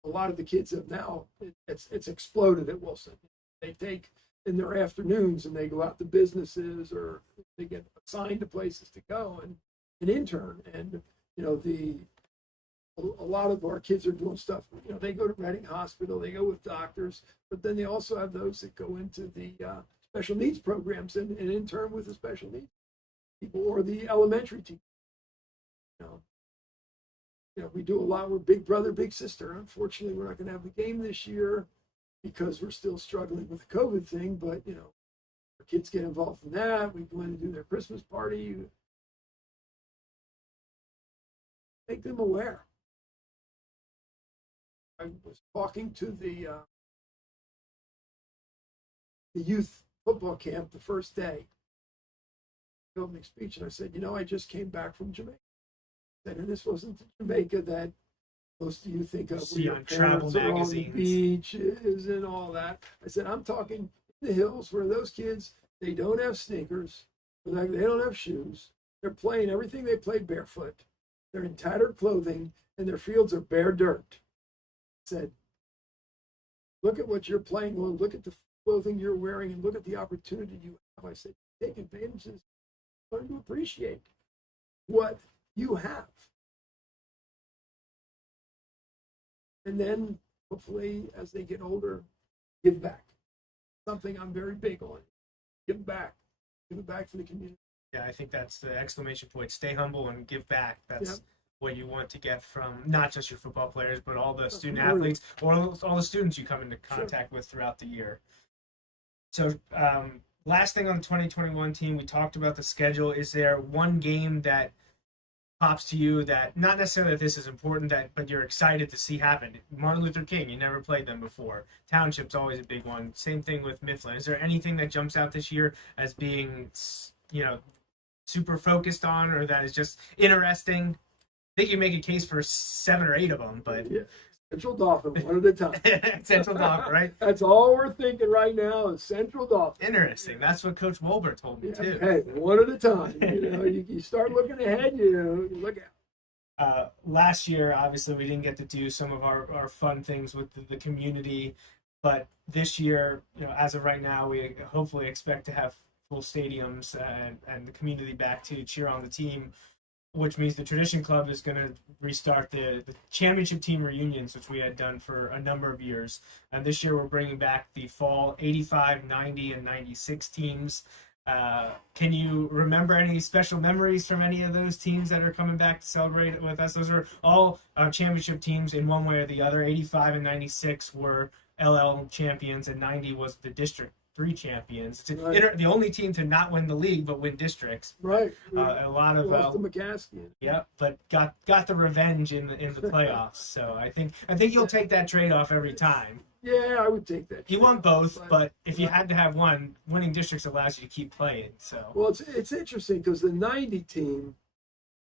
a lot of the kids have now, it's exploded at Wilson. They take in their afternoons and they go out to businesses or they get assigned to places to go and an intern. And, a lot of our kids are doing stuff, they go to Reading Hospital, they go with doctors, but then they also have those that go into the special needs programs and intern with the special needs people or the elementary teachers. We do a lot. We're big brother, big sister. Unfortunately, we're not going to have the game this year because we're still struggling with the COVID thing. But, our kids get involved in that. We go in and do their Christmas party. Make them aware. I was talking to the youth football camp the first day, opening speech, and I said, I just came back from Jamaica. And this wasn't the Jamaica that most of you think of. See on travel magazines. On the beaches and all that. I said, I'm talking in the hills where those kids, they don't have sneakers, they don't have shoes. They're playing everything they play barefoot. They're in tattered clothing, and their fields are bare dirt. I said, look at what you're playing on, look at the clothing you're wearing, and look at the opportunity you have. I said, take advantage of this. Learn to appreciate what you have. And then hopefully as they get older, give back. Something I'm very big on. Give back. Give it back to the community. Yeah, I think that's the exclamation point. Stay humble and give back. That's what you want to get from not just your football players, but all the student athletes or all the students you come into contact with throughout the year. So last thing on the 2021 team, we talked about the schedule. Is there one game that pops to you that, not necessarily that this is important, but you're excited to see happen? Martin Luther King, you never played them before. Township's always a big one. Same thing with Mifflin. Is there anything that jumps out this year as being, super focused on, or that is just interesting? I think you make a case for 7 or 8 of them, but yeah. Central Dauphin, one at a time. Central Dauphin, right? That's all we're thinking right now is Central Dauphin. Interesting. That's what Coach Wolber told me too. Hey, one at a time. You start looking ahead. You look out. Last year, obviously, we didn't get to do some of our fun things with the community, but this year, as of right now, we hopefully expect to have full stadiums and the community back to cheer on the team, which means the Tradition Club is going to restart the championship team reunions, which we had done for a number of years. And this year we're bringing back the fall 85, 90, and 96 teams. Can you remember any special memories from any of those teams that are coming back to celebrate with us? Those are all championship teams in one way or the other. 85 and 96 were LL champions, and 90 was the District 3 champions. It's the only team to not win the league but win districts. Right. A lot of lost to McCaskey. Yeah, but got the revenge in the playoffs. So I think you'll take that trade off every time. Yeah, I would take that. You want both, but if you had to have one, winning districts allows you to keep playing. So well, it's interesting because the 90 team,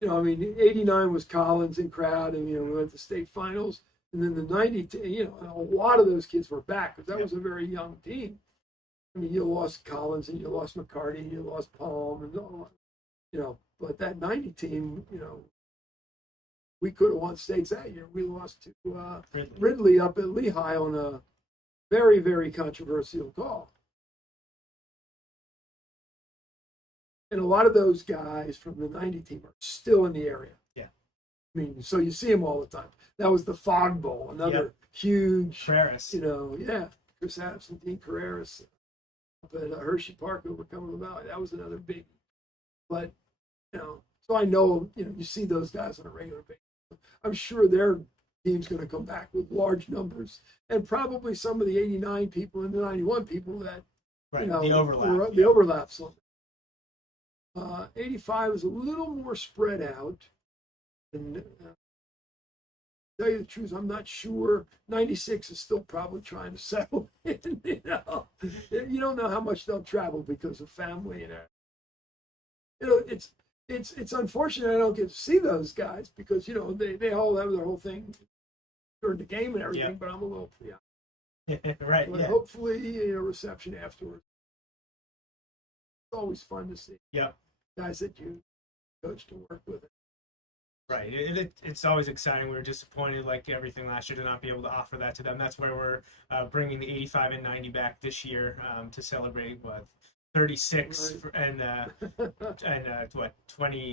89 was Collins and Crowd, and we went to state finals, and then the 90 team, a lot of those kids were back because that was a very young team. You lost Collins and you lost McCarty and you lost Palm and all, but that 90 team, we could have won states that year. We lost to Ridley up at Lehigh on a very, very controversial call. And a lot of those guys from the 90 team are still in the area. Yeah. So you see them all the time. That was the Fog Bowl, another huge, Carreras. Chris Abson, Dean Carreras. But Hershey Park over Cumberland Valley, that was another big. But so I know you see those guys on a regular basis. I'm sure they're team's going to come back with large numbers, and probably some of the 89 people and the 91 people that, Right, you know, the overlap. the overlaps. 85 is a little more spread out. And to tell you the truth, I'm not sure. 96 is still probably trying to settle in. You know, you don't know how much they'll travel because of family and you know, it's unfortunate I don't get to see those guys because, you know, they all have their whole thing during the game and everything. Yep. But I'm a little Right. But Yeah. hopefully, you know, reception afterwards. It's always fun to see. Yep. Guys that you coach to work with. Right. It's always exciting. We were disappointed, like everything last year, to not be able to offer that to them. That's why we're bringing the 85 and 90 back this year to celebrate 36 Right. and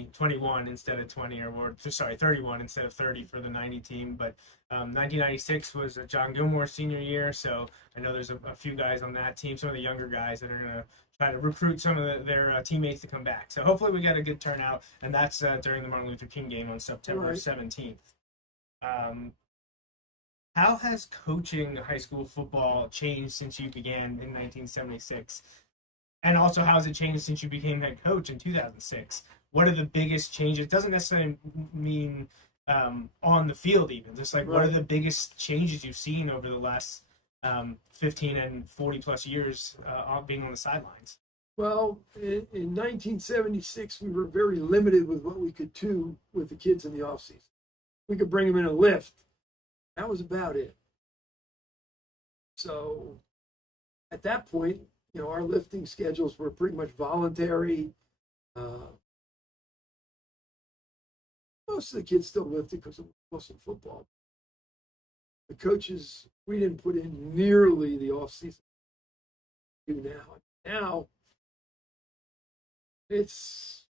21 instead of 20 or sorry 31 instead of 30 for the 90 team. But 1996 was John Gilmore's senior year, so I know there's a few guys on that team, some of the younger guys that are gonna try to recruit some of their teammates to come back. So hopefully we get a good turnout, and that's during the Martin Luther King game on September Right. 17th. How has coaching high school football changed since you began in 1976? And also, how has it changed since you became head coach in 2006? What are the biggest changes? It doesn't necessarily mean on the field even. Just like, what are Right. the biggest changes you've seen over the last 15 and 40 plus years being on the sidelines? Well, in 1976, we were very limited with what we could do with the kids in the offseason. We could bring them in a lift. That was about it. So at that point, you know, our lifting schedules were pretty much voluntary. Most of the kids still lifted because of Wilson football. The coaches, we didn't put in nearly the offseason we do now. Now, it's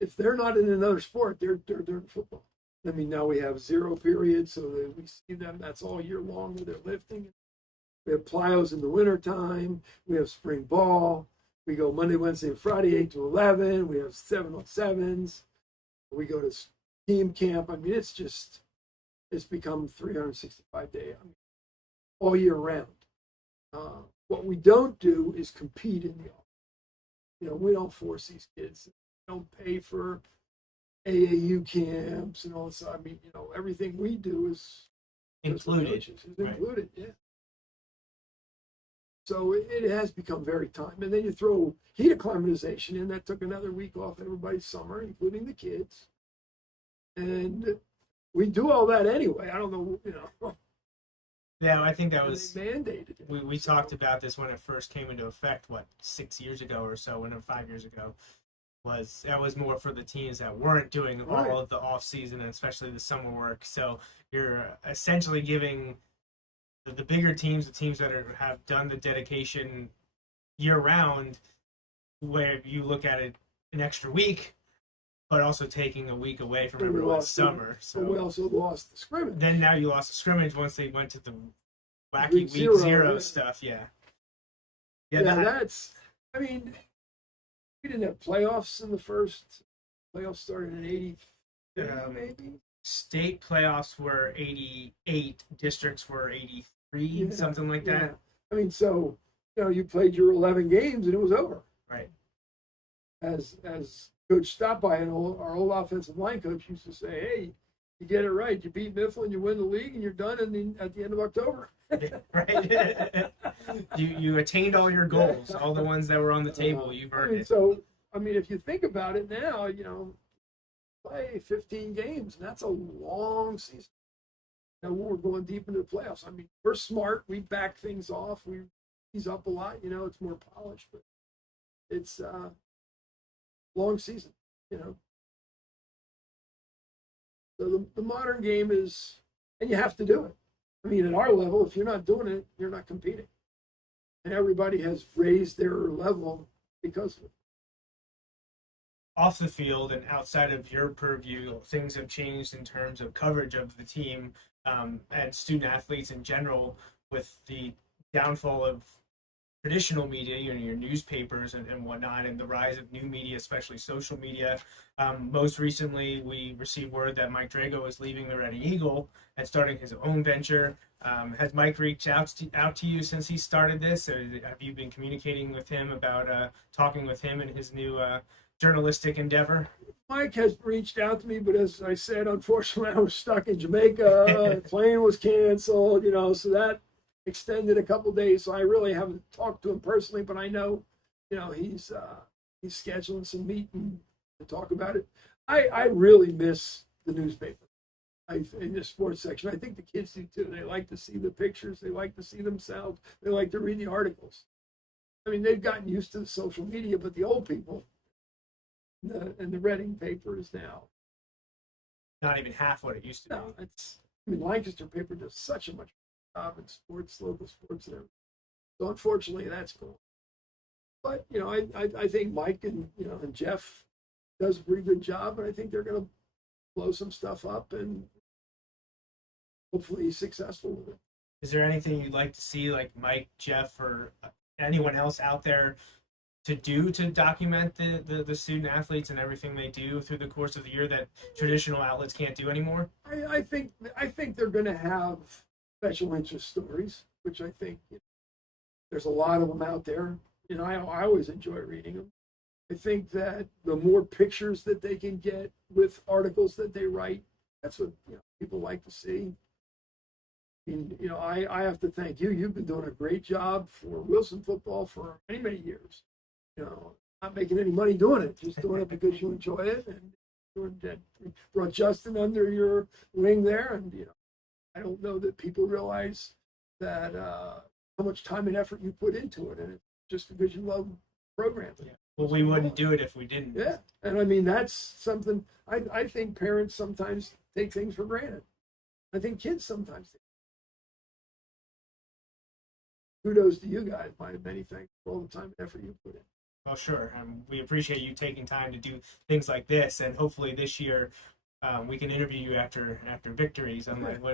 if they're not in another sport, they're in football. I mean, now we have 0 period, so that we see them. That's all year long where they're lifting. We have plyos in the wintertime. We have spring ball. We go Monday, Wednesday, and Friday, 8 to 11. We have 7-on-7s. We go to team camp. I mean, it's become 365 days, all year round. What we don't do is compete in the office. You know, we don't force these kids. We don't pay for AAU camps and all this. I mean, you know, everything we do is Included. Is included, yeah. So it has become very time. And then you throw heat acclimatization in. That took another week off everybody's summer, including the kids. And we do all that anyway. I don't know, you know. Yeah, I think that was They mandated it. we talked about this when it first came into effect, 6 years ago or so, 5 years ago. That was more for the teams that weren't doing Right. all of the off season and especially the summer work. So you're essentially giving the bigger teams, the teams that have done the dedication year round, where you look at it an extra week, but also taking a week away from And we everyone's lost summer. But we So also lost the scrimmage. then now you lost the scrimmage once they went to the wacky Week week 0 yeah. stuff. Yeah. Yeah, that- that's. I mean, we didn't have playoffs in the first. Playoffs started in '83, maybe. State playoffs were 88, districts were 83, Yeah, something like that. Yeah. I mean, so you know, you played your 11 games and it was over. Right. As Coach Stoppby and our old offensive line coach used to say, "Hey, you get it right. You beat Mifflin, you win the league, and you're done at the end of October." Right. you attained all your goals, all the ones that were on the table. You've I earned mean, it. so I mean, if you think about it now, you know, play 15 games, and that's a long season. Now we're going deep into the playoffs. I mean, we're smart. We back things off. We ease up a lot. You know, it's more polished, but it's long season. You know, so the modern game is, and you have to do it. I mean, at our level, if you're not doing it, you're not competing. And everybody has raised their level because of it. Off the field and outside of your purview, things have changed in terms of coverage of the team and student athletes in general with the downfall of traditional media, your newspapers and whatnot, and the rise of new media, especially social media. Most recently, we received word that Mike Drago is leaving the Reading Eagle and starting his own venture. Has Mike reached out to you since he started this, or have you been communicating with him about talking with him and his new journalistic endeavor? Mike has reached out to me, but as I said, unfortunately, I was stuck in Jamaica. Plane was canceled, so that extended a couple days. So I really haven't talked to him personally, but I know, he's scheduling some meeting to talk about it. I really miss the newspaper. In the sports section, I think the kids do too. They like to see the pictures. They like to see themselves. They like to read the articles. I mean, they've gotten used to the social media, but the old people, and the Reading paper is now not even half what it used to be. No, Lancaster paper does such a much job in sports, local sports, and everything. So unfortunately, that's gone. But I think Mike and Jeff does a pretty good job, and I think they're going to blow some stuff up, and hopefully he's successful with it. Is there anything you'd like to see, like Mike, Jeff, or anyone else out there to do to document the student athletes and everything they do through the course of the year that traditional outlets can't do anymore? I think they're going to have special interest stories, which I think there's a lot of them out there. I always enjoy reading them. I think that the more pictures that they can get with articles that they write, that's what people like to see. I have to thank you. You've been doing a great job for Wilson football for many, many years. Not making any money doing it, just doing it because you enjoy it. And brought Justin under your wing there. And, I don't know that people realize that how much time and effort you put into it. And it's just because you love programming. Yeah. Well, we wouldn't do it if we didn't. Yeah. And that's something I think parents sometimes take things for granted. I think kids sometimes take. Kudos to you guys. Many thanks for all the time and effort you put in. Well, sure. We appreciate you taking time to do things like this, and hopefully this year we can interview you after victories,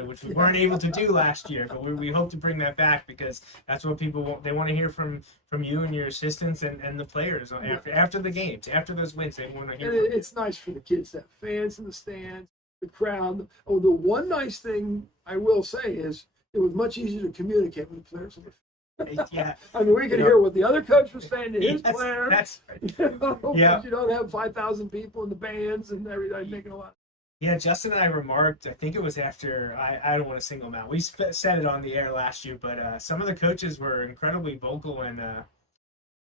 which we weren't able to do last year. But we hope to bring that back because that's what people want. They want to hear from you and your assistants and the players after the games, after those wins. They want to hear. And it's nice for the kids to have fans in the stands, the crowd. Oh, the one nice thing I will say is it was much easier to communicate with the players on the field. Yeah, we could hear what the other coach was saying to his player. That's right. Yeah, you don't have 5,000 people in the bands and everybody making a lot. Yeah, Justin and I remarked. I think it was after. I don't want to single them out. We said it on the air last year, but some of the coaches were incredibly vocal and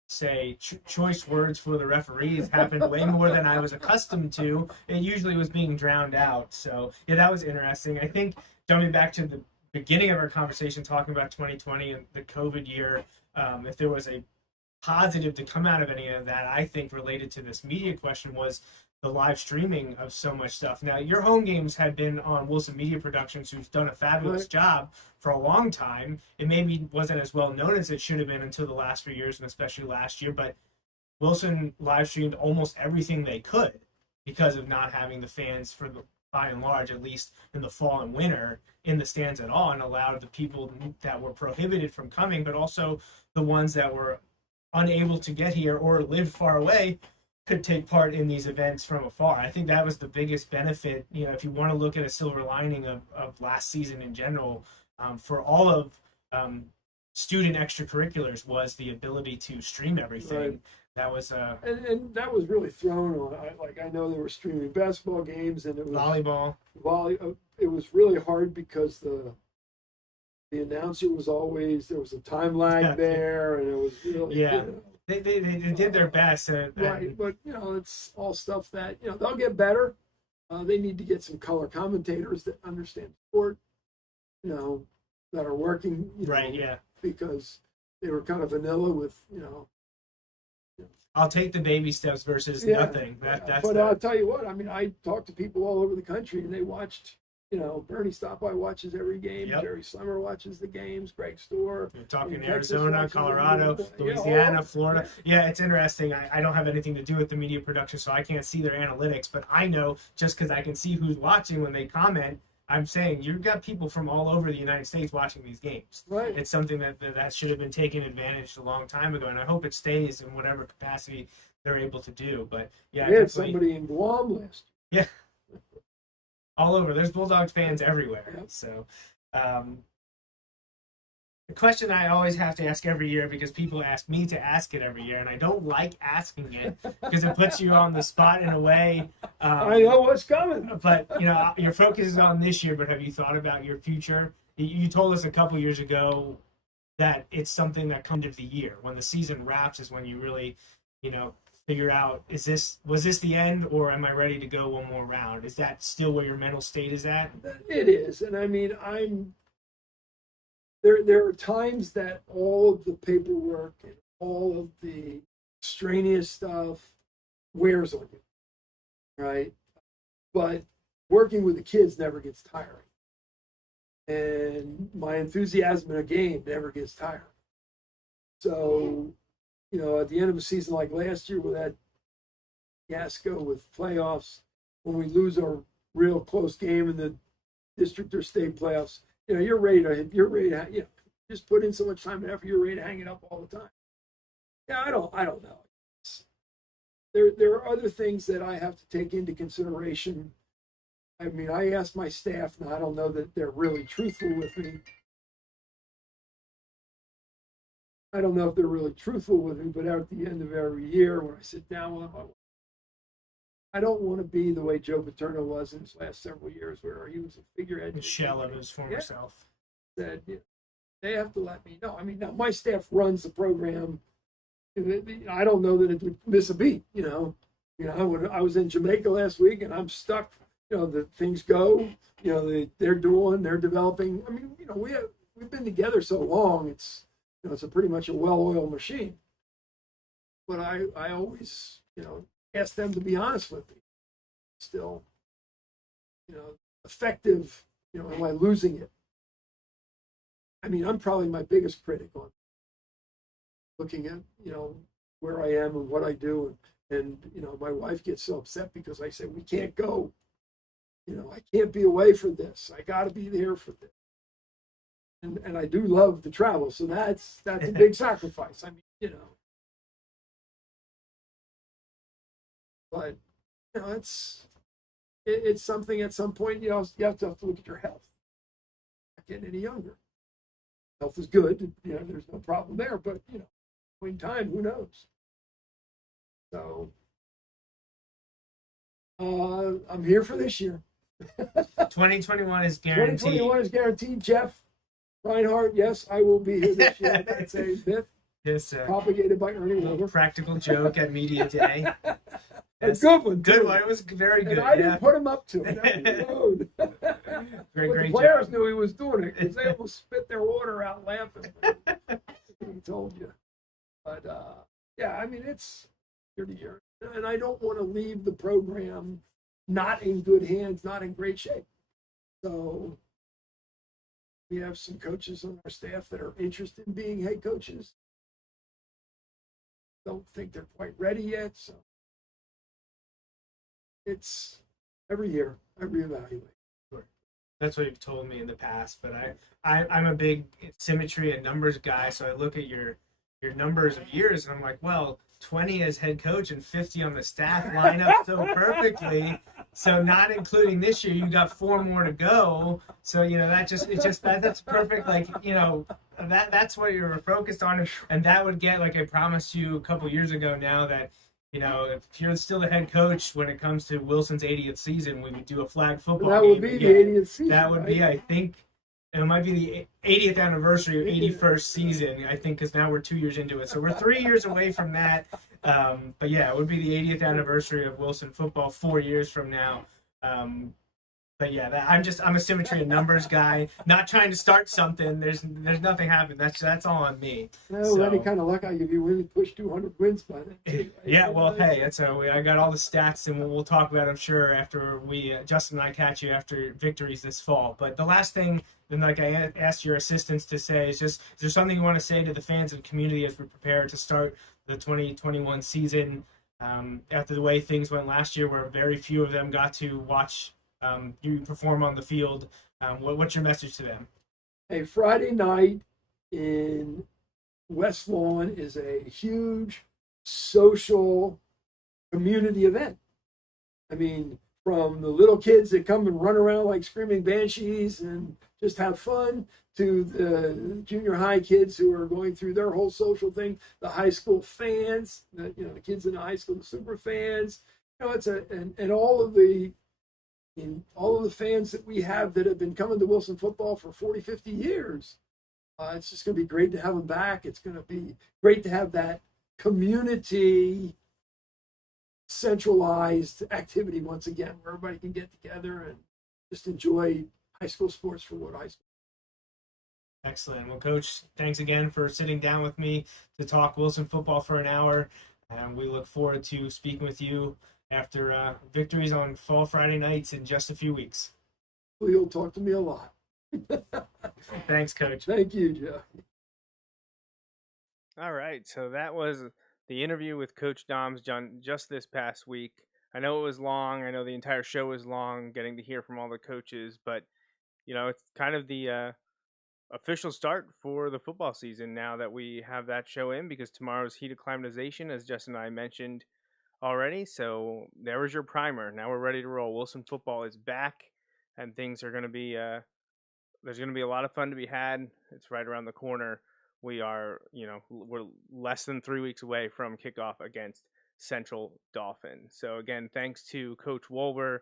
say choice words for the referees happened way more than I was accustomed to. It usually was being drowned out. So yeah, that was interesting. I think jumping back to the beginning of our conversation talking about 2020 and the COVID year, if there was a positive to come out of any of that, I think related to this media question was the live streaming of so much stuff. Now, your home games had been on Wilson Media Productions, who's done a fabulous job for a long time. It maybe wasn't as well known as it should have been until the last few years, and especially last year, but Wilson live streamed almost everything they could because of not having the fans by and large, at least in the fall and winter, in the stands at all, and allowed the people that were prohibited from coming, but also the ones that were unable to get here or lived far away could take part in these events from afar. I think that was the biggest benefit, if you want to look at a silver lining of last season in general, for all of student extracurriculars was the ability to stream everything. Right. That was and that was really thrown on. I know they were streaming basketball games and it was volleyball. It was really hard because the announcer was always there was a time lag there, and it was really They did their best. Right, but it's all stuff that they'll get better. They need to get some color commentators that understand sport, that are working. Right, yeah. Because they were kind of vanilla with I'll take the baby steps versus nothing. That's. But I'll tell you what. I talk to people all over the country, and they watched. Bernie Stopby watches every game. Yep. Jerry Summer watches the games. Greg Store. You're talking Texas Arizona, Colorado, Louisiana, Florida. Yeah, it's interesting. I don't have anything to do with the media production, so I can't see their analytics. But I know just because I can see who's watching when they comment, I'm saying you've got people from all over the United States watching these games. Right. It's something that should have been taken advantage a long time ago, and I hope it stays in whatever capacity they're able to do. But yeah, We had definitely, somebody in Guam last. yeah, all over. There's Bulldogs fans everywhere. Yep. So, the question I always have to ask every year, because people ask me to ask it every year, and I don't like asking it because it puts you on the spot in a way. I know what's coming. But your focus is on this year. But have you thought about your future? You told us a couple years ago that it's something that comes to the year. When the season wraps is when you really, figure out, was this the end, or am I ready to go one more round? Is that still where your mental state is at? It is, and I mean, There are times that all of the paperwork and all of the strenuous stuff wears on you, right? But working with the kids never gets tiring. And my enthusiasm in a game never gets tiring. So, at the end of a season like last year with that fiasco with playoffs, when we lose a real close game in the district or state playoffs, you're ready to, just put in so much time and effort, you're ready to hang it up all the time. Yeah, I don't know. There are other things that I have to take into consideration. I mean, I asked my staff, and I don't know that they're really truthful with me. I don't know if they're really truthful with me, but at the end of every year, when I sit down with them, I don't want to be the way Joe Paterno was in his last several years, where he was a figurehead. The shell of his former self. That they have to let me know. I mean, now my staff runs the program. I don't know that it would miss a beat. I was in Jamaica last week, and I'm stuck. The things go. They're developing. I mean, we've been together so long. It's it's a pretty much a well-oiled machine. But I always ask them to be honest with me. Still, effective. Am I losing it? I mean, I'm probably my biggest critic on looking at, where I am and what I do. And my wife gets so upset because I say, we can't go. I can't be away for this. I got to be there for this. And I do love the travel. So that's a big sacrifice. I mean, but, it's something at some point, you have to look at your health. Not getting any younger. Health is good, there's no problem there, but in time, who knows? So I'm here for this year. 2021 is guaranteed. 2021 is guaranteed. Jeff Reinhardt, yes, I will be here this year. That's a myth Yes, sir. propagated by Ernie Wolber. Practical joke at media day. A good one. Good too. one. It was very good. And I didn't put him up to it. That was the road. Great, But great the players job. knew he was doing it because they almost spit their water out laughing. He told you. But, I mean, it's year to year. And I don't want to leave the program not in good hands, not in great shape. So we have some coaches on our staff that are interested in being head coaches. Don't think they're quite ready yet. So it's every year I reevaluate. That's what you've told me in the past, but I'm a big symmetry and numbers guy, so I look at your numbers of years and I'm like, well, 20 as head coach and 50 on the staff line up so perfectly. So not including this year, you got 4 more to go. So that's perfect. That's what you're focused on, and that would get, like I promised you a couple years ago now, that if you're still the head coach when it comes to Wilson's 80th season, we would do a flag football That game would be the again. 80th season. That would be, I think, it might be the 80th anniversary or 81st season, I think, because now we're 2 years into it. So we're 3 years away from that. But yeah, it would be the 80th anniversary of Wilson football 4 years from now. But yeah, I'm a symmetry and numbers guy. Not trying to start something. There's nothing happening. That's all on me. No, any kind of luck I give you really push 200 wins by then. Yeah, well, hey, that's I got all the stats, and we'll talk about it, I'm sure, after Justin and I catch you after victories this fall. But the last thing, and like I asked your assistants to say, is there something you want to say to the fans and community as we prepare to start the 2021 season? After the way things went last year, where very few of them got to watch you perform on the field. What's your message to them? A Friday night in West Lawn is a huge social community event. I mean, from the little kids that come and run around like screaming banshees and just have fun, to the junior high kids who are going through their whole social thing, the high school fans, the kids in the high school, the super fans, it's and all of the fans that we have that have been coming to Wilson football for 40, 50 years. It's just going to be great to have them back. It's going to be great to have that community centralized activity once again, where everybody can get together and just enjoy high school sports for what high school. Excellent. Well, Coach, thanks again for sitting down with me to talk Wilson football for an hour. And we look forward to speaking with you after victories on fall Friday nights in just a few weeks. Well, you'll talk to me a lot. Thanks, Coach. Thank you, Jeff. All right, so that was the interview with Coach Dahms just this past week. I know it was long. I know the entire show was long, getting to hear from all the coaches, but it's kind of the official start for the football season now that we have that show in, because tomorrow's heat acclimatization, as Justin and I mentioned already. So there was your primer. Now we're ready to roll. Wilson football is back, and things are going to be there's going to be a lot of fun to be had. It's right around the corner. We're less than 3 weeks away from kickoff against Central Dauphin. So again, thanks to Coach Wolber,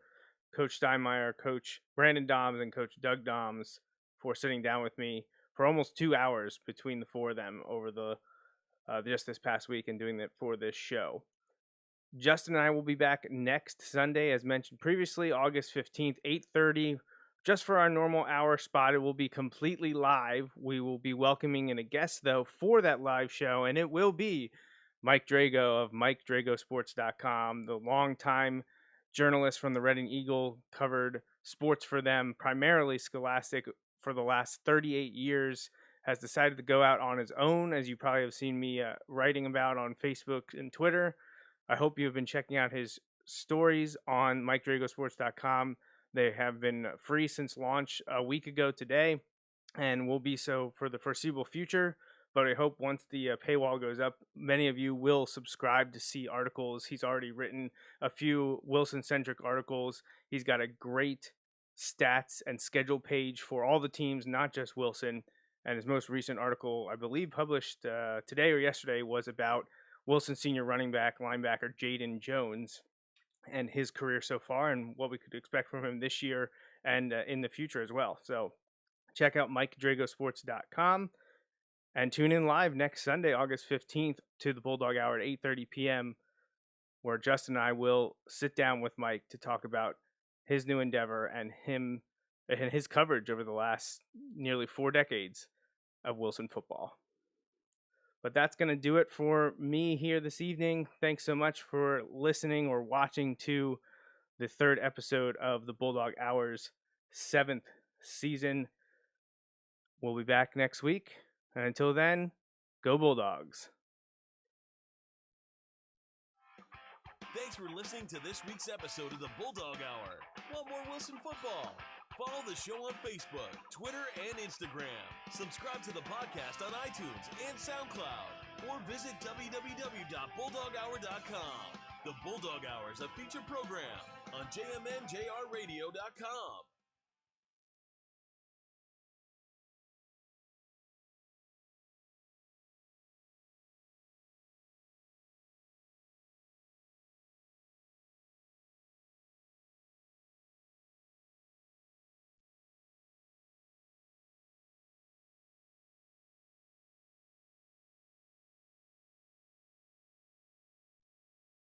Coach Steinmeyer, Coach Brandon Dahms, and Coach Doug Dahms for sitting down with me for almost 2 hours between the four of them over the just this past week and doing that for this show. Justin and I will be back next Sunday, as mentioned previously, August 15th, 8:30. Just for our normal hour spot, it will be completely live. We will be welcoming in a guest, though, for that live show, and it will be Mike Drago of MikeDragosports.com, the longtime journalist from the Red and Eagle, covered sports for them, primarily Scholastic, for the last 38 years, has decided to go out on his own, as you probably have seen me writing about on Facebook and Twitter. I hope you have been checking out his stories on MikeDragosports.com. They have been free since launch a week ago today, and will be so for the foreseeable future. But I hope once the paywall goes up, many of you will subscribe to see articles. He's already written a few Wilson-centric articles. He's got a great stats and schedule page for all the teams, not just Wilson. And his most recent article, I believe published today or yesterday, was about Wilson senior running back, linebacker Jaden Jones, and his career so far, and what we could expect from him this year and in the future as well. So check out MikeDragosports.com and tune in live next Sunday, August 15th, to the Bulldog Hour at 8:30 p.m., where Justin and I will sit down with Mike to talk about his new endeavor and his coverage over the last nearly 4 decades of Wilson football. But that's going to do it for me here this evening. Thanks so much for listening or watching to the 3rd episode of the Bulldog Hour's 7th season. We'll be back next week. And until then, go Bulldogs. Thanks for listening to this week's episode of the Bulldog Hour. Want more Wilson football? Follow the show on Facebook, Twitter, and Instagram. Subscribe to the podcast on iTunes and SoundCloud. Or visit www.bulldoghour.com. The Bulldog Hour is a featured program on jmnjrradio.com.